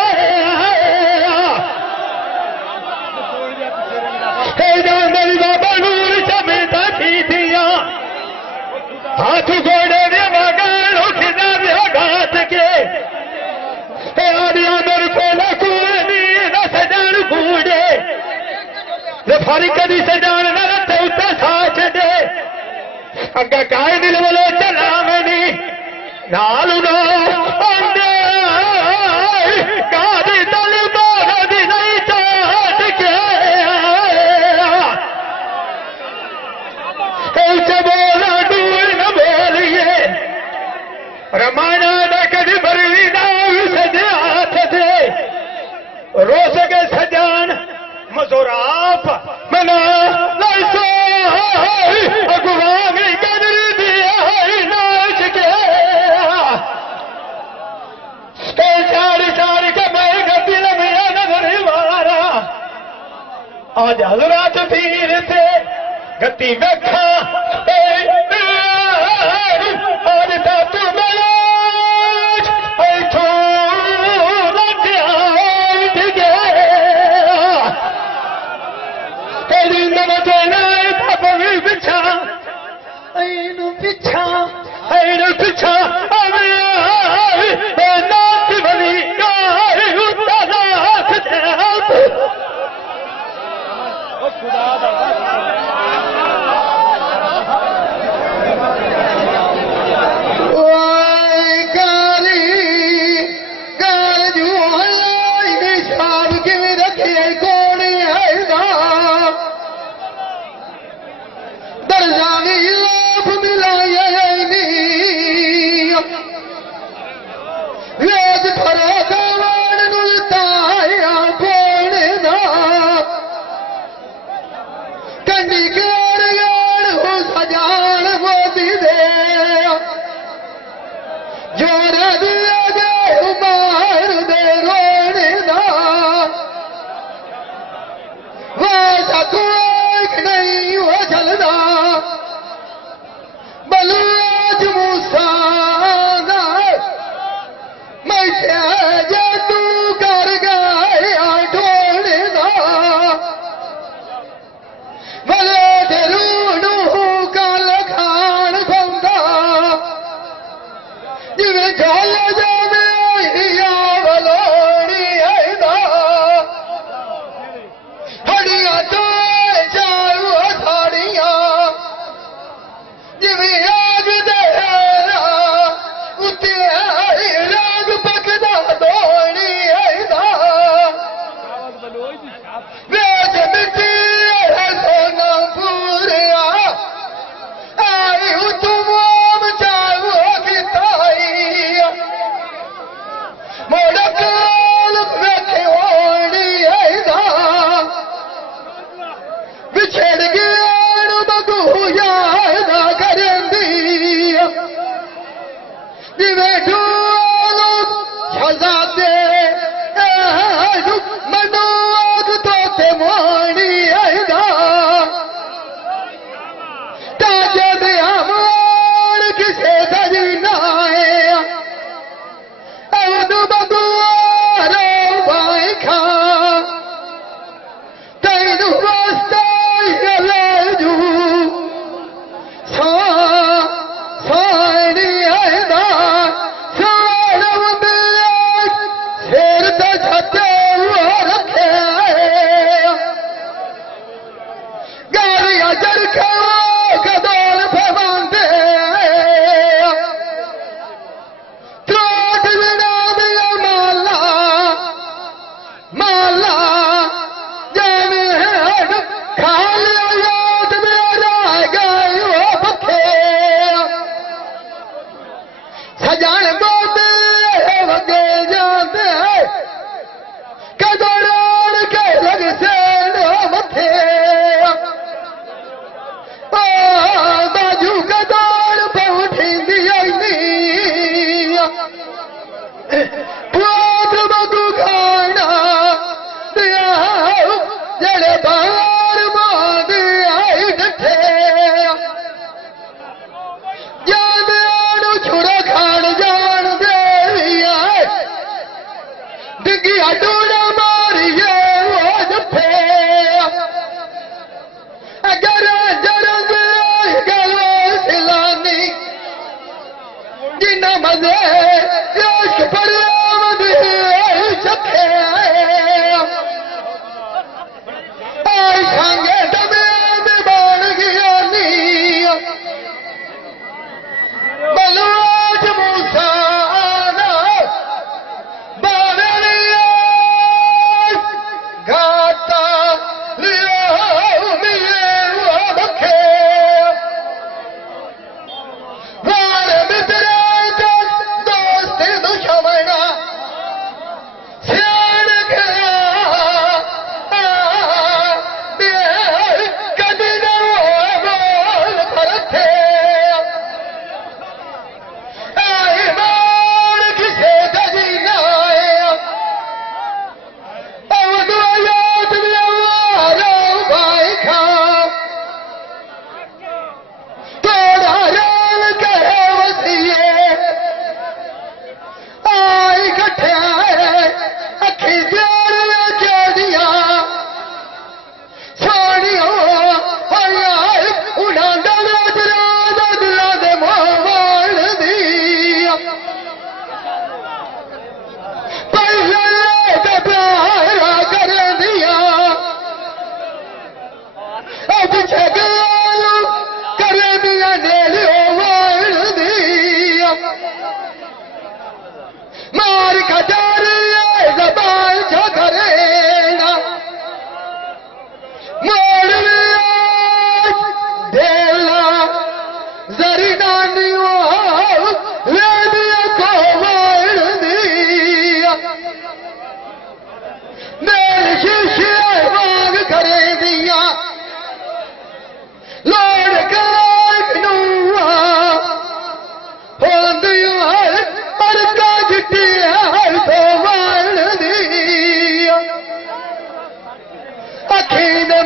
हाथ घोड़े ने मगर उठना भी घात के आदियादर को लकूनी न सजान कूड़े फरी कदी सजान न रते उत्ते साच दे अग्गा काय दिल वाले चला मनी नालू ना अंदे कादी तल तो नदी नहीं चाट के बोला दूर न बोलिए रमाना न कभी बरवी ना सजे हाथ से रो सके सजान मजोराप मना लाइसो अगुवामी कदरी दिया नाच के सारी के मैं गति लमिया नगर मारा आज हजरात पीर से गति वेखा आज तू मलाज ऐठो लग्या गया तेरी नमते नाय पाप भी पिछा ऐनु पिछा नाथ बनी गाय उठा नाथ हड़िया तो जाओ साड़ियां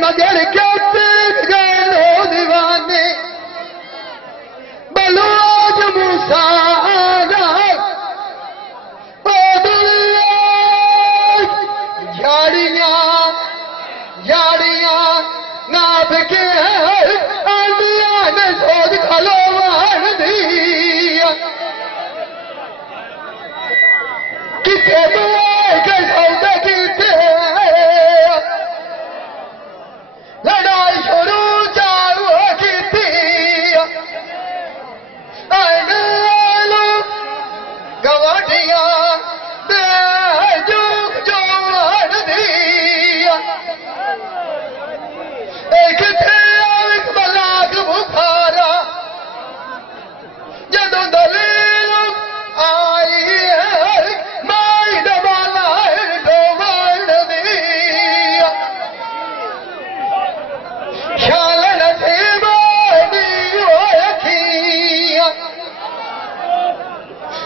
मगर क्या गए लो दीवाने बलूज मूसा झाड़ियां झाड़ियां नाप के आंदिया ने सोच खलो मान दिया किथे बुए के सौदे किथे लड़ाई शुरू चालू की गवाटिया जो मार दिया एक बलाक बुखारा जदों दलील आई माई दबाला दो मार दिया शाल नसीब दी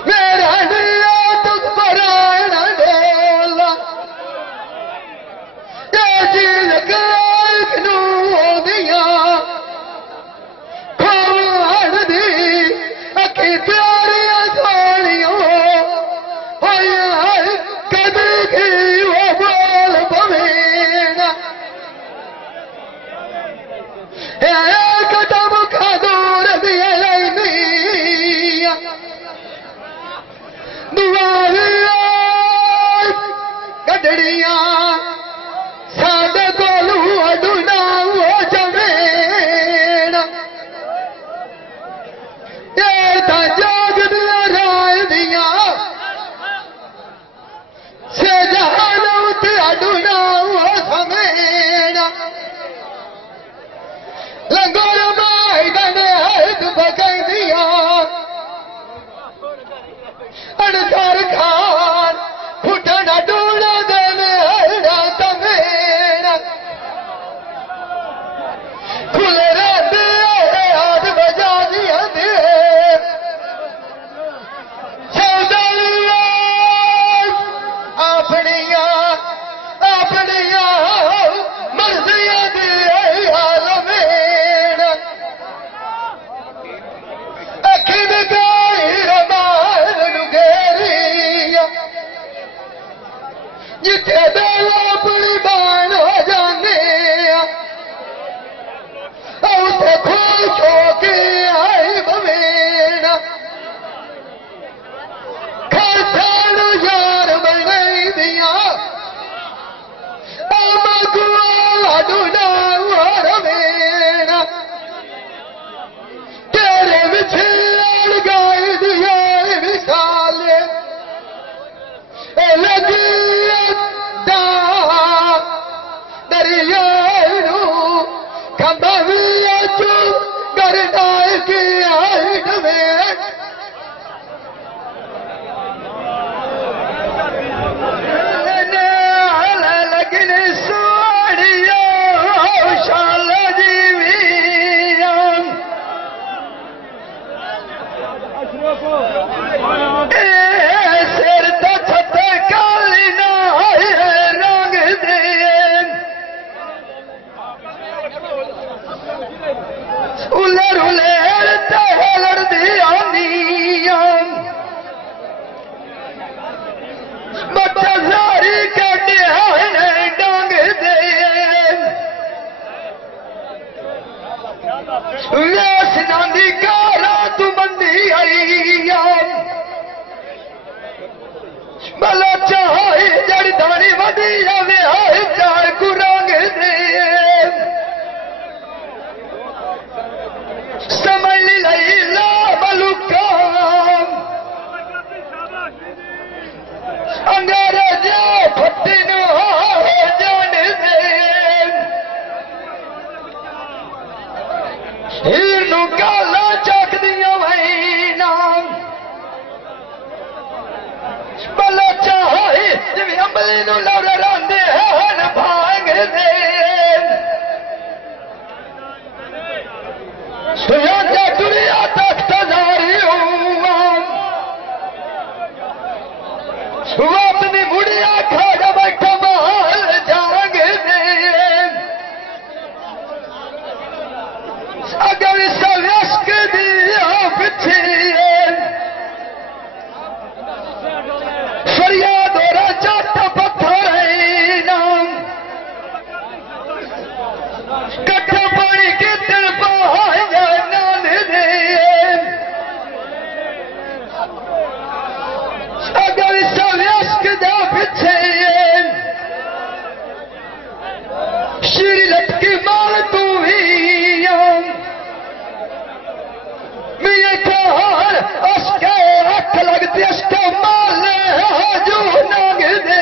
मेरा दिया तुझ पर आना डोला ये चीज कानू दिया खोल दी अखी प्यारियां सोनियों कभी की वो बोल पवेना कदम खा दूर दिया नहीं गडड़िया साढ़े कोलू अडुना वो जमेन ये जाग दिया राय दिया से जहान उते अडुना वो समेन लंगोर माई दने हद बकई दिया अनसार खान फुटना डूला देने हरा तमेरा खुले रहते हाथ बजा दिया दे चौदलिया अपनिया अपनिया मर्जियां दी हाल मेरा अखी गई रबार लुगेरिया जिथे दिल अपनी बाण हो जाने उसे खुश हो के आई बवेना खान यार बनाई दिया मगुआ डूना रवेना तेरे विछड़ गाय दिया विशाले लगी दरिया खंबा भी चू करना की आइट में लगन सोनिया शाल जीविया सिर तो छते काली ना रंग दे उलर उलर तहलर दिया नियम बच्चा सारी कटिया डंग दे नंदी काला तू मंदी आई भला चाहे जड़ दानी वधी जावे आए चाहे कुरंग दे समझ लई ला बलुका अंग्रेज फट्टी नो जान दे हीर गाला चक दिया वही नाम भला चाहे जिਵੇਂ अंबली नु लड़ रांदे हन भांग दे सुया दुनिया तख्त जारी अपनी बुढ़िया खा बैठा माल जांग दे कट्ठा पानी के तड़पा नान दे अगर सब इश्क दा पिछे श्री लटकी माल तू ही मियां कहार उसके अख लगती उसका माल जो नाग दे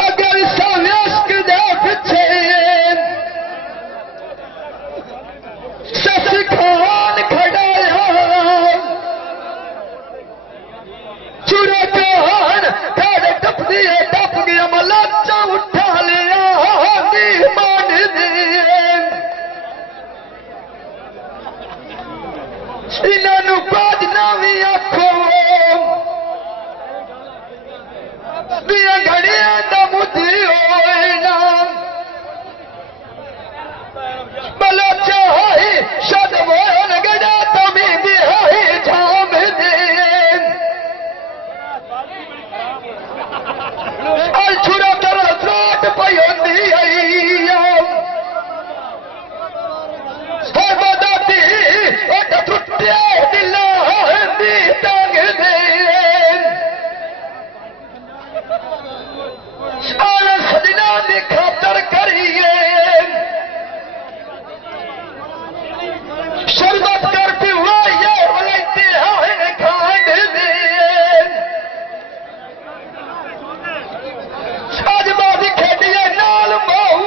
अगर सब इश्क दा पिछे सच खान खड़ाया चुरा कहान ठाड़े टप दिए टप गया मलाचा उठा लिया नी मान दिए इन्हों बाजना भी आखो दिया घड़िया का मुझी होना मलाचा है शद मोहन गजा तमी भी है झाम दे छुरा कर त्राट पई होंदी दादी टुटे दिल दी टांग दे सजना की खातर करिए शरबत कर पिवा ये बोलते हैं खांड दे आज बाजी खेडिए नाल माऊ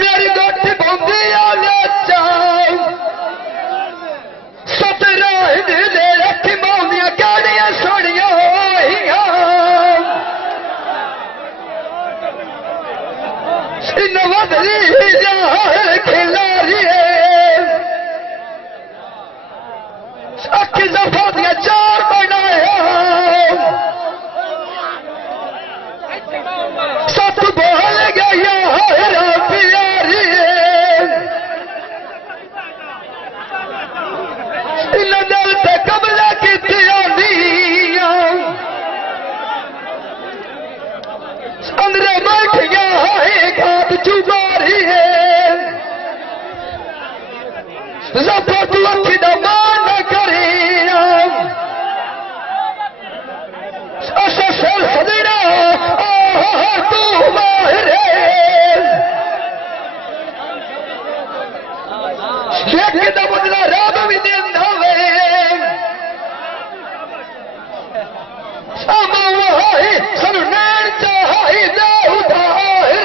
मेरी गोटी बंदी आले सतराह दिले रखी माउनिया गाड़ियां सोनिया इन वधरी जाहर खिलारी अखी जफा दिया चार बनाया सत बोल गया है प्यारी इन दिल ते कबला की अंदर बैठिया है घाट चुबारी है जफा तू अखी दा मान करी असा सर सदरा तू माहिर एक दा बदला राब भी देना वे सामा वहाई सनु नैन चाही दे उधार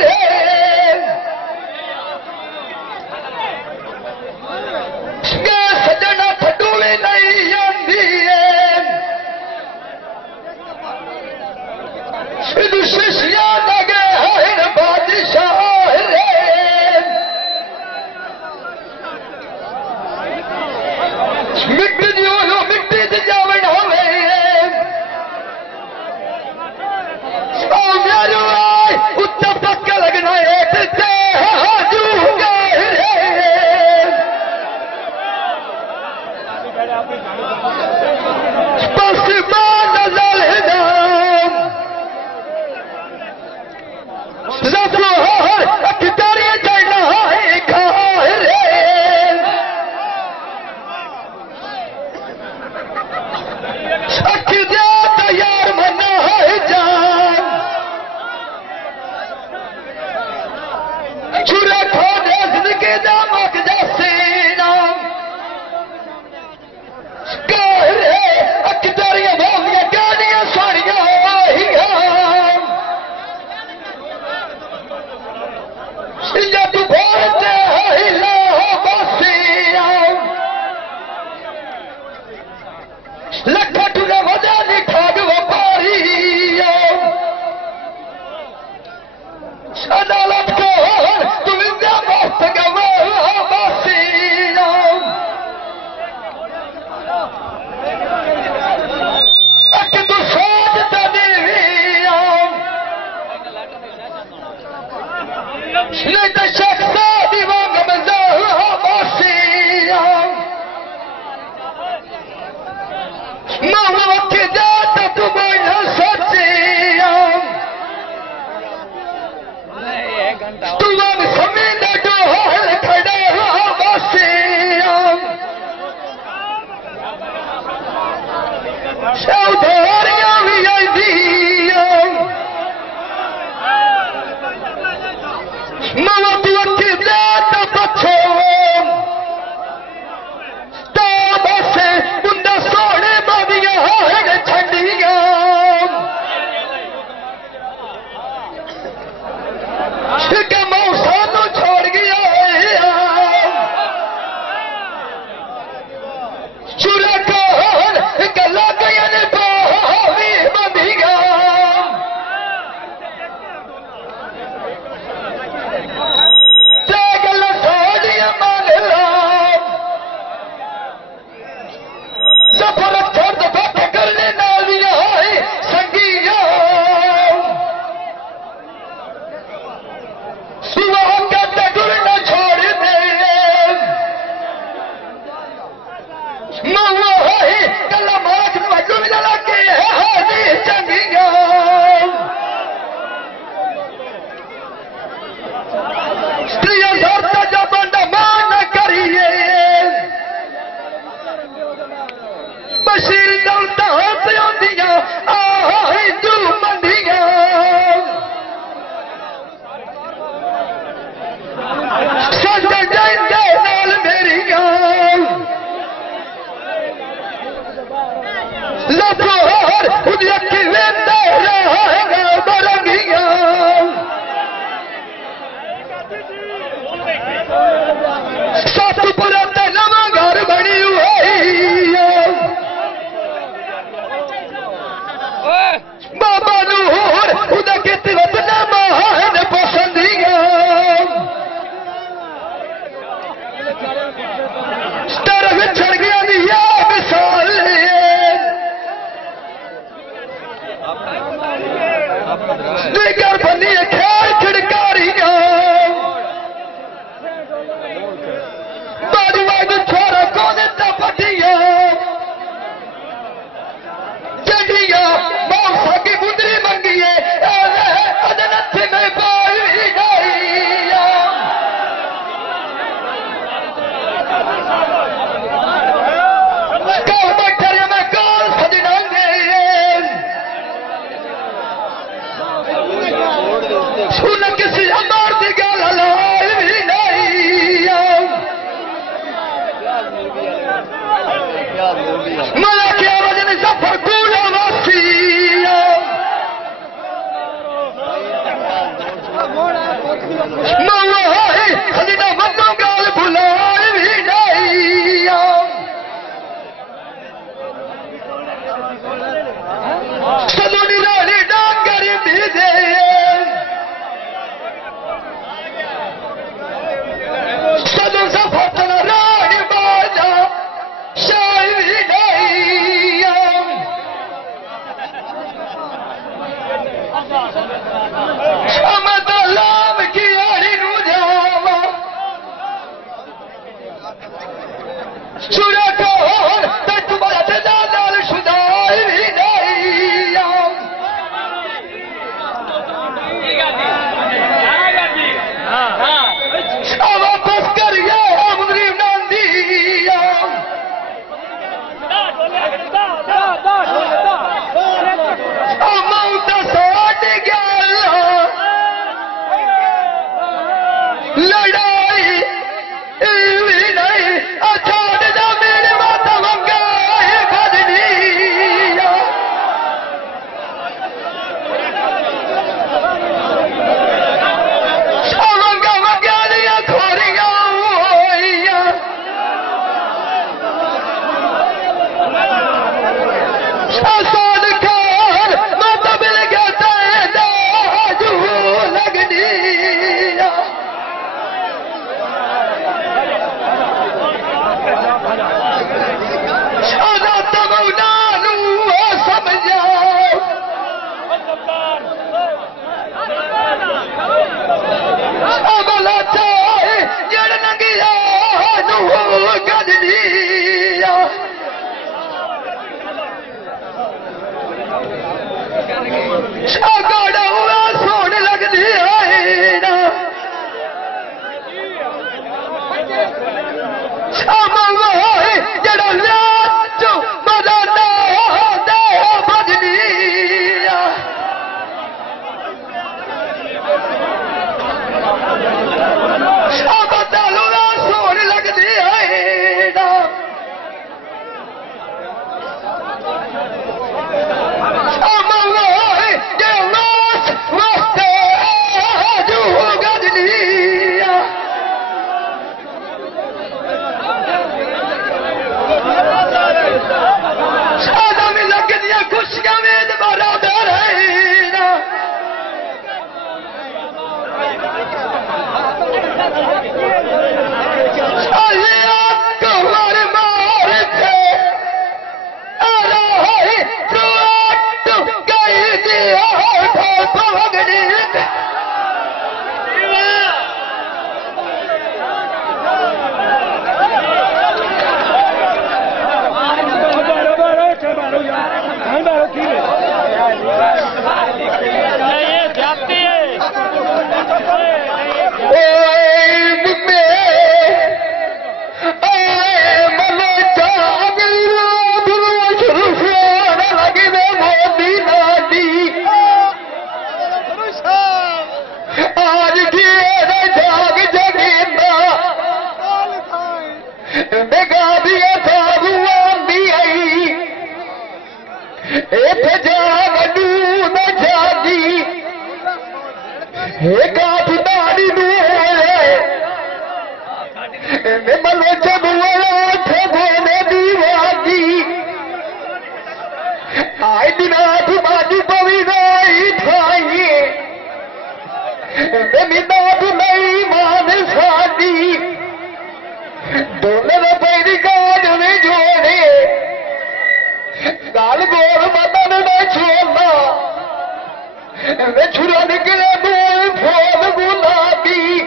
सजना थडू भी नहीं आंदी शिष्या लगे है बादशाह मिट्टी मिट्टी जावन होवे चौधारियां भी आईदियां मावा तू अखी दे तो पछो तो बस मुंडा सोने बादियां है छंडियां के मौसा नू छोड़ गया चूरा कौन गला गया ने बावी बंदिया गल सोनिया मान ला सफर छोड़ बात करने नालिया संगिया सुबह कहते गुर न छोड़ दे मऊआ है गला माख मजू लगा के हाजी चंगिया स्त्रियां धरता जब मान करिए बशीर दौलता हाथ आंदियां हिंदू मंदियां संजय जैन के नाल मेरियां लफोर खुद अखी वेंदे रहेगा बरंगियां सतपुरा ते नवा घर बनी हुई बाबा नूर खुद के तिवत न महान पसंदियां स्तर विछड़ गया दिया मिसाल निगर बनी खेल खिड़कारियां बाजू बाजू छोरा कोने तपटियां जडियां मौसा की बुंदरी मंगिए अदनथ में पाई गईया कौन बैठे में कौन सजनांगे सुन किसी अमर दी गल लाई भी नहीं मला क्या वजन सफर कूला वासी मऊआ है खलीना मतो गाल भुलाई भी नहीं सलोनी रानी डांगर दी दे सदों से फटना रानी बाजा शायरी नहीं अमद लाम की आड़ी नू जावा चुरा कौन ते तुम्हारा तेजा लाल शुदाई भी नहीं वापस करिए मुगरी नंदिया मौत साठ गया लड़ाई नहीं अछाड़ दा मेरे माता मंगा भजनी मंगा मंगा दिया खोरिया आसान खान मत मिल गया दाजू लगनी आजा तमौना नू समझा अमला चाहे जड़ नंगिया नू गजनी गाड़ा हुआ सोने लगती है ना जड़ा चो मजा इथे जा वडू न जागी हे काठ दाड़ी में मलो चबुआ थे देने दीवागी आए दिनाथ बाजू पवी नहीं खाइए मिनाथ नहीं मान सादी दोनों ने पैरी गाड़ में जोड़े गाल गोल मदन न छोड़ना वे छुरा निकले दो फूल गुलाबी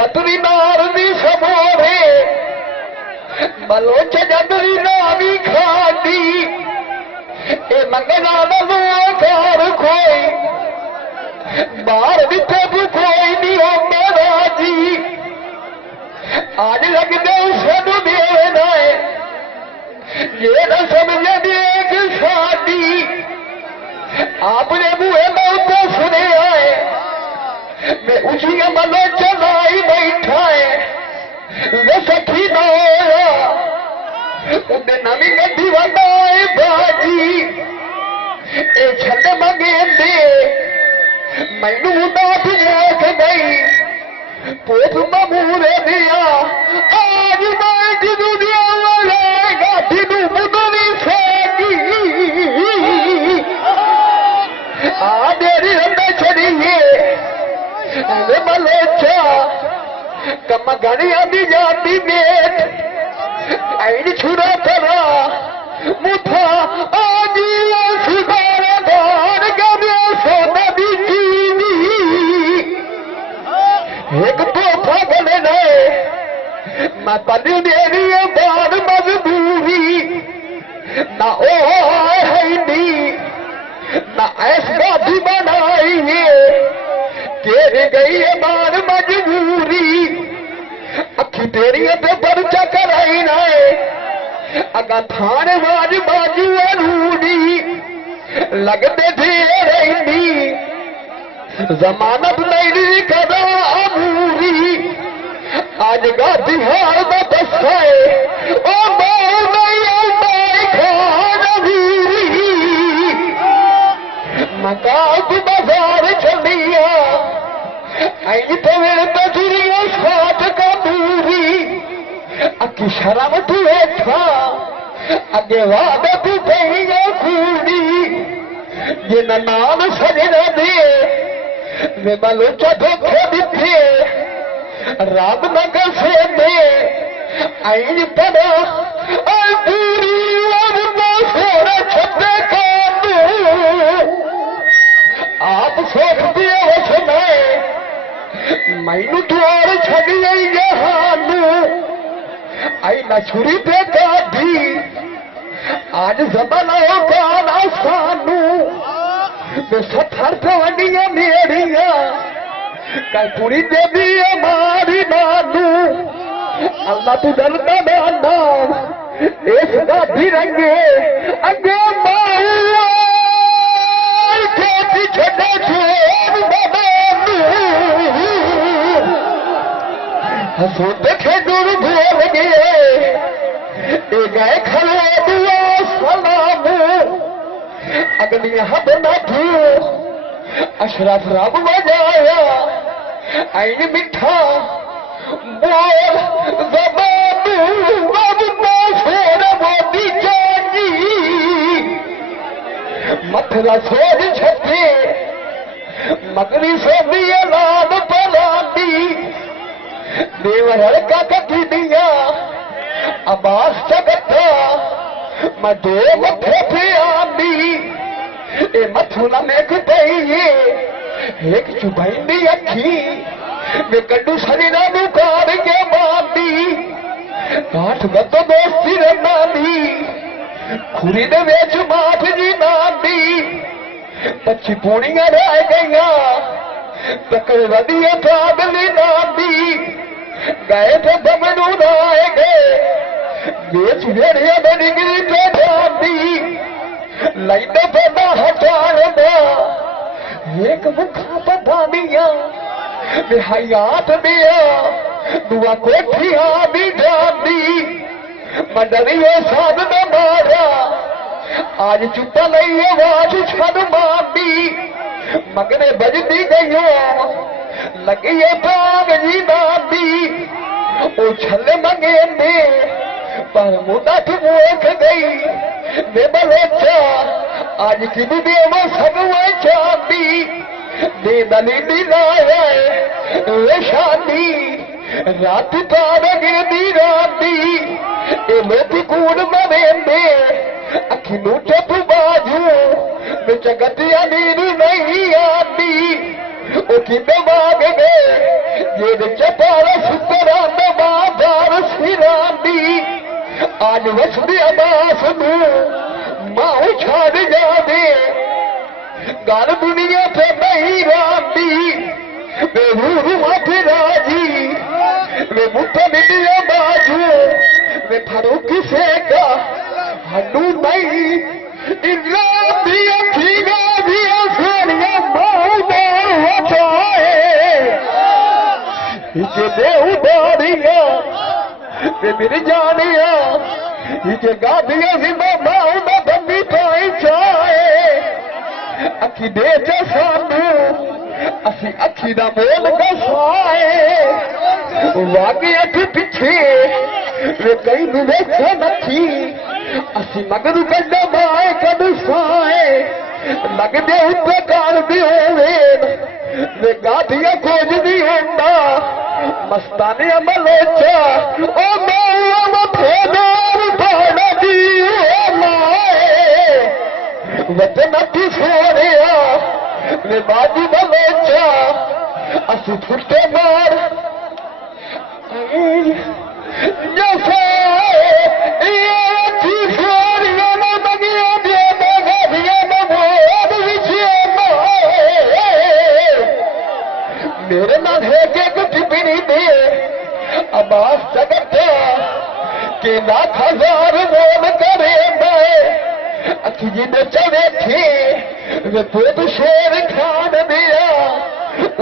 बतरी नारनी समोरे बलोच जगरी नामी खाती ए मंगना कार कोई बाहर दिखे भी कोई नहीं हो महाराजी आज लगते सब देना है ये न समझे देख शादी आपने मुहे में सुने आए मैं उसी मनो चलाई बैठा है वे सखी ना उन्हें नवी गड्डी वंदाए बाजी ए छंद मंगे दे मैनू दात देख गई पोत ममूरे दिया आज मैं जिदू दिया वालेगा जिदू मुदरी सेगी आ मेरी रंदा चढ़िए अरे मलोचा कम गड़िया दी जाती बेट ऐन छुरा करा मुठा आज सुधारा दान गया सोना दी एक तोहफा बोले नए मैं पली मेरी बार मजबूरी ना ओ है नी ना ऐसा भी बनाई तेरे गई है बार मजबूरी अखी तेरी पे पर्चा कराई नाए अगा थाने बाज बाजू रूढ़ी लगते थे रही जमानत नहीं कदा अमूरी आज गाती हार में बसाए ओ मकाब बाजार चलिया आई तो मेरे बजरिया साथ का दूरी अकी शर्म तू था अगे वाद तू कहीं खूनी ये नाम सजना दे वे बलोचा धोखे दिखे रामनगर से दे आई पड़ा दूरी सोना छपे का आप सोचते हो सुनाए मैनू द्वार छड़ गई हानू आई न छुरी पे काटी आज जमाना गाना सानू तो सत्तर पवनिया मेरिया कई पूरी देवी हमारी नानू अल्लाह तू डरता डाना इस गाधी रंगे अगे माऊ छड़ा छोड़ हसो देखे दूर भूल गए गए खड़े दुआ सलाम अगली हद न थू अशरफ रब बजाया आई मिठा बोल जबानू रब को छोड़ मोदी जानी मथुरा सोच छपे मगरी से भी लाद पलादी देवर का कटी दिया अबास चगता मैं दो मथे पे आंदी ए मथुरा में गई एक चुभाई अखी वे कड्डू शरीरा मुकार के बांदी काठ गतो दोस्ती रहना दी खुरी दे वेच माठ जी नांदी 25 पूड़ियां रह गईया तकर वधिया पागली नांदी गए थे बमनू नाए गए वेच वेड़िया में निगरी पे ढांदी लाइने पता हटाने दा एक मुखा बधानिया हयात दिया दुआ कोठिया भी ढांदी मंडलियों साध न मारा आज चुप्पा नहीं आवाज छड़ मारदी मगरे बजदी गई लगी है बाग जी दादी वो छल मंगे ने पर मुदा ठोक गई वे बलोचा आज की भी वो सब चाहती दे दली दिलाया वे शादी रात पार गिरदी राती ए लोग कूड़ मरे ने अखी नू चप बाजू में जगतिया नीर नहीं आती ओ की दबाग गए ये चपारा सुतरा दबादार सिरादी आज वसदी अबास नू माऊ छाड़ जावे गाल दुनिया पे नहीं राती वे रूरू माथे राजी वे मुठ्ठा निडिया बाजू वे फड़ू किसे का हड्डू नहीं इन्ना दिया ठीगा दिया सोनिया माऊ दार होचाए इसे देहू दारिया वे मेरी जानिया इसे गादिया जिम्मा माऊ दा बंदी पाई चाहे अखी दे सानू असी अखी दा मोल गसाए वागे अख पिछे वे कई वेखे नखी असी मगर कद माए कद साए लगदे उत्ते कार भी होवे वे गादिया खोजदी होंदा मस्ताने मलोचा ओ मैं फेदार भाड़ा दी वतन की सोनिया वे बाजू बलोचा असु छुट्टे मार जैसे ये की सोनिया न मगिया दे मगिया न मोद विचे मेरे नाल है के कुछ भी नहीं दे अबास जगत के लाख हजार मोल करे अखी जी ने चले थे वे पुत शेर खान दिया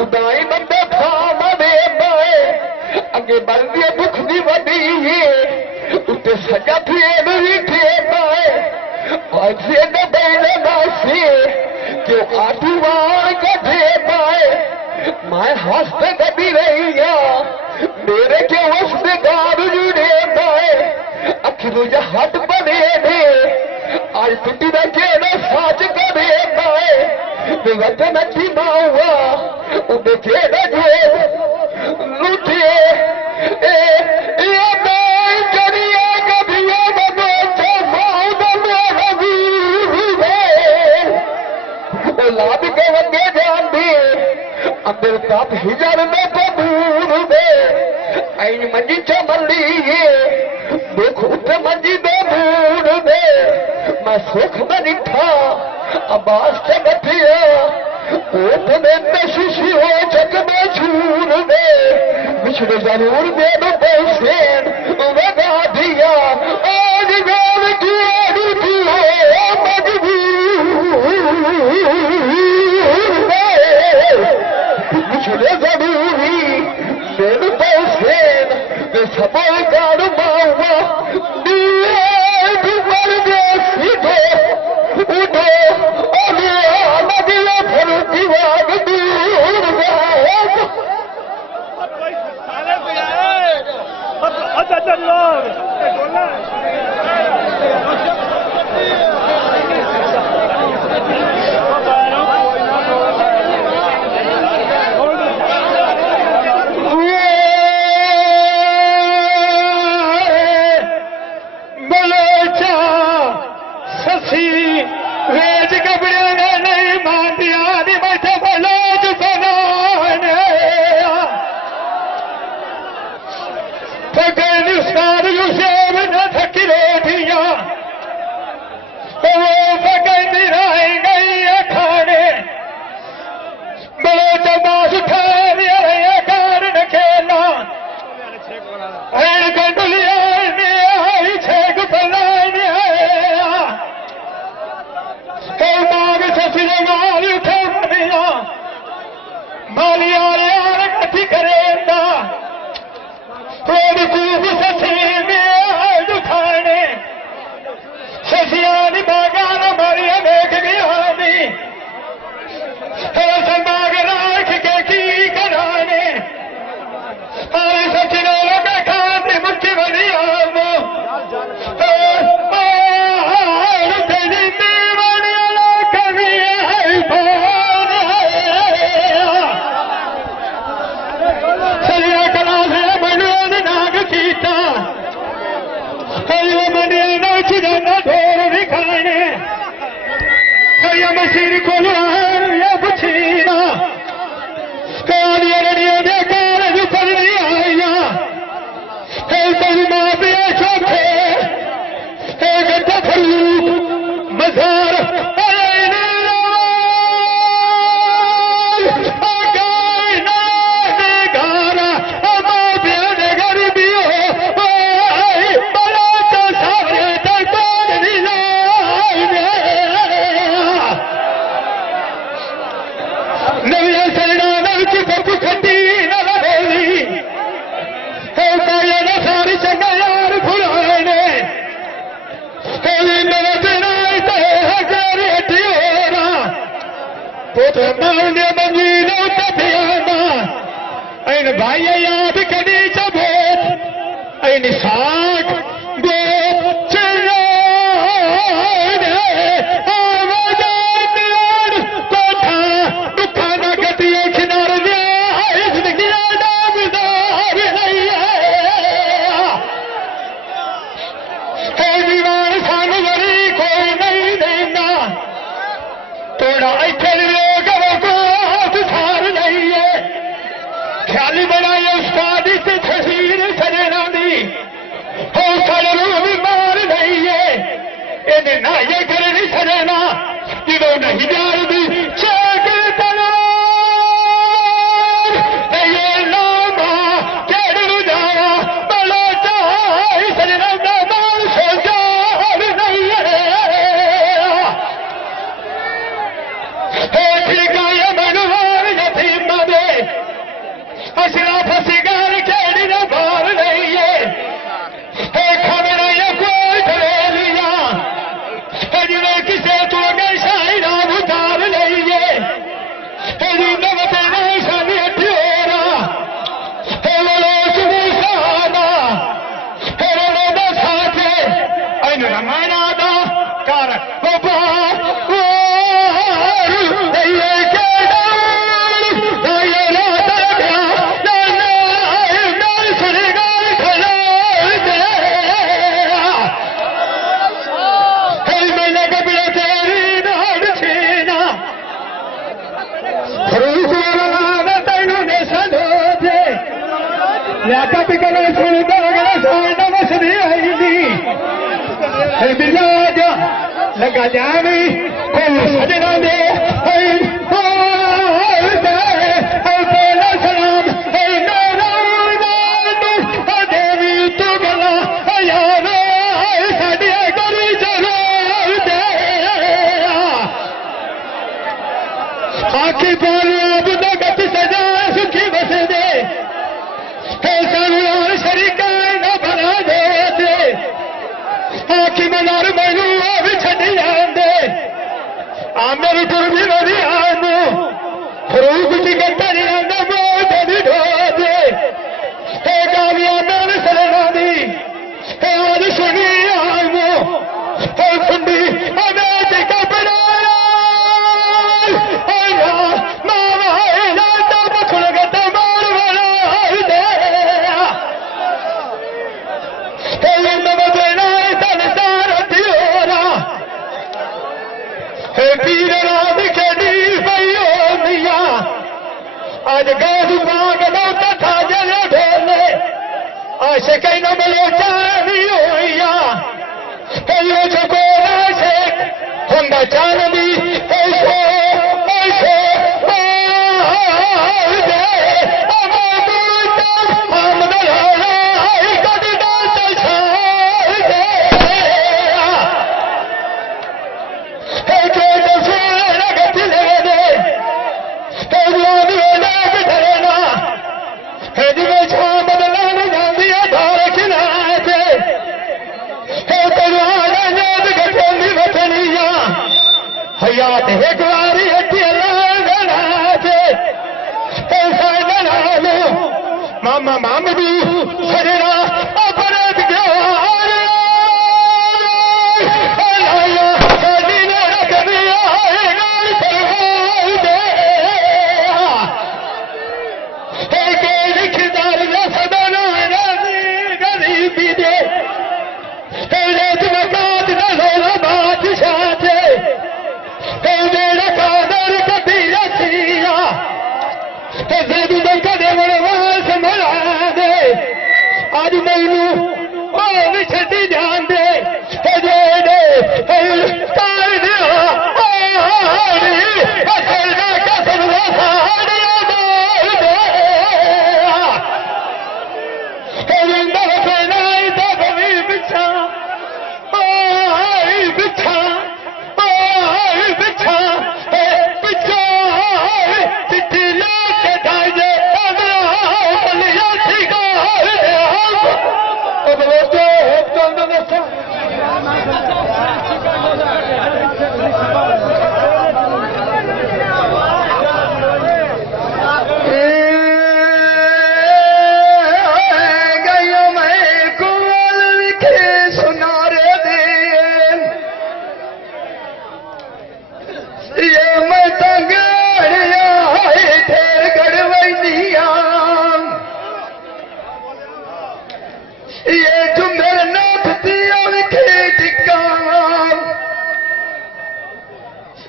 उदाई बंदे खाम दे बाए अगे बल्दी दुख दी वडी उत्ते सजा थे भी थे बाए और से बैले नासी क्यों आटू वार कटे बाए मैं हंसते कभी रही मेरे के वस्ते दारू जुड़े बाए अखी तुझे हट बने ने आज टुटी न केना साज करे पाए वे वतन की मावा उदे केना जो लुटे ए मैं जरिया कभिया बनो माऊ दा वे औलाद के वंगे जांदे अंदर ताप हिजर में बबूर दे ऐन मंजी चमली दुख उठ मंजी दे बूर दे मैं सुख में निठा अबास से बतिया ओट में नशीशी हो जग में छूर दे बिछड़े जरूर दे दो पैसे वगा दिया आज गाल की आड़ी थी बिछड़े जरूरी दे पैसे वे सबो गाल मावा ससिया बाग मसीर को पुछीना कालिया रड़िया दे काल पढ़नी आईया तेरी मां पिया चौथे गड्ढा फरूक मजार भाई याद कदी चबोत साग गो कोठा दुखा न गतियों खिनार दीवार सानू बड़ी कोई नहीं देना थोड़ा इथे लोग सार नहीं है ख्याली बनाई उस्ताद से तस्वीर सजना दी हो सारे भी मार नहीं है इन्हें ना ये कर नहीं सजना जो नहीं जान दी चेक करो ये लामा केड़ू जावा बलो चाहे सजना का मान सो जान नहीं है ठीक है मनोहर यतीम दे असला फसी गाल केड़ी ना बाल नहीं है खबरा या कोई धरे लिया जिन्हें किसे तो गए शायद उतार नहीं है नवते नहीं सानी ठोरा साना रोना साथे अन रमाना दा कर लगा जावी सजना दे सलाम देवी तू गला यार साढ़े गली चलो आखी पालू गति सजा सुखी बस दे सानू शरीका न बना दे आखी मनार मैनू भी छड़ी आंदे आ मेरी टुरबी मेरी आनू फरूक की गड्ढा नहीं आंदा मोटे भी ढोदे गालियां मेरे सलना दी आज सुनी आनू सुनी अमेज कपड़ा मावा पछुड़ गड्ढा मार वाला दे पीर रात खेड़ी पई मिया आज गाजू बाग लौटा था जलो ढोले आशे कई न मलोचा नहीं होइया यो छको से हुंदा चांदी ऐसे ऐसे हयात एक बारी मामा मामदू सजना अपराध गरीबी दे बादशाह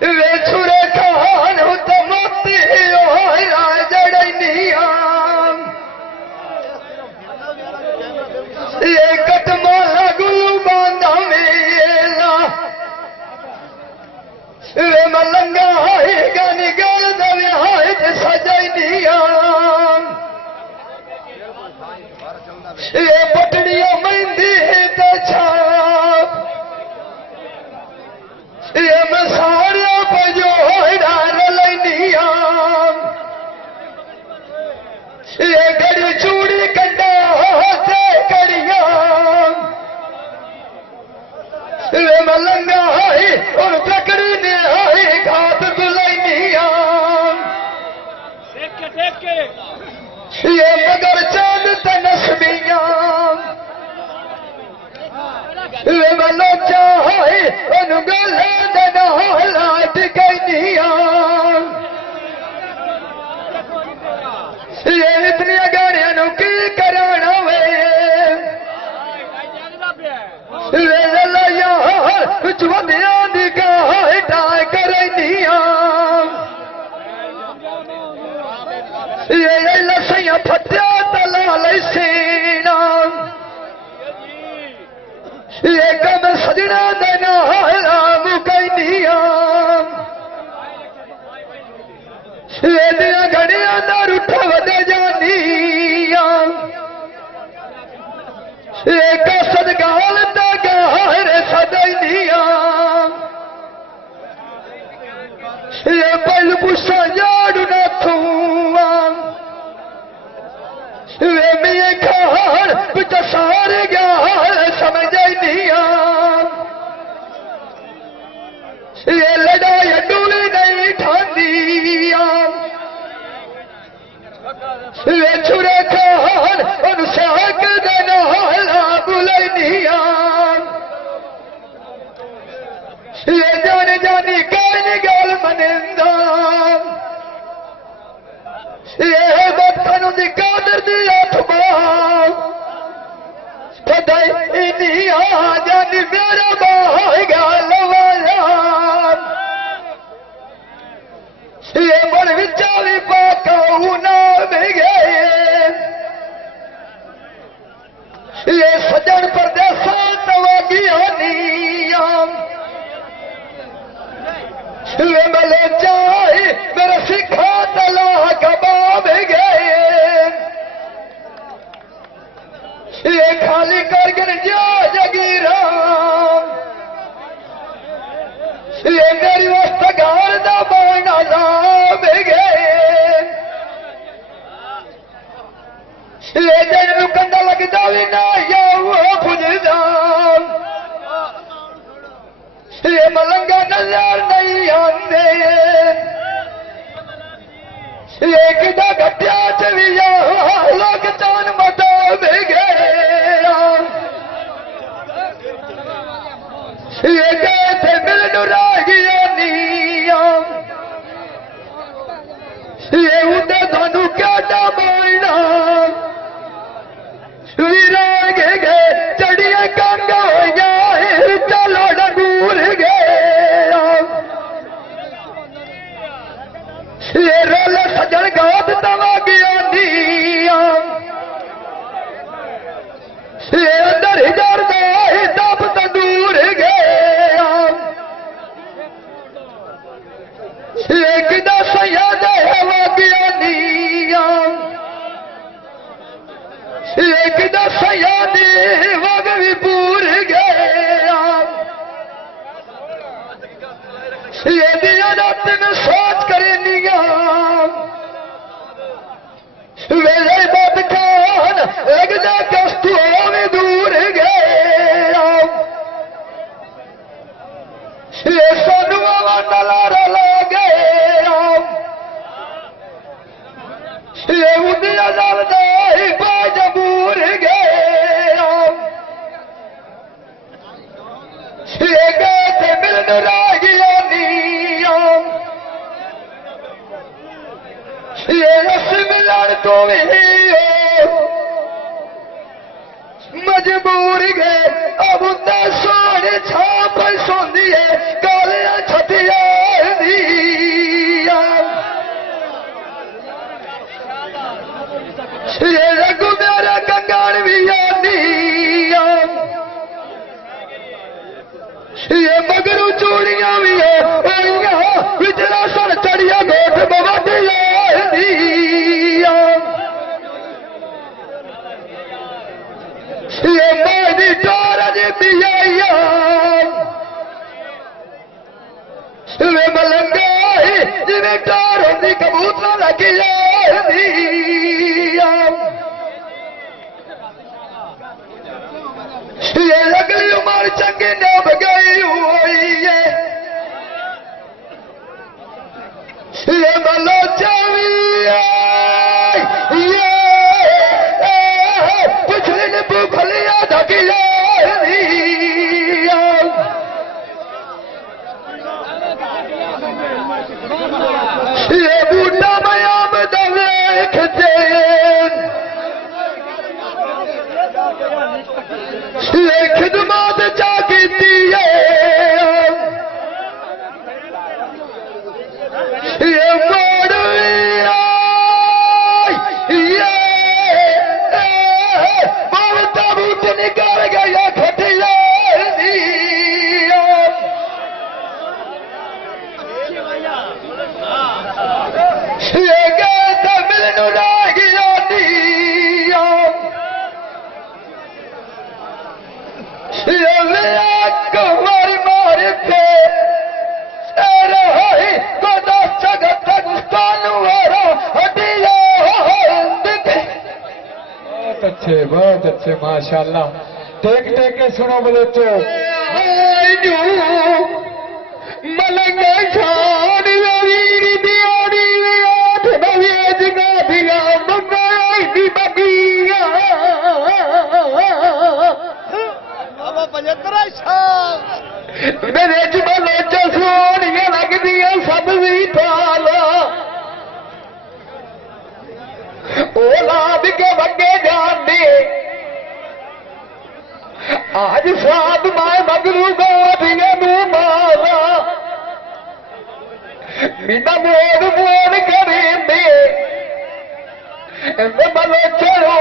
वे छुरे खान तो मोती ओहरा जड़निया ये कटमाला गुलू बांधा मेला वे मलंगा है गानी गल दवे हाय सजनिया ये पटड़िया मेहंदी तो छाप ये मसारिया बजो डाल लैनिया ये गड़ी चूड़ी कंडा से कड़िया ये मलंगा है और लकड़ी ने है घाट दुलैनिया ये मगर चांद तनसबिया ये मलो चाहे अनुगल दना लाट कैनिया ये इतनी गाड़ियां नु की कराना वे ये लया कुछ वधिया दी का हटा करनिया ये लसैया फत्या तला लैसेना ये कम सजना देना राम कैनिया ये दिया घड़िया दर उठ वदे जानिया ये कसद गाल दा गार सदैनिया ये पल पुसा जाड़ू ना थूआ वे मिये खार बिच सारे गार समझ निया ये लड़ाई डूली नहीं ठांदिया ये छुरे खार उन साक देना बुलनिया ये जाने जानी कहनी गाल मनिंदा ये बत्तन दी कादर दी अथमा कदई इनिया जानी मेरा बाई गाल वाला ये बड़ विचारी पाकाऊ ना बिगे ये सजन परदेसा तवागिया निया ये मले चाहे मेरा सिखा तला कबाब गए ये खाली करके जा जगीरा ये मेरी वस्त गार दा बाना लाभ गए ये जन कंधा लग जावी ना या वो खुदा ये मलंगा नजर नहीं आंदे ये किदा घटिया चलिया लोग चान मता गए ये कहते मिलन रागिया निया ये उदे धनु क्या बोलना विराग गए चढ़िए कंगा हो जाए चलो डूर ये रोल सजन गात तवा गया निया ये अंदर हिजार गए दब तंदूर गया ये किदा सया हवा गया निया ये किदा सया वग भी पूर गया ये दिया रात में सोच करे निया वेले बात खान लगदा कस्तू में दूर गया ये सानुआ तलारा लगे ये उदिया दलदा बाजबूर गया ये कहते मिलन रागिया निया ये रस मिलन तो मजबूर गए अब उन्हें सोने छाप सोंदी है कालिया छतिया जिमें टार होती कबूतर लगी ये अगली उम्र चंगी नब गई हुई है ये मलो ये पिछले ने भूखलिया ढकी ये बूटा मयाम देख ये खिदमत जा की ये मोड़ मारता बूट निकाल गया खटिया ये कहता मिलनु लागिया मार मार पे बहुत अच्छे माशाल्लाह। टेक टेक के सुनो बच्चों। मलंग छाड़ वीर दियारी आठ भवे जगा दिया मंगाई दी बगिया बाबा 75 साल मेरे जमाने च सोनियां लगदियां सब भी थाला औलाद के बगे जाने आज साथ मैं मगरू गोदिया मारा मीना मोर मोर करेंदे मलो चलो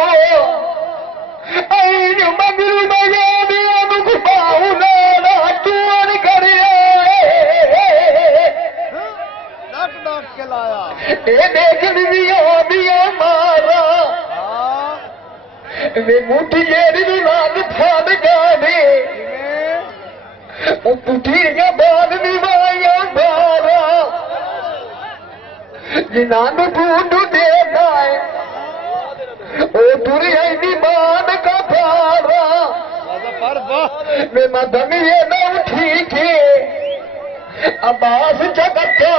आई मगरू गोदिया मुखबाऊ ना टूर करे डाक के लाया ये देख दिया मारा वे मुठी जेरी लाल फाद गाने पुठिया बाग निवाया मारा जिन्होंने ढूंढ देना है वो दुनिया मान का पारा मैं मदन ये न ठीक है अब्बास जगता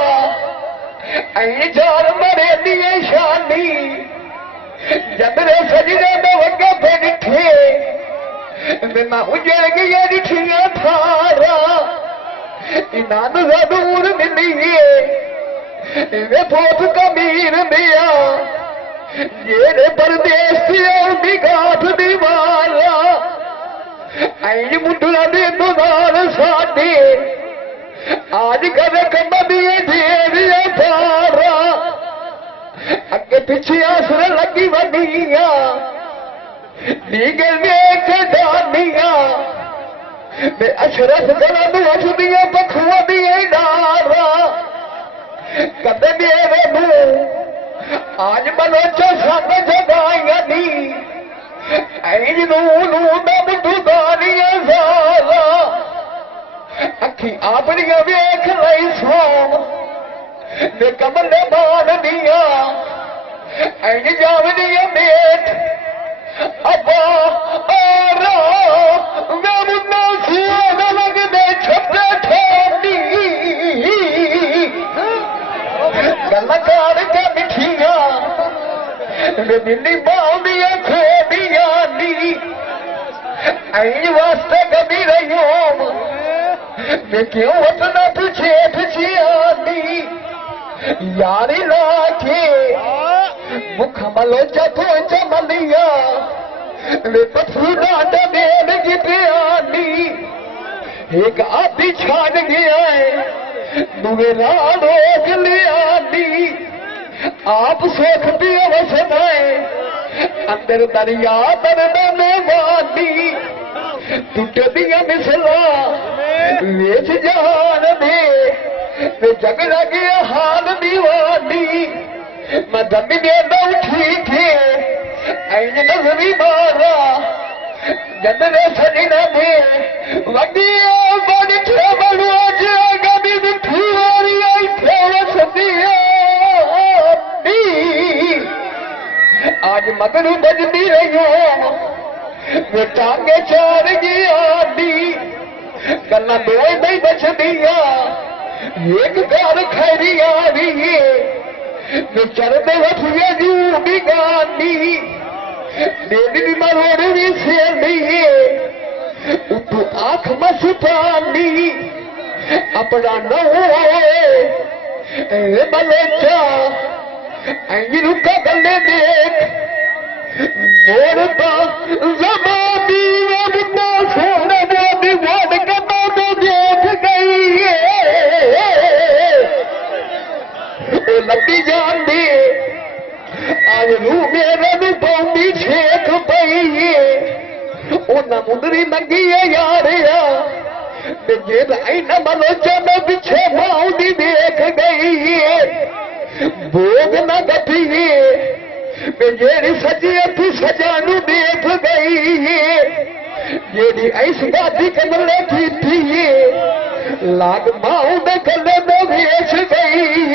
ऐ जार मरे दिए शानी जबरे सजने में वगे पे डिठे मैं उजड़ गई डिठिया थारा इनान जरूर मिलिए वे बहुत कमीर दिया ये परदेश की गाठ दीवारा आई मुंडला दे दुदार साडे आज कदे कम दिए जेरिया थारा अगे पिछे आसर लगी वनिया नीगल देख डानिया मैं अशरफ गला उठदिया पखुआ दिए नारा कदे मेरे मुंह आज बलोचो संग जगाइया नी ऐज नू दब दुदानिया साला अखी आपनिया वेख लई सो मैं कमल बाल दिया ऐन जावनिया मेट अब्बा आरा मैं मुन्ना सिया लग दे छपे ठोडी गल्ला कार के मिठिया मैं दिल्ली बाउंडिया खोडिया नी ऐन वास्ते कभी रही हूं मैं क्यों अपना पीछे पीछे आनी यारी लाखे मुख मलो जतो चमलिया वे पथरू डांडा देन की प्यानी एक आदि छान गया है दुए रात रोक लिया नी आप सोख दिए वसनाए अंदर दरिया दरदने वानी टूट दिया मिसला वेच जान दे वे जग लगे हाल दीवानी मदन ने उठी थे ऐन नजरी मारा जदरे सजना दे वडिया बड़ी छबलू जग भी मिठी वारी आई थे सदिया मगरू बजती रही वे टांगे चार गया दी गल्ला दो नहीं बचदिया एक घर खैरी आ रही वे चरते वठिए जू भी गानी देवी मरोड़ भी सेली तू आंख मस्तानी अपना न बलोचा ऐरू का गले देख मोरता ज़मानी वरता सोने मोदी वाद कदा तो देख गई ओ लंबी जान दे आज रू मेरे में पौंदी छेक पई ओ न मुंदरी मंगी है यार जे आई न मलोचा में पीछे माउदी देख गई भोग न गठी जेड़ी सजी अथी सजानू देख गई जेड़ी ऐस गादी कमले की थी लाग माऊ में कले में भेज गई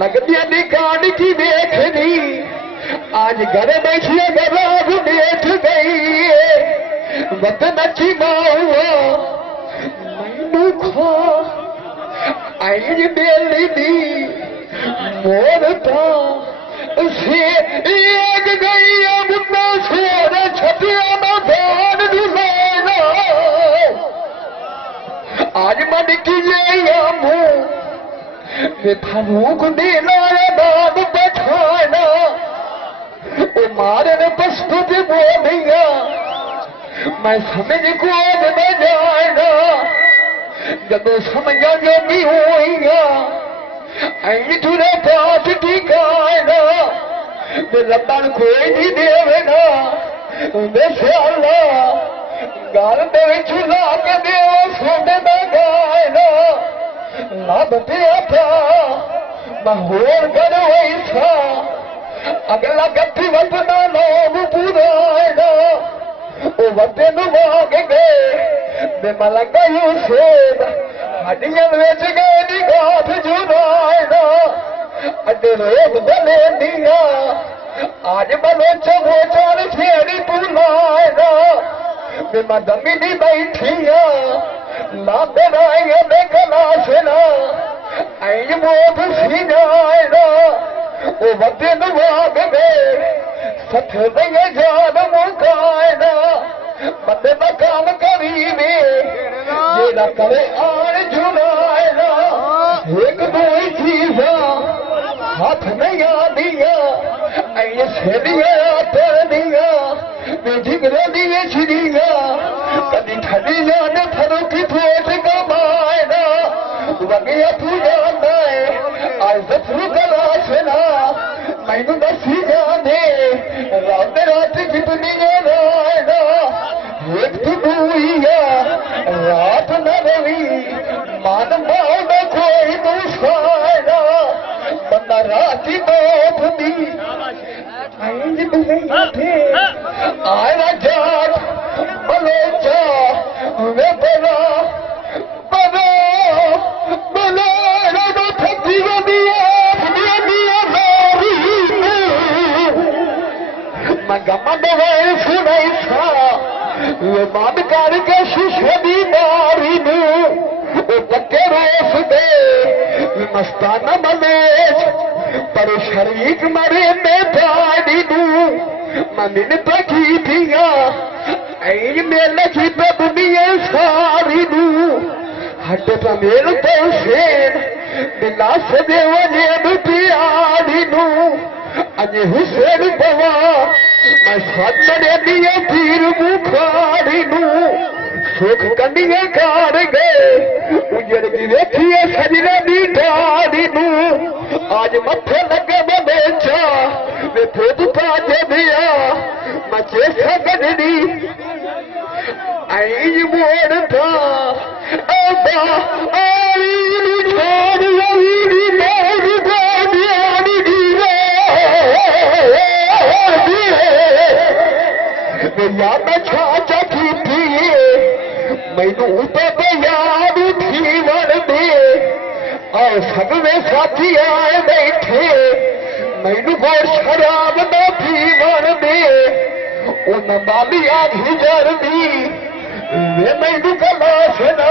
लगदिया निकाल की देखनी आज घर बैठिए गराब देख गई वतन अच्छी माऊ मैनू खा आई बेली दी मोरता से एक गई अब ना सोर छपिया ना धान दुलाना आज मन की ले मुँह फारूक देना बाब बैठाना ओ मारन पस्तुत बोलिया मैं समझ को न जाना जब समझा जोगी होइया आई तुरे पास ठिकाना लबन कोई नहीं देवेगा बेशाला गाल दे चुला के देव सोने दा गायना लब पिया था महोर करो ऐसा अगला गति वतना लोग पुराना ओ वते नु वाग गए बे मलंगा यूसेद हड्डियां बेच गए दी गाठ जुनायना अड्डे रोग बले दिया आज बलोचा वो चार छेड़ी पुलायना बे मदमी दी बैठिया लाते राया देखना सेना आई मोट सी जायना ओ वते नु वाग गए सथे दे जान मुकायना बंदे मकाम करीबे जेड़ा करे आन जुलायना एक दो चीजा हाथ नहीं आदिया ऐ सेलिया तेरिया मैं जिगरे दिए छिड़िया कभी ठंडी जाने थरो की थोट कमायना वगिया तू जाना है आज सफरू कला सेना मैनू दसी जाने रात रात कितनी रायना एक तू डूइया रात न रवी मान माओ कोई दूसरा बंदा राती बाप दी आइंज थे आयना जाट बलोचा वे बला बला बला रो थकी दिया मगमद सुनाई था वो मान करके शीशे दी मारी नू पक्के रोस दे मस्ताना मलेच पर शरीक मरे में पानी नू मन पकी दिया ऐ मेले की दुनिया सारी नू हट मेल तो शेर दिला से देवने प्यारी नू अजे हुसैन बवा मैं सदने दिए पीर बुखारी नू सुख कंडिया कार गए उजड़ की देखिए सजने दी डारी नू आज मथे लगे बमेचा वे खुद पाजे दिया मचे सगनी आई मोड़ था अबा आई छोड़ लगी मोड़ याद छाचा की थी मैनू तो याद थी वर दे और सगवे साथी आए बैठे मैनू गोर शराब दा पीवन दे उन मालिया दी जरदी वे मैनू गला सुना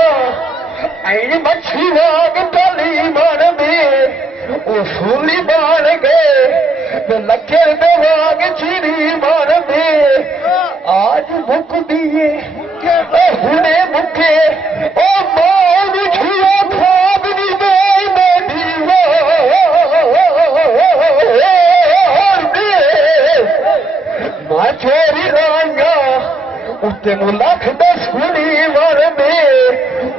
ऐ मच्छी वाग तली बन दे ओ सूली बन गए लखे दे वाग चिड़ी बन दे आज मुक दिए हुने मुके ओ मौन छुआ खाद दी दे मैं चोरी लाइया उत्ते नु लख दस हुनी वर दे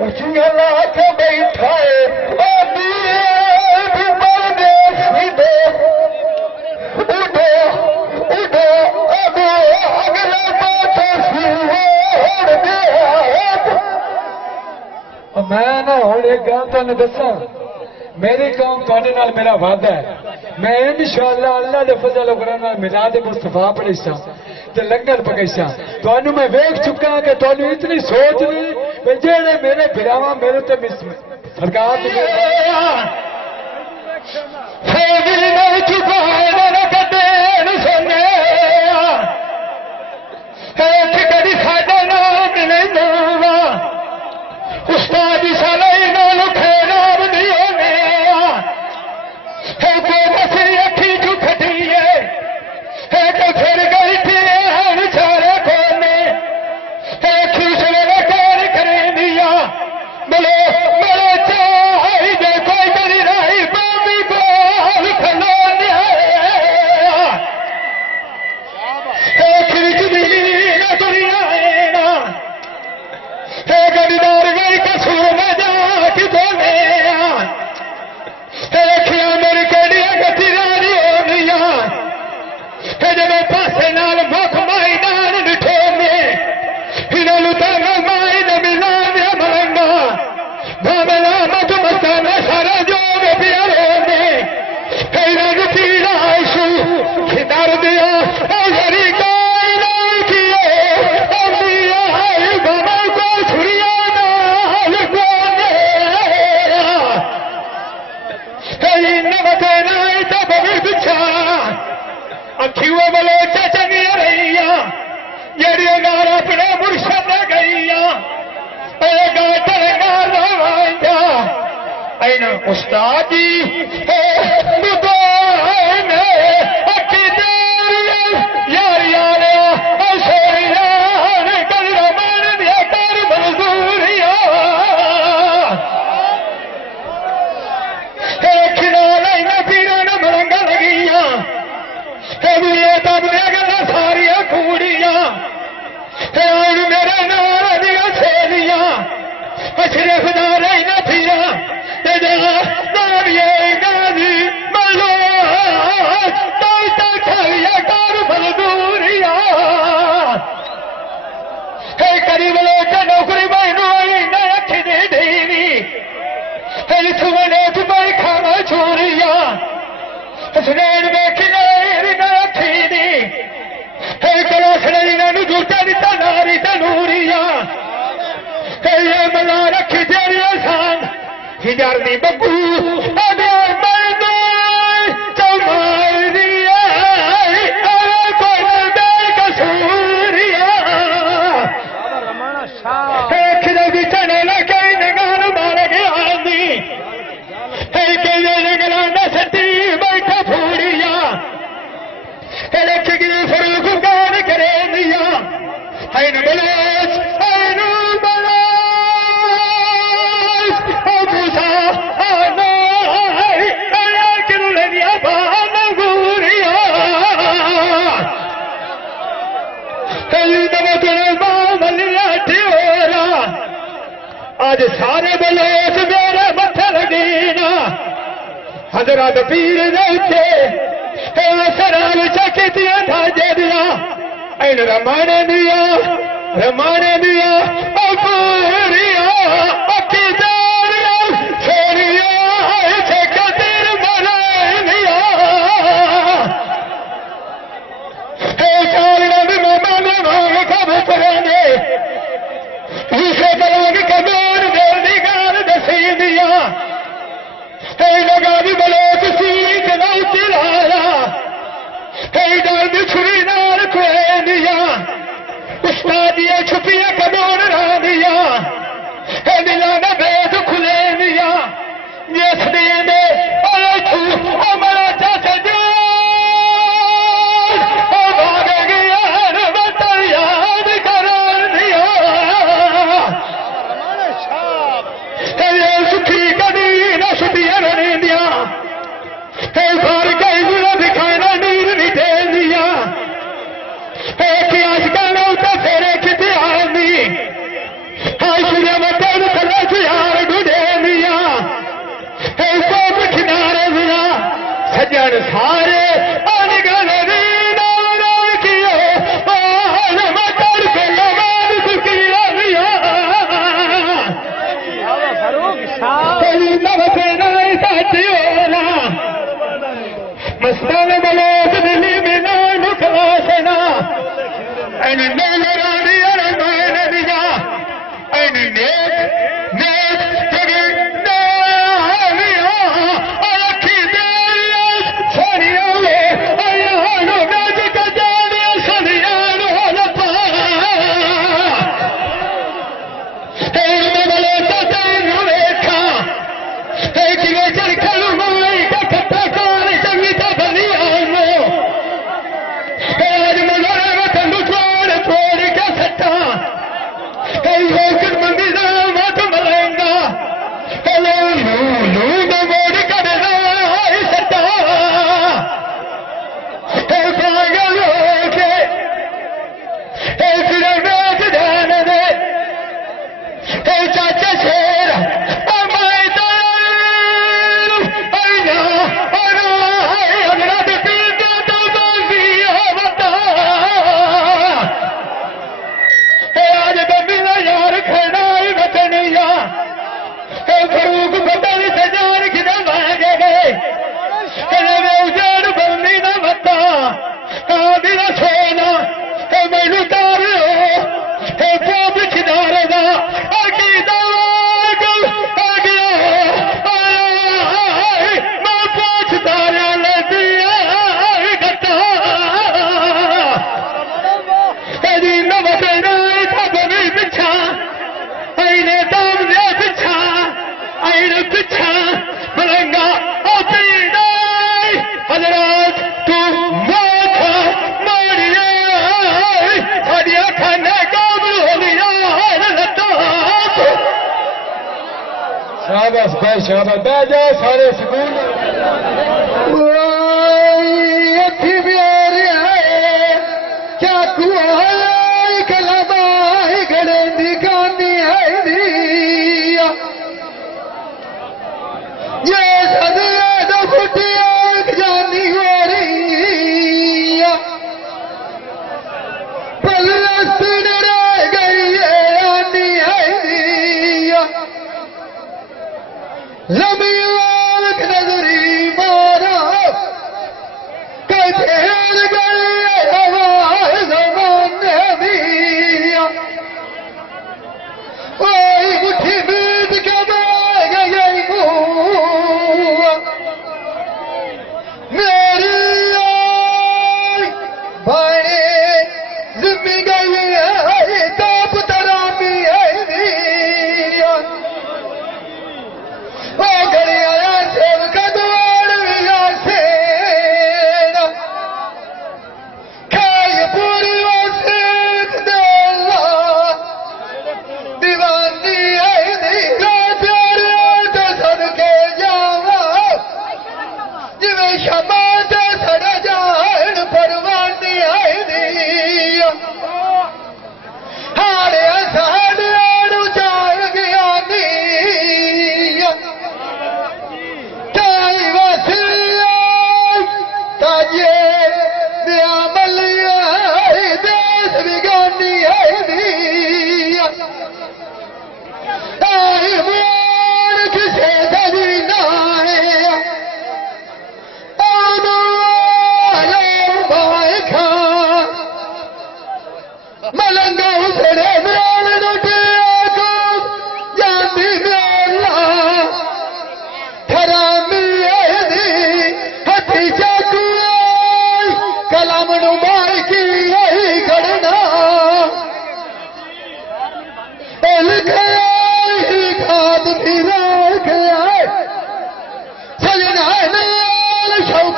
उचिया ला के बैठा है मैं ना हूँ एक गल तुम दसा मेरी कौम तुहाडे नाल मेरा वादा है मैं इंशाअल्लाह अल्लाह दे फजल करम मिलाद मुस्तफा पढ़ी सा ते लंगर पकाई सा तुहानू मैं वेख चुका कि तुहानू इतनी सोच नहीं जेड़े मेरे बिरावा मेरे ते सरकार उस्ताद सलाई नाल खेनाम दियो ने है तो बसरी अखी चु खटिए है तो फिर गई थी हर चारे कोने है खींचने कार करे दिया बोले बोले चाहे दे कोई मेरी राही बाबी को खलो दिया है खींच दी ना दुनिया है ना है गरीदार गई कसूर में जाके बोले देखिया मेरी केड़िया गति रानी हो गया है जब पासे नाल मुख माई नाल निठे में इन्हें लुटाना माई ने मिला दिया मलंगा भावना मत मस्ताना सारा जो प्यारे में है रंग पीड़ा आशु खिदार दिया हरी कोई नहीं किए अम्बिया है बाबा को छुरिया नाल कोने है नवते नाई तब भी बिछा अखियों वाले चचनिया रहिया जेड़िया गार अपने मुर्शद गईया गाटगा रवांजा ऐन उस्ताद जी यार यार सोरिया कर रमन दिया कर मजदूरिया खिला न पीरा न मरंगा लगिया तब गला सारिया कूड़िया मेरे नाल दिया छेलिया सिर्फ नाल न पीरा गाजी मलो खलिया कर मजदूरिया करी बोलो नौकरी मैनू न अखी दे देवी सुने तुम्हें खाना छोड़िया सुनैन में खिलेरी न अखी दी कला सड़ई जूता दिता नारी तनूरिया ये मला रखी तेरी आसान हिजारनी बग्गू आज सारे बलोच मेरे मथे लगी ना हजरत पीर देखे सराल चकितिया था दिया इन रमाने दिया पूरिया अखी जारिया छोरिया चकितिर बने दिया चारिया भी मेहमान भाग कब करेंगे इसे कलांग कमोर देनी गाल दसी दिया लगा भी बलोच सी जनाऊ चिलाया छुपिया कदों दिया दिला ने बेद खुले दिया जिस दिन सारे मस्तान बलोत दिल्ली में नाम खलासना शाबाश भाई शाबाश बह जाओ सारे स्कूल क्या गली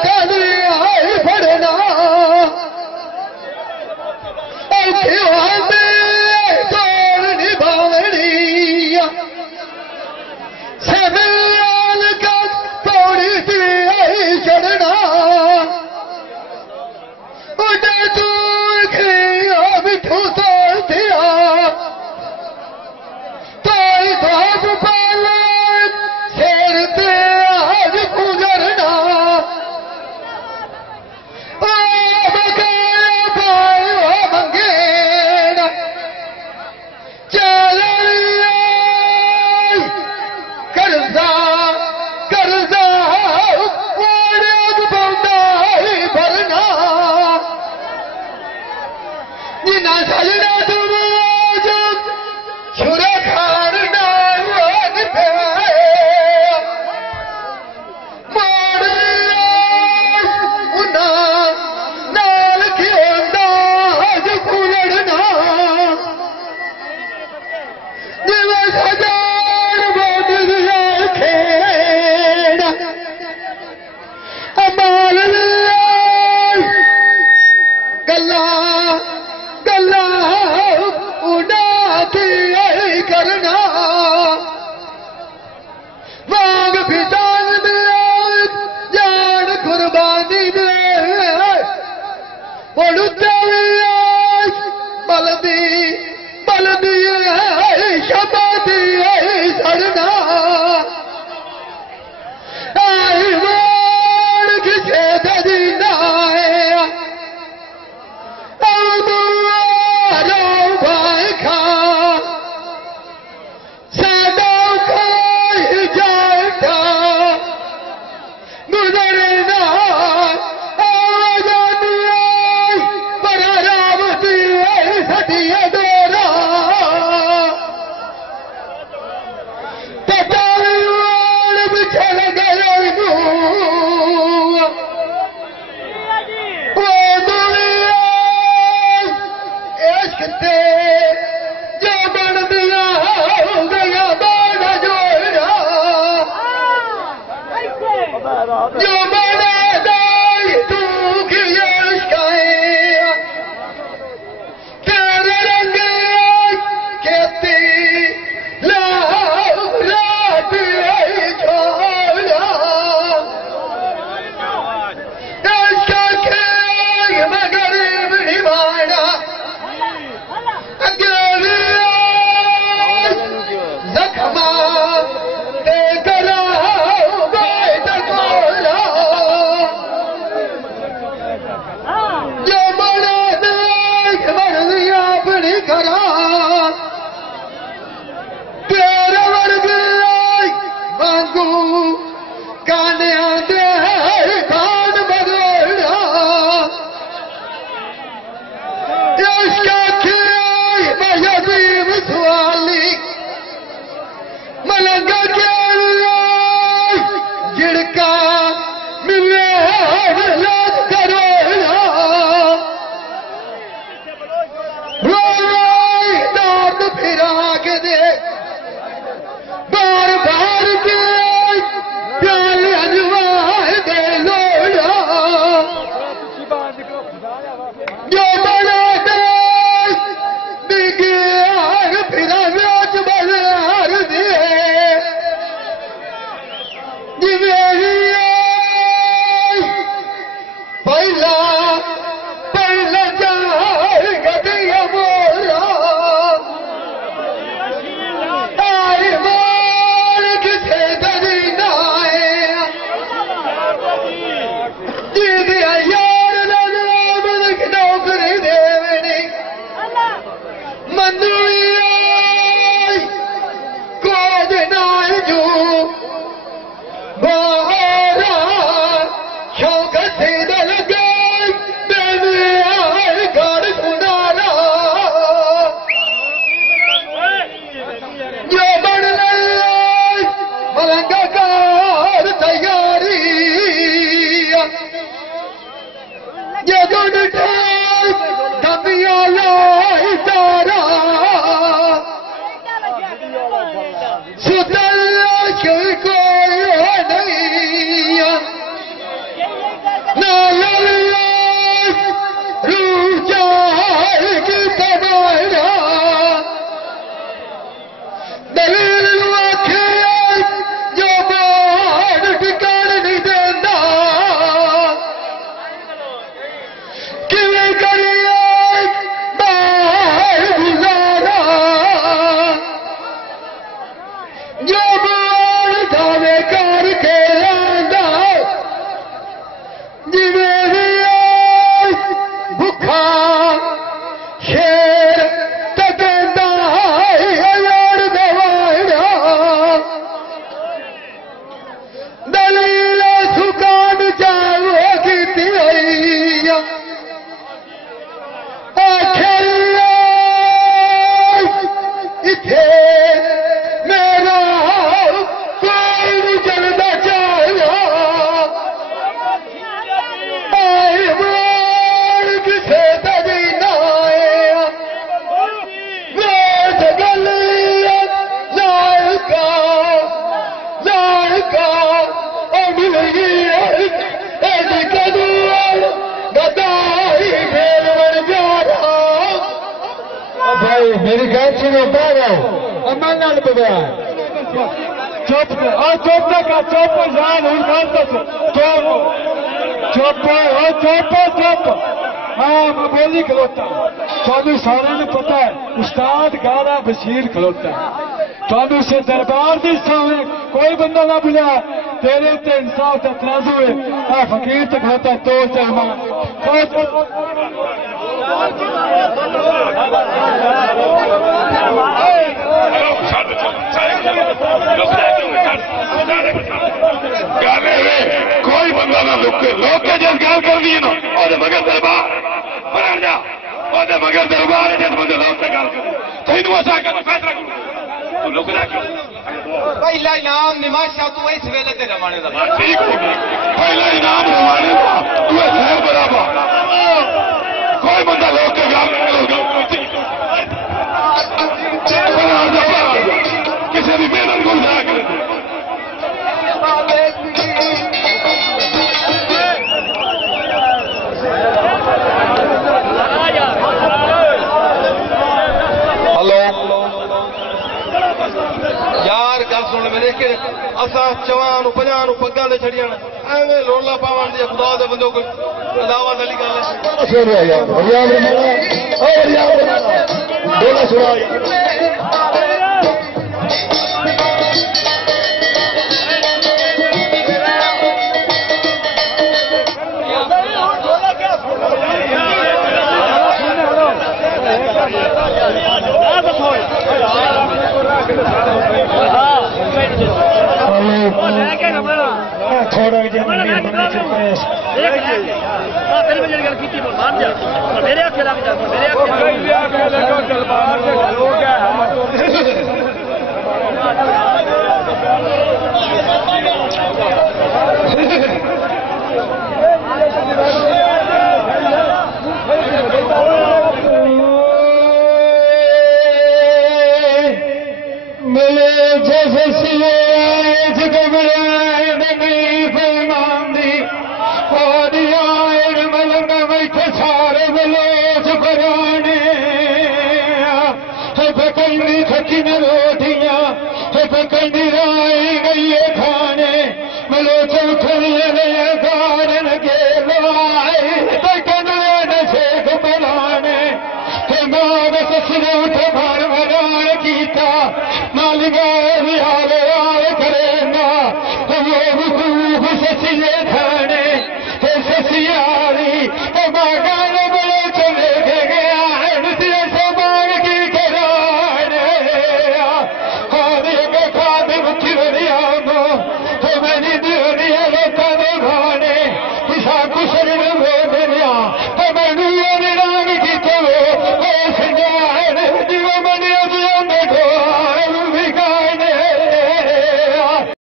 कभी आई फड़ना तोड़ निभावनी सबियाल का पौड़ी थी आई चढ़ना उठे तू खिया मिठू तोड़ दिया ताई धाप पाला शेर ते आज गुजरना भाई मेरी गल सुनो अमन नाल बगैर चुप चुप का चुप जान हूं गल दस चुप चुप चुप हाँ मैं बोली खलोता थानू सारे पता है उस्ताद गारा बशीर खलोता थानू से दरबार की सामने कोई बंदा ना बुला तेरे ते इंसाफ का तराजू है आ फकीर तक खलोता तो चलमा कोई बंदा ना लुके लोग जिस गल कर दी ना मगर दरबार मगर दरबार जिस बंदे लोग से गल कर तेन असा कर फैसला तू लुक रहा क्यों पहला इनाम निमाशा तू इस वेले ते रवाने दा ठीक हो गया पहला इनाम रवाने दा तू शहर बराबर कोई बंदा लोग के गल किसी भी मेहनत को जाया करे यार गल सुन मेरे के असा 40 50 पग्गा ले छड़ियां एवें लोला पावन दी खुदा दे बंदो कोई अलावा वाली गल है बोला सुना थोड़ा मेरे आखे लग जा मेरे मिले जैसे सिले जगमरा नहीं फरमांदी और यार मलंग बैठे सारे मिले जुगराने पकड़ी खची न रोटियां पकड़ी राय गई खाने मिलो चौखड़े गारन के लाए बटन शेख बनाने मार ससुर उठ भर भरान कीता मालिक हाल करे ना वो सचिले था